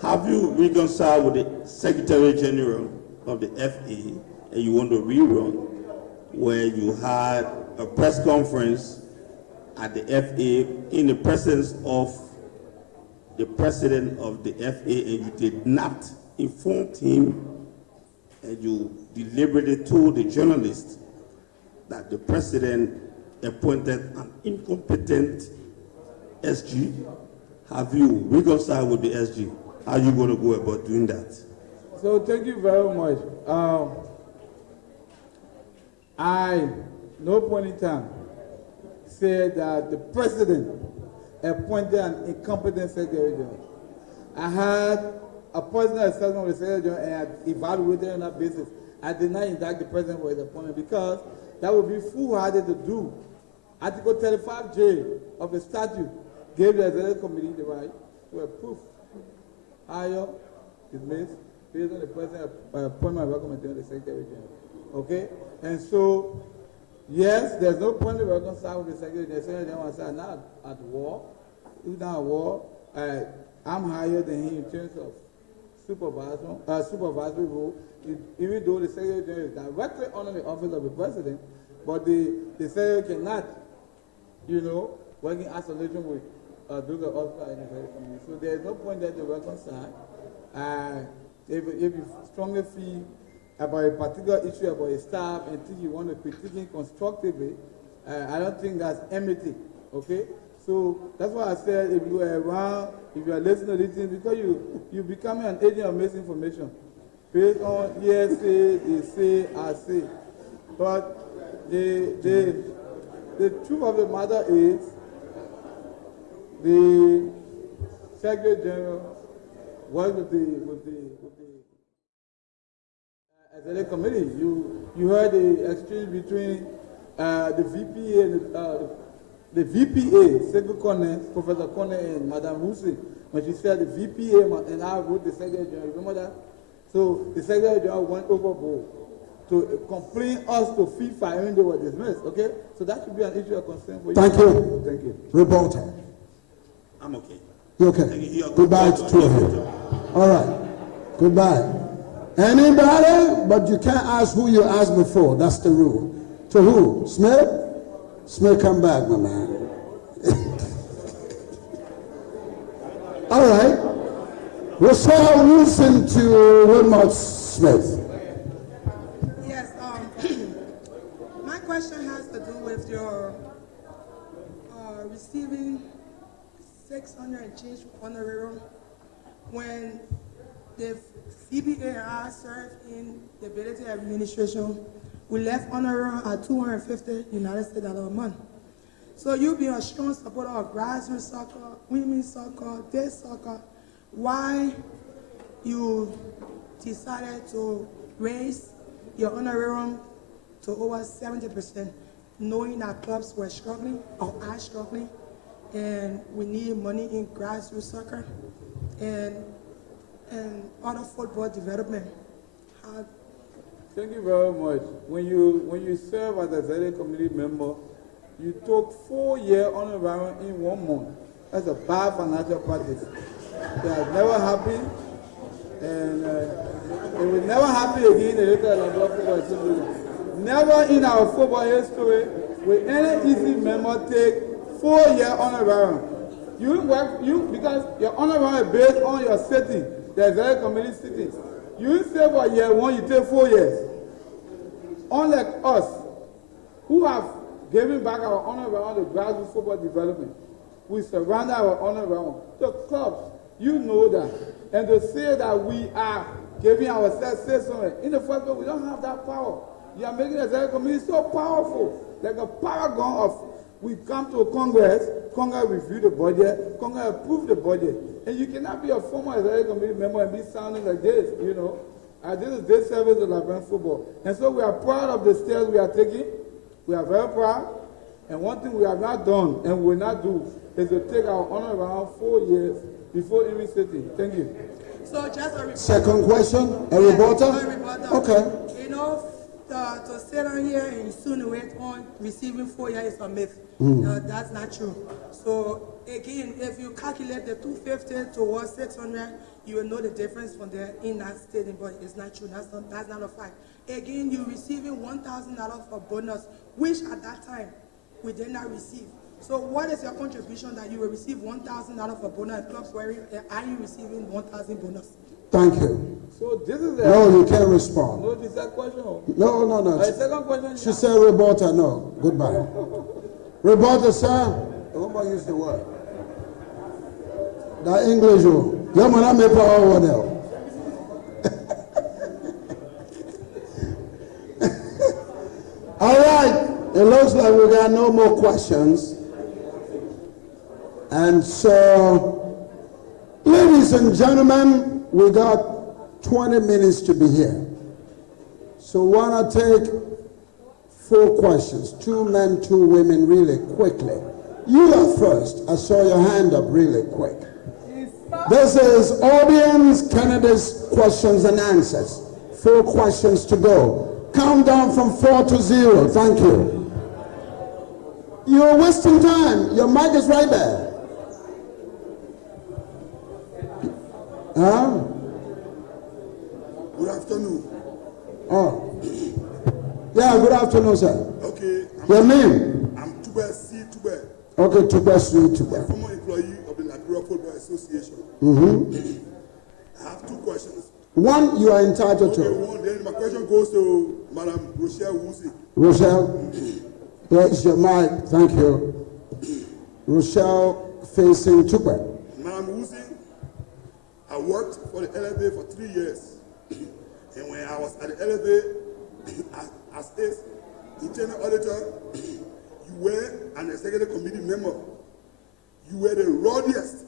have you reconciled with the Secretary General of the FA, and you want to rerun, where you had a press conference at the FA in the presence of the president of the FA, and you did not inform him, and you deliberately told the journalist that the president appointed an incompetent SG? Have you reconciled with the SG? How are you going to go about doing that? So thank you very much. I, no point in time, said that the president appointed an incompetent Secretary General. I had a personal assessment with the Secretary General, and I evaluated on that basis. I did not indict the president for his appointment because that would be foolhardy to do. Article 35J of the statute gave the Executive Committee the right to approve, hire, dismiss, based on the president's appointment and recommendation of the Secretary General. Okay? And so, yes, there's no point to reconcile with the Secretary General. The Secretary General said, I'm not at war. He's not at war. I'm higher than him in terms of supervisory role, even though the Secretary General is directly under the office of the President, but the Secretary cannot, you know, work in isolation with those of us in the Executive Committee. So there's no point there to reconcile. If you strongly feel about a particular issue about a staff and think you want to critique it constructively, I don't think that's enmity, okay? So that's why I said if you are around, if you are listening to these things, because you becoming an agent of misinformation based on hearsay, they say, I say. But the truth of the matter is the Secretary General worked with the Executive Committee. You heard the exchange between the VP and the VPA, Secretary Corner, Professor Corner and Madame Rousey, when she said the VPA and I wrote the Secretary General, remember that? So the Secretary General went overboard to complain us to FIFA when they were dismissed, okay? So that should be an issue of concern for you. Thank you. Thank you. Reporter. I'm okay. You okay? Goodbye to two of you. All right. Goodbye. Anybody? But you can't ask who you asked before. That's the rule. To who? Smith? Smith, come back, my man. All right. We'll shall listen to Wilmot Smith. Yes, my question has to do with your receiving 600 and change honorarium when the CBA and I served in the military administration. We left honorarium at $250 United States a month. So you being a strong supporter of grassroots soccer, women's soccer, day soccer, why you decided to raise your honorarium to over 70%, knowing that clubs were struggling or are struggling, and we need money in grassroots soccer and other football development. Thank you very much. When you serve as a executive committee member, you took 4-year honorarium in 1 month. That's a bad financial practice. They are never happy, and they will never happy again in the Liberia Football Association. Never in our football history will any EC member take 4-year honorarium. Because your honorarium is based on your sitting, the executive committee sittings. You say for year 1, you take 4 years. Unlike us, who have given back our honorarium to grassroots football development, we surrender our honorarium to clubs. You know that. And to say that we are giving ourselves say something, in the first place, we don't have that power. You are making the executive committee so powerful, like a paragon of, we come to Congress review the budget, Congress approve the budget. And you cannot be a former executive committee member and be sounding like this, you know. This is this service to Liberian football. And so we are proud of the steps we are taking. We are very proud. And one thing we have not done and will not do is to take our honor around 4 years before even sitting. Thank you. So just a reporter. Second question, a reporter? A reporter. Okay. You know, to sit down here and insinuate on receiving 4 years is a myth. That's not true. So again, if you calculate the 250 towards 600, you will know the difference from there in that statement, but it's not true. That's not a fact. Again, you're receiving $1,000 for bonus, which at that time we did not receive. So what is your contribution that you will receive $1,000 for bonus at clubs where are you receiving 1,000 bonus? Thank you. So this is no, you can't respond. No, this is that question. No. Second question. She said reporter, no. Goodbye. Reporter, sir. Nobody use the word. The English, you man, make power there. All right. It looks like we got no more questions. And so, ladies and gentlemen, we got 20 minutes to be here. So why not take 4 questions, 2 men, 2 women, really quickly. You are first. I saw your hand up really quick. This is audience candidates questions and answers. 4 questions to go. Countdown from 4 to 0. Thank you. You're wasting time. Your mic is right there. Huh? Good afternoon. Oh. Yeah, good afternoon, sir. Okay. Your name? I'm Tube C. Tube. Okay, Tube C. Tube. I'm a former employee of the Liberia Football Association. I have 2 questions. One you are entitled to. One, then my question goes to Madam Rochelle Wusi. Rochelle, there is your mic. Thank you. Rochelle facing Tube. Madam Wusi, I worked for the LFA for 3 years. And when I was at the LFA, as internal auditor, you were an executive committee member. You were the rowdiest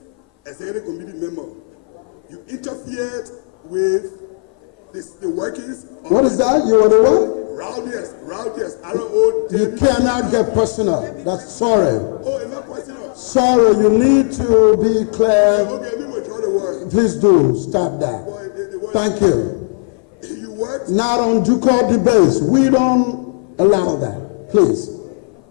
executive committee member. You interfered with the workings. What is that? You were the what? Rowdiest, R-O-W. You cannot get personal. That's sorry. Oh, it's not personal. Sorry, you need to be clear. Okay, we will try the word. Please do. Stop that. Thank you. You worked? Not on Ducal debates. We don't allow that. Please.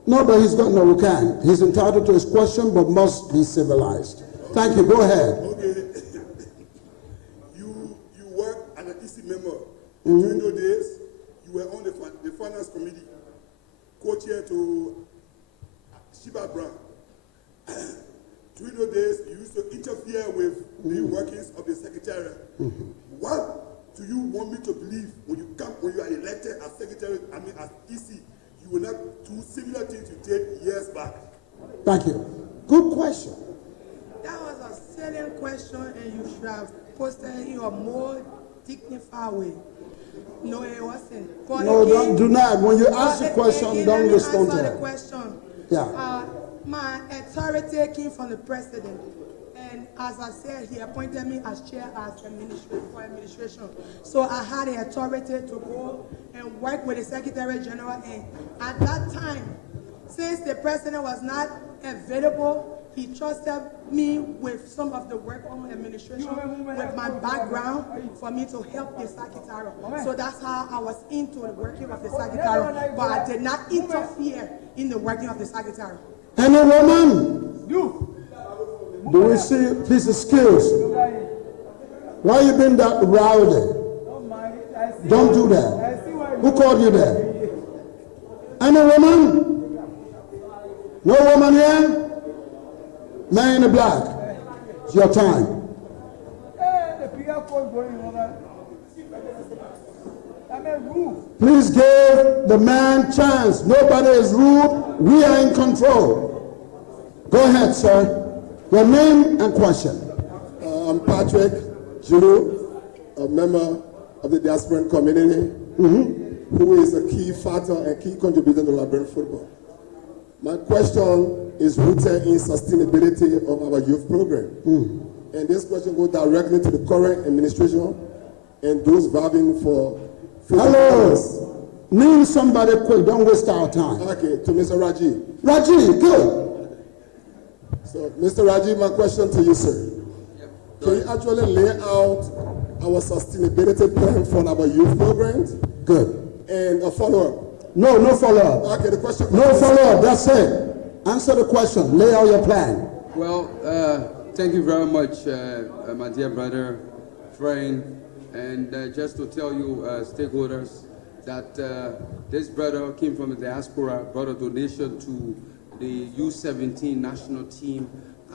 No, but he's got, no, we can't. He's entitled to his question, but must be civilized. Thank you. Go ahead. Okay. you work as an EC member. During those days, you were on the finance committee, co-chair to Shiba Brown. During those days, you used to interfere with the workings of the secretariat. What do you want me to believe when you are elected as secretary, as EC, you will not do similar things you did years back? Thank you. Good question. That was a salient question, and you should have posted it in a more dignified way. No, it wasn't. But No, again, do not. When you ask the question, don't respond to the it. question. Yeah. My authority came from the president. And as I said, he appointed me as chair for administration. So I had the authority to go and work with the Secretary General. And at that time, since the president was not available, he trusted me with some of the work on administration, with my background, for me to help the secretary. So that's how I was into the working of the secretary. But I did not interfere in the working of the secretary. Any woman? Do we see, please excuse? Why you been that rowdy? Don't do that. Who called you that? Any woman? No woman here? Man in the black. It's your time. Please give the man chance. Nobody is rude. We are in control. Go ahead, sir. Your name and question. I'm Patrick Juru, a member of the diasporan community, who is a key factor and key contributor to Liberian football. My question is rooted in sustainability of our youth program. And this question goes directly to the current administration and those vying for... Hello. Name somebody quick. Don't waste our time. Okay, to Mr. Raji. Raji, good. So, Mr. Raji, my question to you, sir. Can you actually lay out our sustainability plan for our youth programs? Good. And a follow-up? No, no follow-up. Okay, the question... No follow-up, that's it. Answer the question. Lay out your plan. Well, thank you very much, my dear brother, friend. And just to tell you, stakeholders, that this brother came from the diaspora, brought a donation to the U17 national team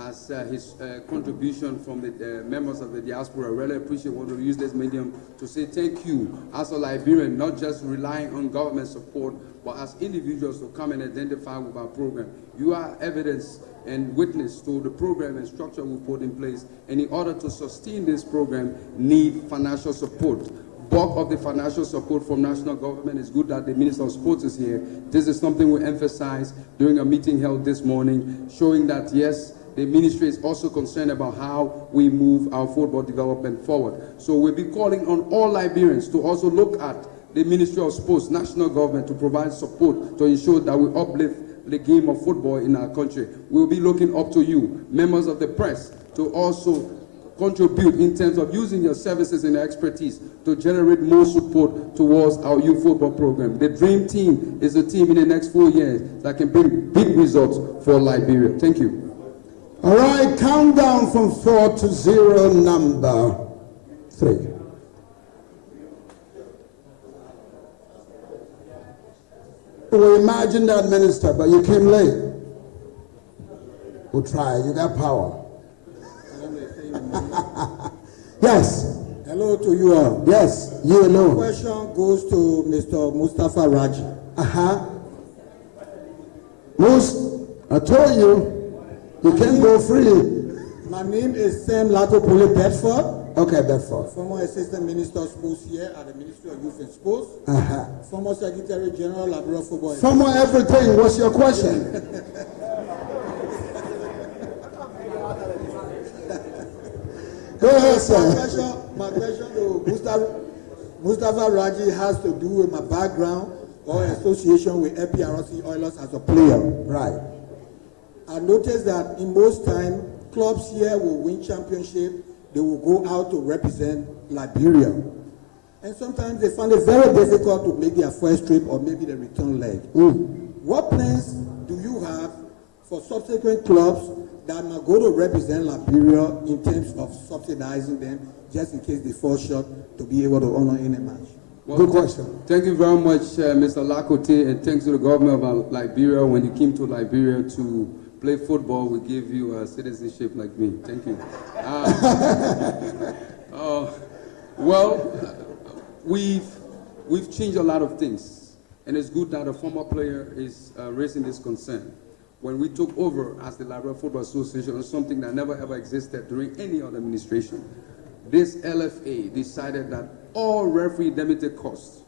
as his contribution from the members of the diaspora. I really appreciate, want to use this medium to say thank you as a Liberian, not just relying on government support, but as individuals to come and identify with our program. You are evidence and witness to the program and structure we put in place. And in order to sustain this program, need financial support. Bulk of the financial support from national government. Is good that the Minister of Sports is here. This is something we emphasized during a meeting held this morning, showing that yes, the ministry is also concerned about how we move our football development forward. So we'll be calling on all Liberians to also look at the Ministry of Sports, national government, to provide support to ensure that we uplift the game of football in our country. We'll be looking up to you, members of the press, to also contribute in terms of using your services and expertise to generate more support towards our youth football program. The dream team is a team in the next 4 years that can bring big results for Liberia. Thank you. All right, countdown from 4 to 0, number 3. Well, imagine that, Minister, but you came late. We'll try. You got power. Yes. Hello to you all. Yes, you alone. The question goes to Mr. Mustafa Raji. I told you, you can't go free. My name is Sam Latopole Bedford. Okay, Bedford. Former Assistant Minister of Sports here at the Ministry of Youth and Sports. Former Secretary General, Liberia Football. Former everything. What's your question? Go ahead, sir. My question to Mustafa Raji has to do with my background. or association with LPRC Oilers as a player. Right. I noticed that in most time, clubs here will win championship, they will go out to represent Liberia. And sometimes they find it very difficult to make their first trip or maybe the return leg. What plans do you have for subsequent clubs that might go to represent Liberia in terms of subsidizing them just in case they fall short to be able to honor in a match? Well, Good question. Thank you very much, Mr. Lakote, and thanks to the government of Liberia. When you came to Liberia to play football, we gave you a citizenship like me. Thank you. We've changed a lot of things, and it's good that a former player is raising this concern. When we took over as the Liberia Football Association, it was something that never ever existed during any other administration. This LFA decided that all referee indemnity costs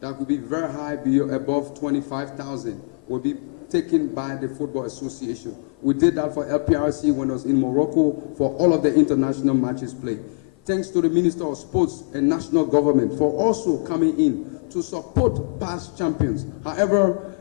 that could be very high, above 25,000, will be taken by the Football Association. We did that for LPRC when I was in Morocco for all of the international matches played. Thanks to the Minister of Sports and National Government for also coming in to support past champions. However,